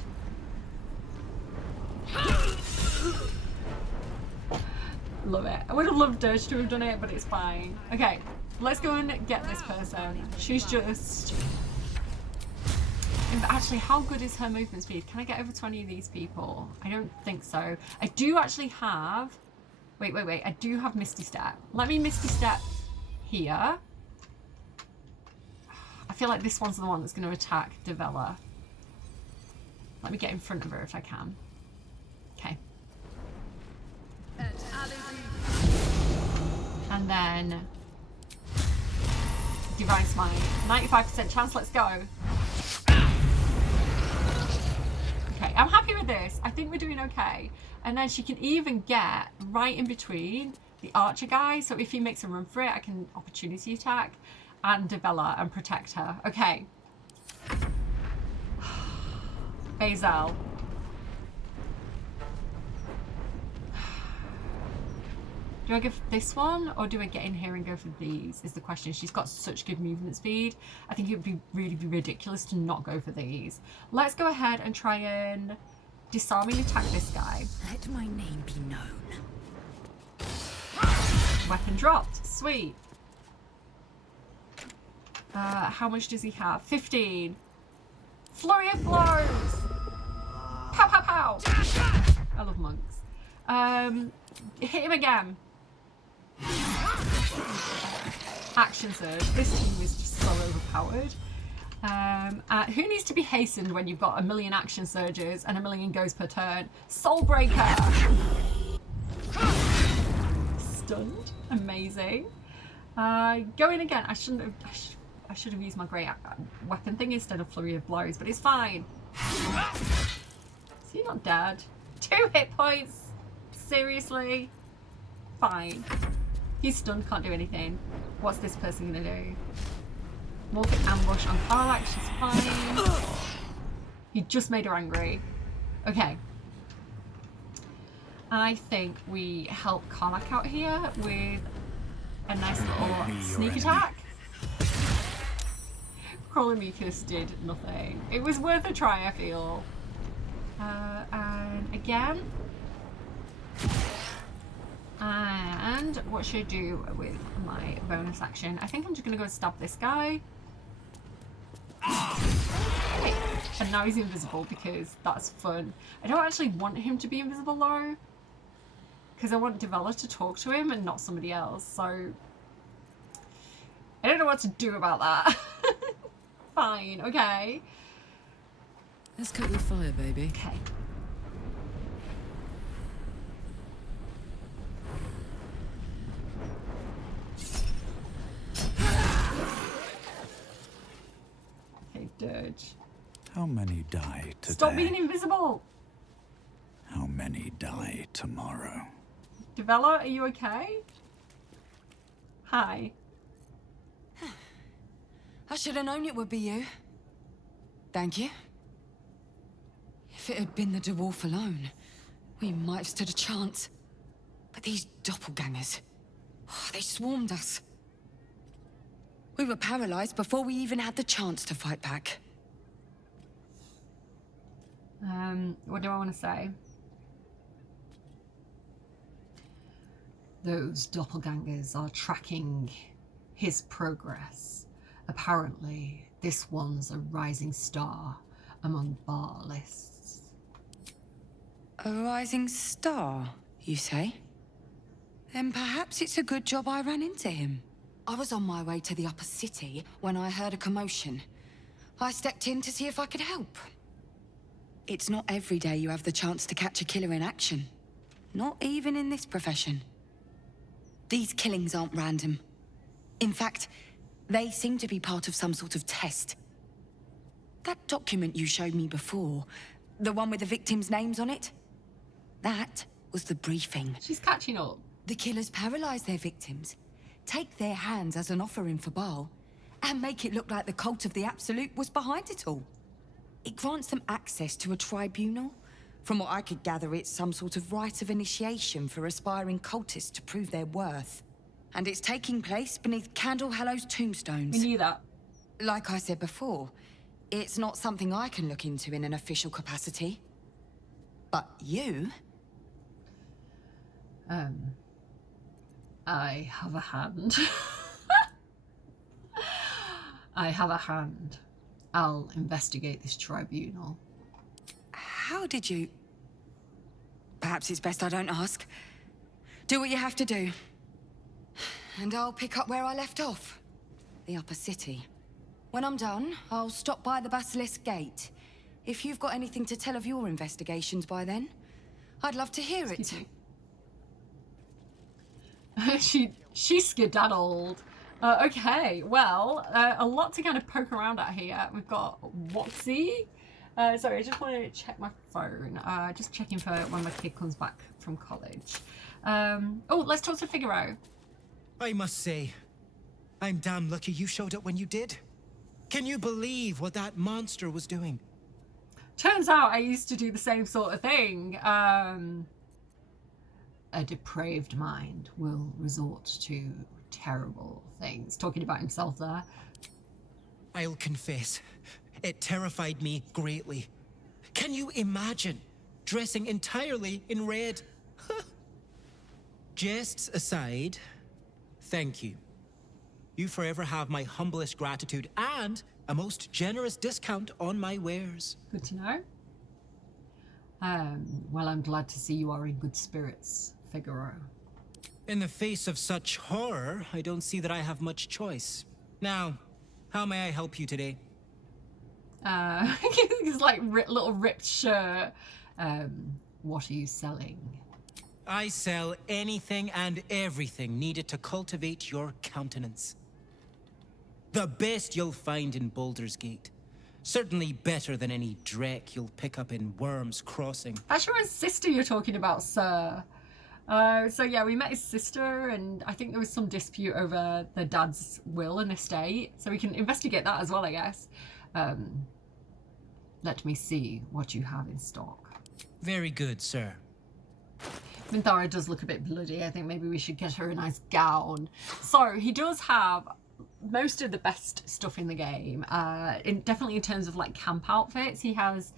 Love it. I would have loved Dirge to have done it, but it's fine. Okay, let's go and get this person. She's just... Actually, how good is her movement speed? Can I get over 20 of these people? I don't think so. I do actually have... Wait. I do have Misty Step. Let me Misty Step here. I feel like this one's the one that's going to attack Devella. Let me get in front of her if I can. Okay. And then... Divine Smite. 95% chance, let's go. Okay, I'm happy with this. I think we're doing okay. And then she can even get right in between the archer guy. So if he makes a run for it, I can opportunity attack and Devella and protect her. Okay. Bazel. Do I go for this one or do I get in here and go for these is the question. She's got such good movement speed. I think it would be really ridiculous to not go for these. Let's go ahead and try and disarming attack this guy. Let my name be known. Weapon dropped. Sweet. How much does he have? 15. Flurry of blows. Pow, pow, pow. I love monks. Hit him again. Action surge. This team is just so overpowered. Who needs to be hastened when you've got a million action surges and a million goes per turn? Soulbreaker! Stunned. Amazing. Going again. I should have used my great weapon thing instead of flurry of blows, but it's fine. Is he not dead? 2 hit points. Seriously? Fine. He's stunned, can't do anything. What's this person gonna do? Morphic ambush on Karlach, she's fine. He just made her angry. Okay. I think we help Karlach out here with a nice little sneak attack. Crawling Mucus did nothing. It was worth a try, I feel. And again. And And what should I do with my bonus action? I think I'm just going to go stab this guy. Okay. And now he's invisible because that's fun. I don't actually want him to be invisible though, because I want Devella to talk to him and not somebody else. So I don't know what to do about that. Fine, okay. Let's cook with fire, baby. Okay. Okay, Dirge. How many die today? Stop being invisible! How many die tomorrow? Devella, are you okay? Hi. I should have known it would be you. Thank you. If it had been the dwarf alone, we might have stood a chance. But these doppelgangers, they swarmed us. We were paralyzed before we even had the chance to fight back. What do I want to say? Those doppelgangers are tracking his progress. Apparently, this one's a rising star among bar lists. A rising star, you say? Then perhaps it's a good job I ran into him. I was on my way to the upper city when I heard a commotion. I stepped in to see if I could help. It's not every day you have the chance to catch a killer in action. Not even in this profession. These killings aren't random. In fact, they seem to be part of some sort of test. That document you showed me before, the one with the victims' names on it, that was the briefing. She's catching up. The killers paralyze their victims, take their hands as an offering for Baal, and make it look like the cult of the Absolute was behind it all. It grants them access to a tribunal. From what I could gather, it's some sort of rite of initiation for aspiring cultists to prove their worth. And it's taking place beneath Candle Hallow's tombstones. We knew that. Like I said before, it's not something I can look into in an official capacity. But you? I have a hand. I have a hand. I'll investigate this tribunal. How did you... Perhaps it's best I don't ask. Do what you have to do. And I'll pick up where I left off. The upper city. When I'm done, I'll stop by the Basilisk Gate. If you've got anything to tell of your investigations by then, I'd love to hear it. She skedaddled. Okay, well, a lot to kind of poke around at here. We've got Watsy. Sorry, I just want to check my phone. Just checking for when my kid comes back from college. Oh, let's talk to Figaro. I must say, I'm damn lucky you showed up when you did. Can you believe what that monster was doing? Turns out I used to do the same sort of thing. A depraved mind will resort to terrible things. Talking about himself there. I'll confess, it terrified me greatly. Can you imagine dressing entirely in red? Jests aside, thank you. You forever have my humblest gratitude and a most generous discount on my wares. Good to know. Well, I'm glad to see you are in good spirits, Figaro. In the face of such horror, I don't see that I have much choice. Now, how may I help you today? His like little ripped shirt. What are you selling? I sell anything and everything needed to cultivate your countenance. The best you'll find in Baldur's Gate. Certainly better than any dreck you'll pick up in Worm's Crossing. That's your sister you're talking about, sir. So yeah, we met his sister, and I think there was some dispute over their dad's will and estate. So we can investigate that as well, I guess. Let me see what you have in stock. Very good, sir. Minthara does look a bit bloody. I think maybe we should get her a nice gown. So he does have most of the best stuff in the game. Definitely in terms of like camp outfits, he has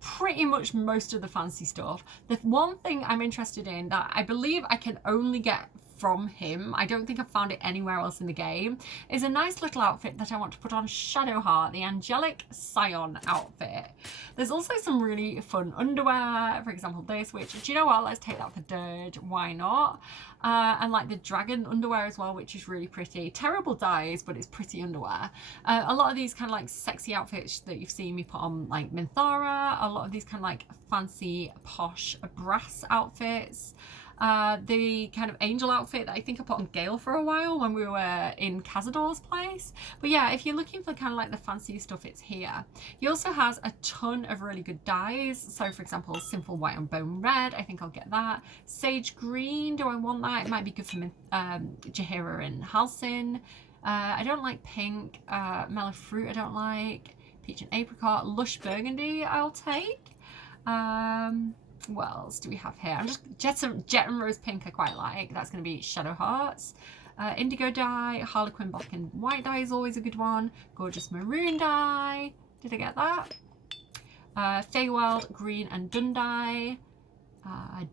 pretty much most of the fancy stuff. The one thing I'm interested in that I believe I can only get from him. I don't think I've found it anywhere else in the game. It's a nice little outfit that I want to put on Shadowheart, the Angelic Scion outfit. There's also some really fun underwear, for example this, which, do you know what, let's take that for Dirge, why not? And like the dragon underwear as well, which is really pretty. Terrible dyes, but it's pretty underwear. A lot of these kind of like sexy outfits that you've seen me put on like Minthara, a lot of these kind of like fancy posh brass outfits. The kind of angel outfit that I think I put on Gale for a while when we were in Cazador's place. But yeah, if you're looking for kind of like the fancy stuff, it's here. He also has a ton of really good dyes. So for example, Simple White and Bone Red, I think I'll get that. Sage Green, do I want that? It might be good for Jaheira and Halsin. I don't like pink. Mellow Fruit I don't like. Peach and Apricot. Lush Burgundy I'll take. What else do we have here? I'm just Jet and Rose Pink I quite like. That's going to be Shadow Hearts. Indigo dye, Harlequin Black and White dye is always a good one. Gorgeous Maroon dye. Did I get that? Feywild Green and Dun dye.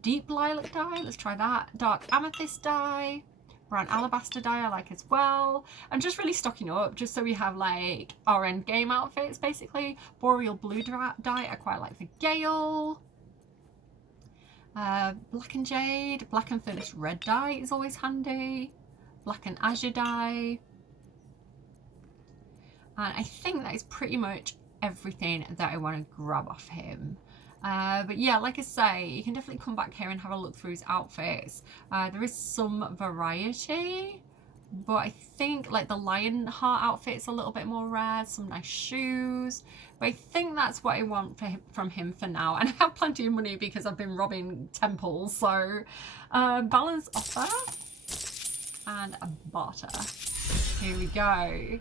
Deep Lilac dye. Let's try that. Dark Amethyst dye. Brown Alabaster dye I like as well. I'm just really stocking up just so we have like our end game outfits basically. Boreal Blue dye I quite like for Gale. Black and Jade, Black and Furnished Red dye is always handy. Black and Azure dye. And I think that is pretty much everything that I want to grab off him. But yeah, like I say, you can definitely come back here and have a look through his outfits. There is some variety, but I think like the Lionheart outfit's a little bit more rare, some nice shoes. But I think that's what I want from him for now. And I have plenty of money because I've been robbing temples. So balance offer and a barter. Here we go.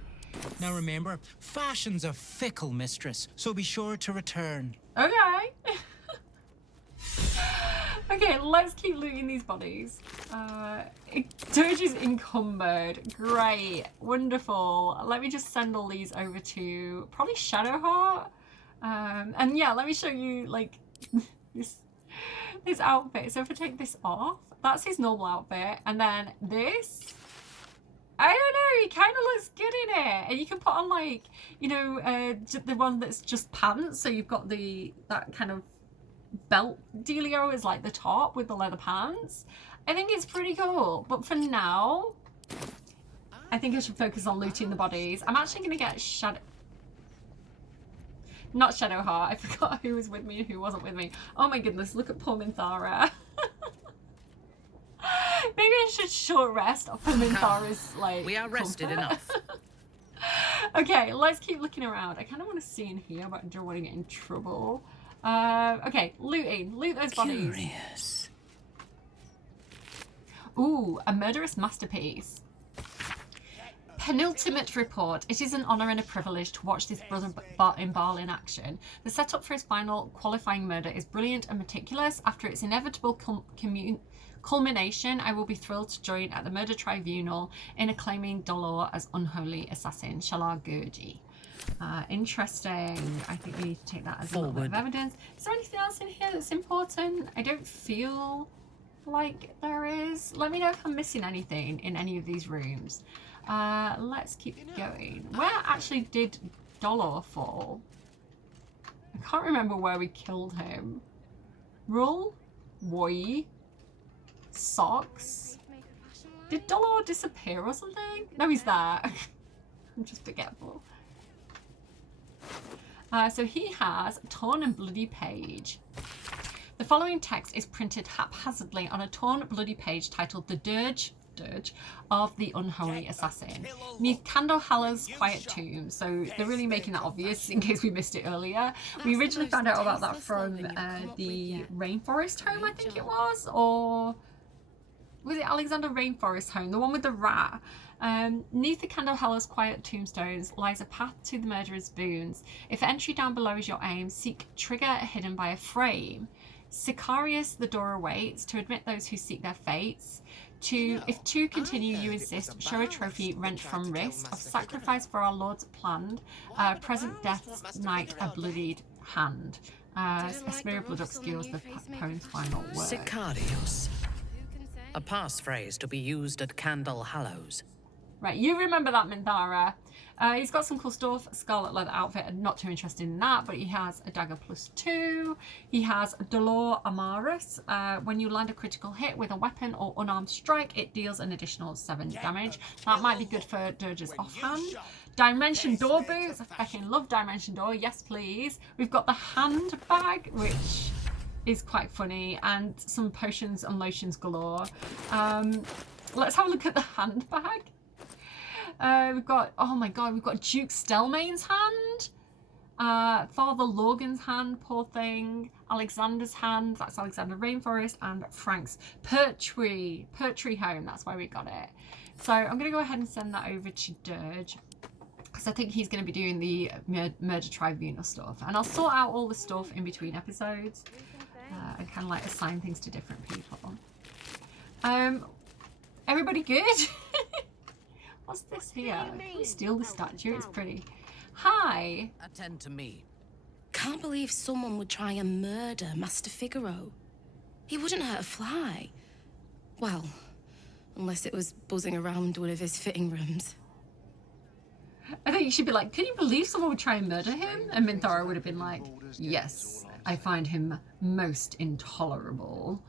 Now remember, fashion's a fickle mistress, so be sure to return. Okay. Okay, let's keep looting these bodies. Toarie is encumbered. Great. Wonderful. Let me just send all these over to probably Shadowheart. And yeah, let me show you like this outfit. So if I take this off, that's his normal outfit. And then this, I don't know, he kind of looks good in it. And you can put on like, you know, the one that's just pants. So you've got that kind of belt dealio is like the top with the leather pants. I think it's pretty cool. But for now, I think I should focus on looting the bodies. I'm actually going to get not Shadowheart. I forgot who was with me and who wasn't with me. Oh my goodness, look at poor Minthara. Maybe I should short rest for Minthara's like. We are rested enough. Okay, let's keep looking around. I kind of want to see in here, but I don't want to get in trouble. Okay, looting. Loot those bodies. Curious. Ooh, a murderous masterpiece. Penultimate report. It is an honour and a privilege to watch this brother Imbal in action. The setup for his final qualifying murder is brilliant and meticulous. After its inevitable culmination, I will be thrilled to join at the murder tribunal in acclaiming Dolor as unholy assassin, Shalar Gurgi. Interesting. I think we need to take that as a little bit of evidence. Is there anything else in here that's important? I don't feel like there is. Let me know if I'm missing anything in any of these rooms. Let's keep going. Where actually did Dolor fall? I can't remember where we killed him. Rull? Woi? Socks? Did Dolor disappear or something? No, he's there. I'm just forgetful. So he has torn and bloody page. The following text is printed haphazardly on a torn bloody page titled The Dirge of the Unholy Assassin. Neath Candlehaller's quiet tomb. So they're really making that obvious in case we missed it earlier. We originally found out about that from the Rainforest Home, I think it was, or was it Alexander Rainforest Home, the one with the rat? Neath the Candlehaller's quiet tombstones lies a path to the murderer's boons. If entry down below is your aim, seek trigger hidden by a frame. Sicarius the door awaits to admit those who seek their fates. If to continue you insist, show a trophy rent from wrist of sacrifice for our Lord's planned, present death's night a bloodied hand. A smear of blood obscures the poem's final word. Sicarius. A passphrase to be used at Candle Hallows. Right, you remember that, Minthara. He's got some cool stuff. Scarlet leather outfit, I'm not too interested in that, but he has a dagger +2. He has Dolor Amaris. When you land a critical hit with a weapon or unarmed strike, it deals an additional 7 damage. That might be good for Dirge's offhand. Dimension Door boots. I fucking love Dimension Door. Yes, please. We've got the handbag, which is quite funny, and some potions and lotions galore. Let's have a look at the handbag. We've got, oh my god, we've got Duke Stelmane's hand, Father Logan's hand, poor thing, Alexander's hand, that's Alexander Rainforest, and Frank's Pertwee home, that's why we got it. So I'm going to go ahead and send that over to Dirge, because I think he's going to be doing the Murder Tribunal stuff, and I'll sort out all the stuff in between episodes, and kind of like assign things to different people. Everybody good? What's this here? Can we steal the statue? It's pretty. Hi. Attend to me. Can't believe someone would try and murder Master Figaro. He wouldn't hurt a fly. Well, unless it was buzzing around one of his fitting rooms. I think you should be like, can you believe someone would try and murder him? And Minthara would have been like, yes, I find him most intolerable.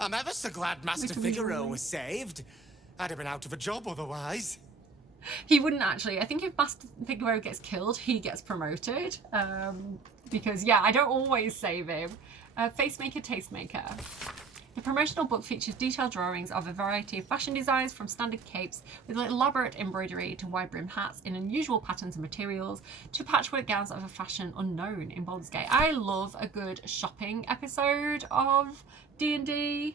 I'm ever so glad Master Figaro was saved. I'd have been out of a job otherwise. He wouldn't actually. I think if Master Figaro gets killed, he gets promoted. Because, yeah, I don't always save him. Facemaker, Tastemaker. The promotional book features detailed drawings of a variety of fashion designs, from standard capes with elaborate embroidery to wide-brimmed hats in unusual patterns and materials to patchwork gowns of a fashion unknown in Baldur's Gate. I love a good shopping episode of D&D.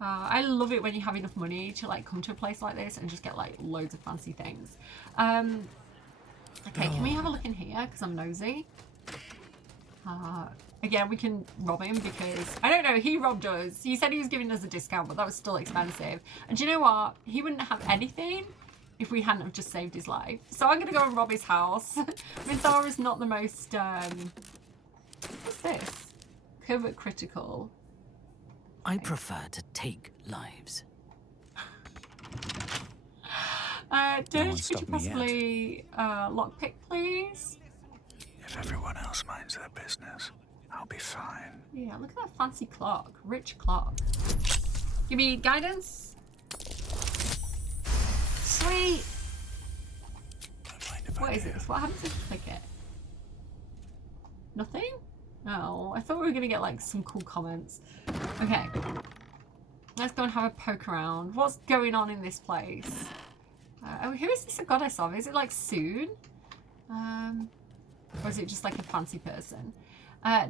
I love it when you have enough money to like come to a place like this and just get like loads of fancy things. Okay, can we have a look in here because I'm nosy? Again, we can rob him because, I don't know, he robbed us. He said he was giving us a discount, but that was still expensive. And do you know what? He wouldn't have anything if we hadn't have just saved his life. So I'm going to go and rob his house. Minthara's not the most, what's this? Covert critical. I prefer to take lives. Dirge, could you possibly lockpick, please? If everyone else minds their business, I'll be fine. Yeah, look at that fancy clock. Rich clock. Give me guidance. Sweet. What is this? What happens if you click it? Nothing? Oh, I thought we were going to get like some cool comments. Okay. Let's go and have a poke around. What's going on in this place? Oh, who is this a goddess of? Is it like Soon? Or is it just like a fancy person?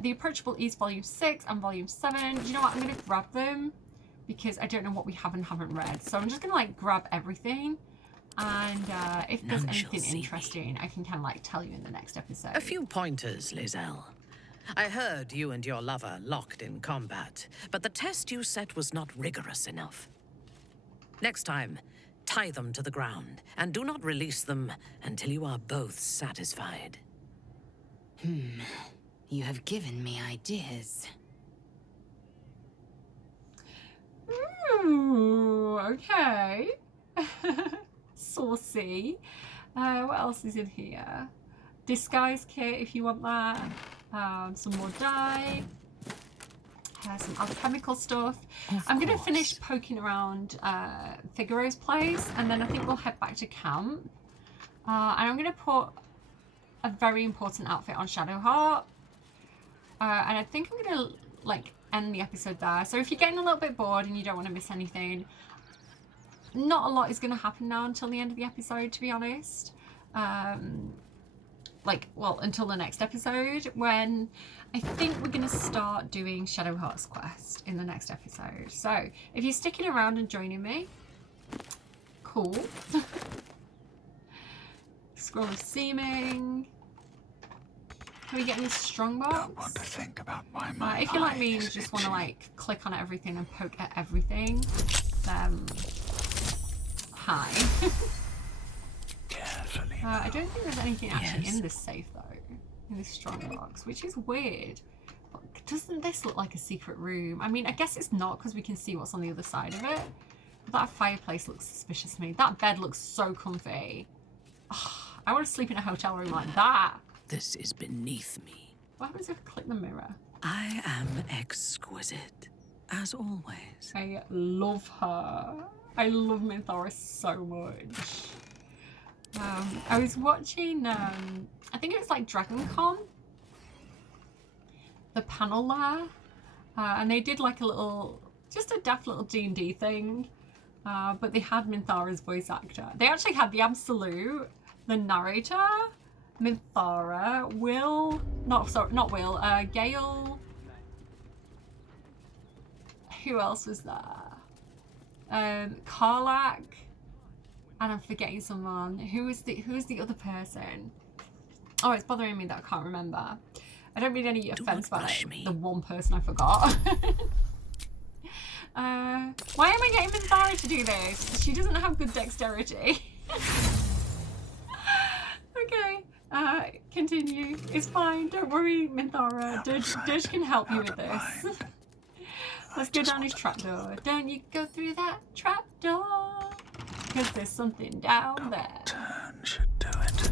The Approachable East Volume 6 and Volume 7. Do you know what? I'm going to grab them because I don't know what we have and haven't read. So I'm just going to like grab everything. And if there's anything interesting, I can kind of like tell you in the next episode. A few pointers, Lizelle. I heard you and your lover locked in combat, but the test you set was not rigorous enough. Next time, tie them to the ground, and do not release them until you are both satisfied. You have given me ideas. Ooh, okay. Saucy. What else is in here? Disguise kit if you want that. Some more dye. Some alchemical stuff. I'm going to finish poking around Figaro's place, and then I think we'll head back to camp. And I'm going to put a very important outfit on Shadowheart. And I think I'm going to like end the episode there. So if you're getting a little bit bored and you don't want to miss anything, not a lot is going to happen now until the end of the episode, to be honest. Well, until the next episode, when I think we're going to start doing Shadowheart's quest in the next episode. So if you're sticking around and joining me, cool. Scroll of Seeming. Can we get any strongbox? Don't want to think about why if you're like me and just want to like click on everything and poke at everything, then hi. I don't think there's anything actually in this safe though, in this strongbox, which is weird. Doesn't this look like a secret room? I mean, I guess it's not because we can see what's on the other side of it. But that fireplace looks suspicious to me. That bed looks so comfy. Oh, I want to sleep in a hotel room like that. This is beneath me. What happens if I click the mirror? I am exquisite, as always. I love her. I love Minthara so much. I was watching, I think it was like DragonCon. The panel there. And they did like a little, just a daft little D&D thing. But they had Minthara's voice actor. They actually had the Absolute, the narrator, Minthara, Will, not Will, Gale. Who else was there? Karlach, and I'm forgetting someone. Who is the other person? Oh, it's bothering me that I can't remember. I don't mean any offense about the one person I forgot. Why am I getting Minthara to do this? She doesn't have good dexterity. Okay, continue. It's fine. Don't worry, Minthara. Dodge can help you with this. Let's go down his trapdoor. Don't you go through that trapdoor, because there's something down there. Turn should do it.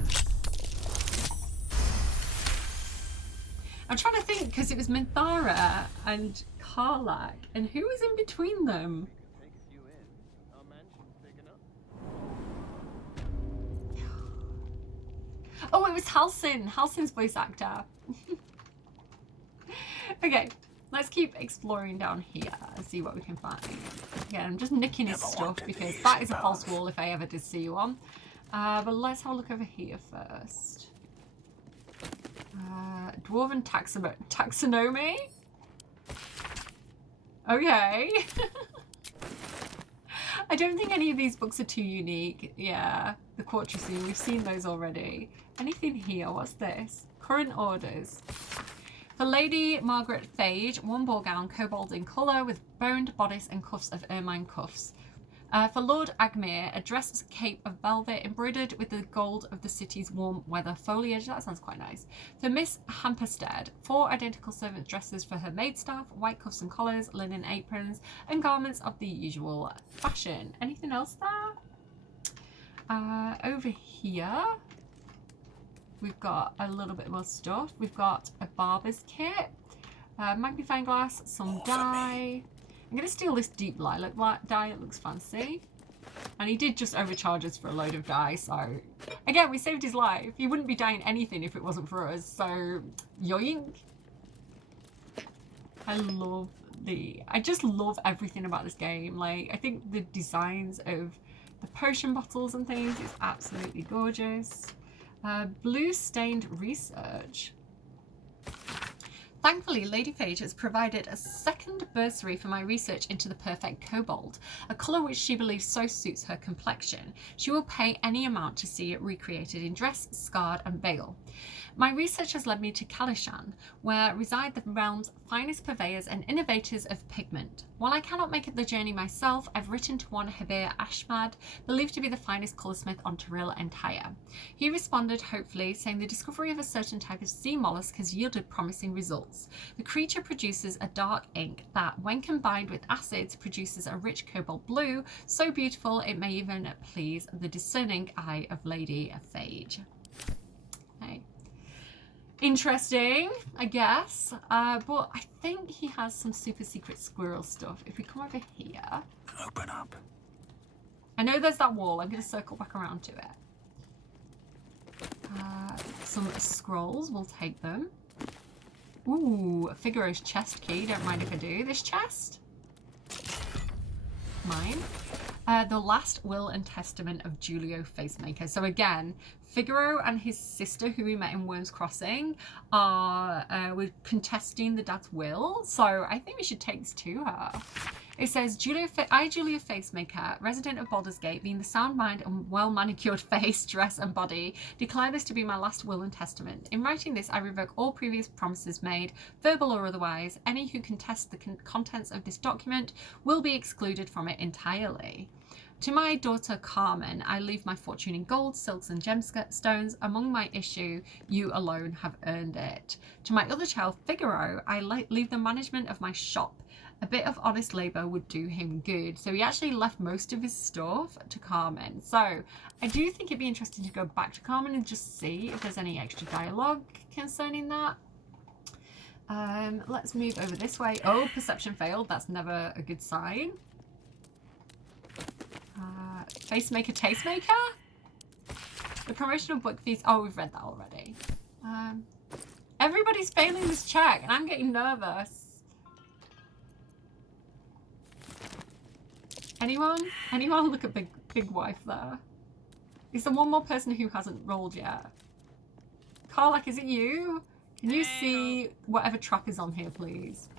I'm trying to think, because it was Minthara and Karlach, and who was in between them? Oh, it was Halsin's voice actor. Okay, let's keep exploring down here and see what we can find. Again, I'm just nicking his stuff because that is a false wall if I ever did see one. But let's have a look over here first. Dwarven taxonomy. Okay. I don't think any of these books are too unique. Yeah, the Quartricine, we've seen those already. Anything here? What's this? Current orders. For Lady Margaret Phage, one ball gown, kobold in colour, with boned bodice and cuffs of ermine cuffs. For Lord Agmere, a dress cape of velvet embroidered with the gold of the city's warm weather foliage. That sounds quite nice. For Miss Hamperstead, 4 identical servant dresses for her maid staff, white cuffs and collars, linen aprons, and garments of the usual fashion. Anything else there? Over here, we've got a little bit more stuff. We've got a barber's kit, magnifying glass, some dye. I'm going to steal this deep lilac dye, it looks fancy. And he did just overcharge us for a load of dye, so... Again, we saved his life. He wouldn't be dyeing anything if it wasn't for us, so... Yoink! I just love everything about this game. Like, I think the designs of the potion bottles and things is absolutely gorgeous. Blue stained research. Thankfully, Lady Phage has provided a second bursary for my research into the perfect kobold, a colour which she believes so suits her complexion. She will pay any amount to see it recreated in dress, scarred and veil. My research has led me to Kalishan, where reside the realm's finest purveyors and innovators of pigment. While I cannot make the journey myself, I've written to one Hebir Ashmad, believed to be the finest colorsmith on Toril Entire. He responded hopefully, saying the discovery of a certain type of sea mollusk has yielded promising results. The creature produces a dark ink that, when combined with acids, produces a rich cobalt blue, so beautiful it may even please the discerning eye of Lady Phage. Okay. Interesting, I guess, but I think he has some super secret squirrel stuff. If we come over here... Open up. I know there's that wall. I'm going to circle back around to it. Some scrolls, we'll take them. Ooh, Figaro's chest key. Don't mind if I do. This chest? Mine. The last will and testament of Giulio Facemaker. So again, Figaro and his sister, who we met in Worm's Crossing, are we're contesting the dad's will. So I think we should take this to her. It says, I, Giulio Facemaker, resident of Baldur's Gate, being the sound mind and well-manicured face, dress and body, declare this to be my last will and testament. In writing this, I revoke all previous promises made, verbal or otherwise. Any who contest the contents of this document will be excluded from it entirely. To my daughter Carmen, I leave my fortune in gold, silks and gemstones. Among my issue, you alone have earned it. To my other child Figaro, I leave the management of my shop. A bit of honest labour would do him good. So he actually left most of his stuff to Carmen. So I do think it'd be interesting to go back to Carmen and just see if there's any extra dialogue concerning that. Let's move over this way. Oh, perception failed. That's never a good sign. Facemaker, tastemaker? The promotional book fees. Oh, we've read that already. Everybody's failing this check and I'm getting nervous. Anyone? Anyone look at big wife there? Is there one more person who hasn't rolled yet? Karlach, is it you? Can you see whatever trap is on here, please?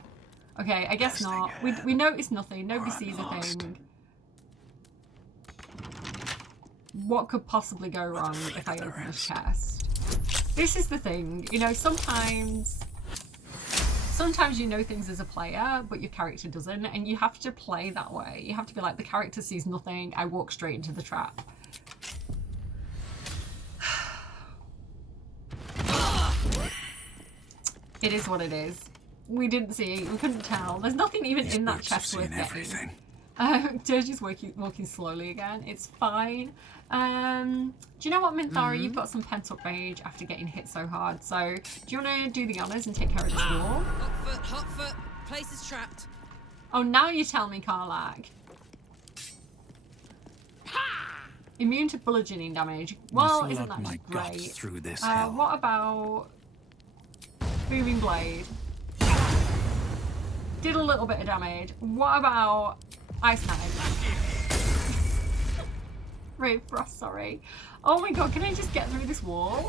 Okay, I guess not. We notice nothing. Nobody sees a thing. What could possibly go wrong if I open this chest? This is the thing, you know, sometimes you know things as a player, but your character doesn't, and you have to play that way. You have to be like, the character sees nothing, I walk straight into the trap. It is what it is. We didn't see, we couldn't tell. There's nothing even in that chest worth getting. Dirge's walking slowly again. It's fine. Do you know what, Minthara? You've got some pent-up rage after getting hit so hard. So, do you want to do the honours and take care of this wall? Hot foot. Place is trapped. Oh, now you tell me, Karlach. Immune to bludgeoning damage. Well, isn't that just great? Through this what about booming blade? Did a little bit of damage. What about ice cannon? Ray Frost, sorry. Oh my god, can I just get through this wall?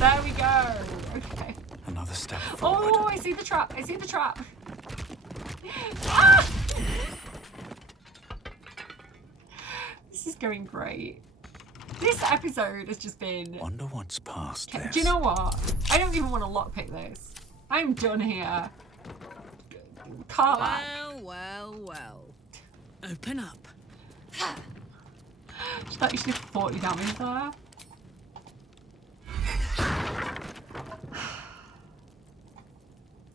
There we go. Okay. Another step forward. Oh, I see the trap. I see the trap. Ah! This is going great. This episode has just been... Wonder what's past this. Do you know what? I don't even want to lockpick this. I'm done here. Karlach. Well. Open up. She actually 40 damage there.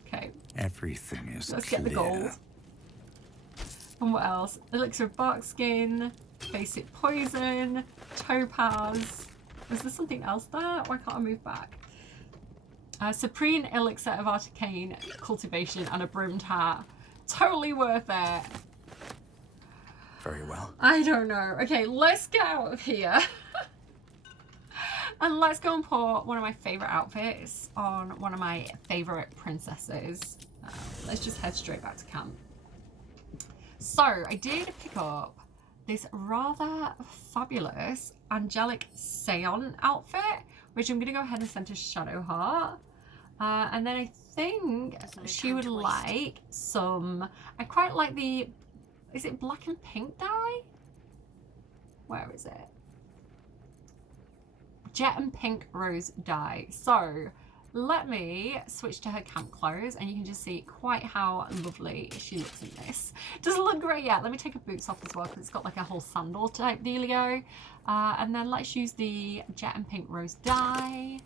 Okay. Everything is Let's clear. get the gold. And what else? Elixir of bark skin, basic poison, topaz. Is there something else there? Why can't I move back? Supreme elixir of arcane cultivation and a brimmed hat. Totally worth it. Very well. I don't know. Okay, let's get out of here. And let's go and put one of my favourite outfits on one of my favourite princesses. Let's just head straight back to camp. So, I did pick up this rather fabulous angelic Seon outfit, which I'm going to go ahead and send to Shadowheart. And then I think she would like some... I quite like the... Is it black and pink dye? Where is it? Jet and pink rose dye. So let me switch to her camp clothes and you can just see quite how lovely she looks in this. Doesn't look great yet. Let me take her boots off as well because it's got like a whole sandal type dealio. And then let's use the jet and pink rose dye.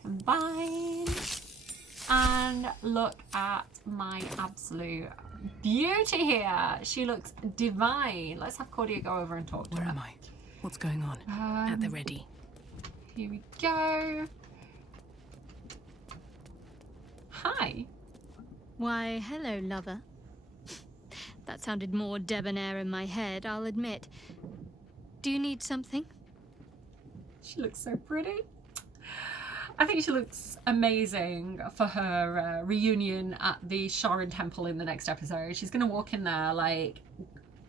Combine. And look at my absolute beauty here. She looks divine. Let's have Cordia go over and talk to her. Where am I? What's going on? At the ready. Here we go. Hi. Why, hello, lover. That sounded more debonair in my head, I'll admit. Do you need something? She looks so pretty. I think she looks amazing for her reunion at the Sharon Temple in the next episode. She's going to walk in there like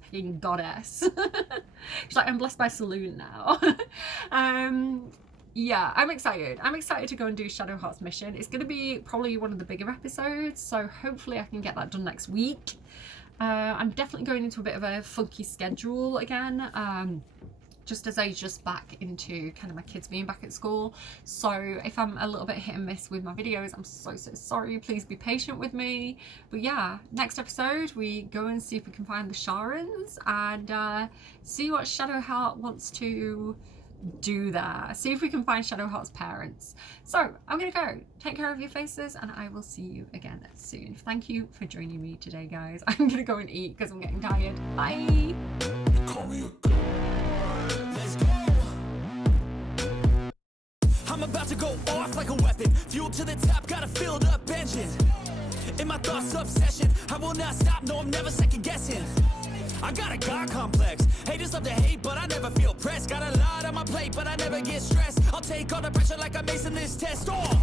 fucking goddess. She's like, I'm blessed by Saloon now. Yeah, I'm excited. I'm excited to go and do Shadowheart's mission. It's going to be probably one of the bigger episodes, so hopefully I can get that done next week. I'm definitely going into a bit of a funky schedule again. just as I just back into kind of my kids being back at school. So if I'm a little bit hit and miss with my videos, I'm so sorry. Please be patient with me. But yeah, next episode we go and see if we can find the Sharons and see what Shadowheart wants to do there. See if we can find Shadowheart's parents. So I'm gonna go. Take care of your faces and I will see you again soon. Thank you for joining me today, guys. I'm gonna go and eat because I'm getting tired. Bye. I'm about to go off like a weapon. Fuel to the top, got a filled up engine. In my thoughts, obsession. I will not stop, no, I'm never second guessing. I got a God complex. Haters love to hate, but I never feel pressed. Got a lot on my plate, but I never get stressed. I'll take all the pressure like I'm acing this test. Oh!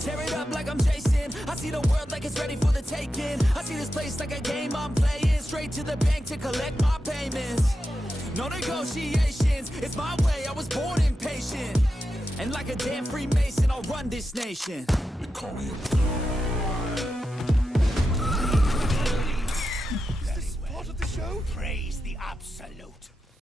Tear it up like I'm Jason. I see the world like it's ready for the taking. I see this place like a game I'm playing. Straight to the bank to collect my payments. No negotiations, it's my way, I was born impatient. And like a damn Freemason, I'll run this nation. They call me Is this part of the show? Praise the Absolute.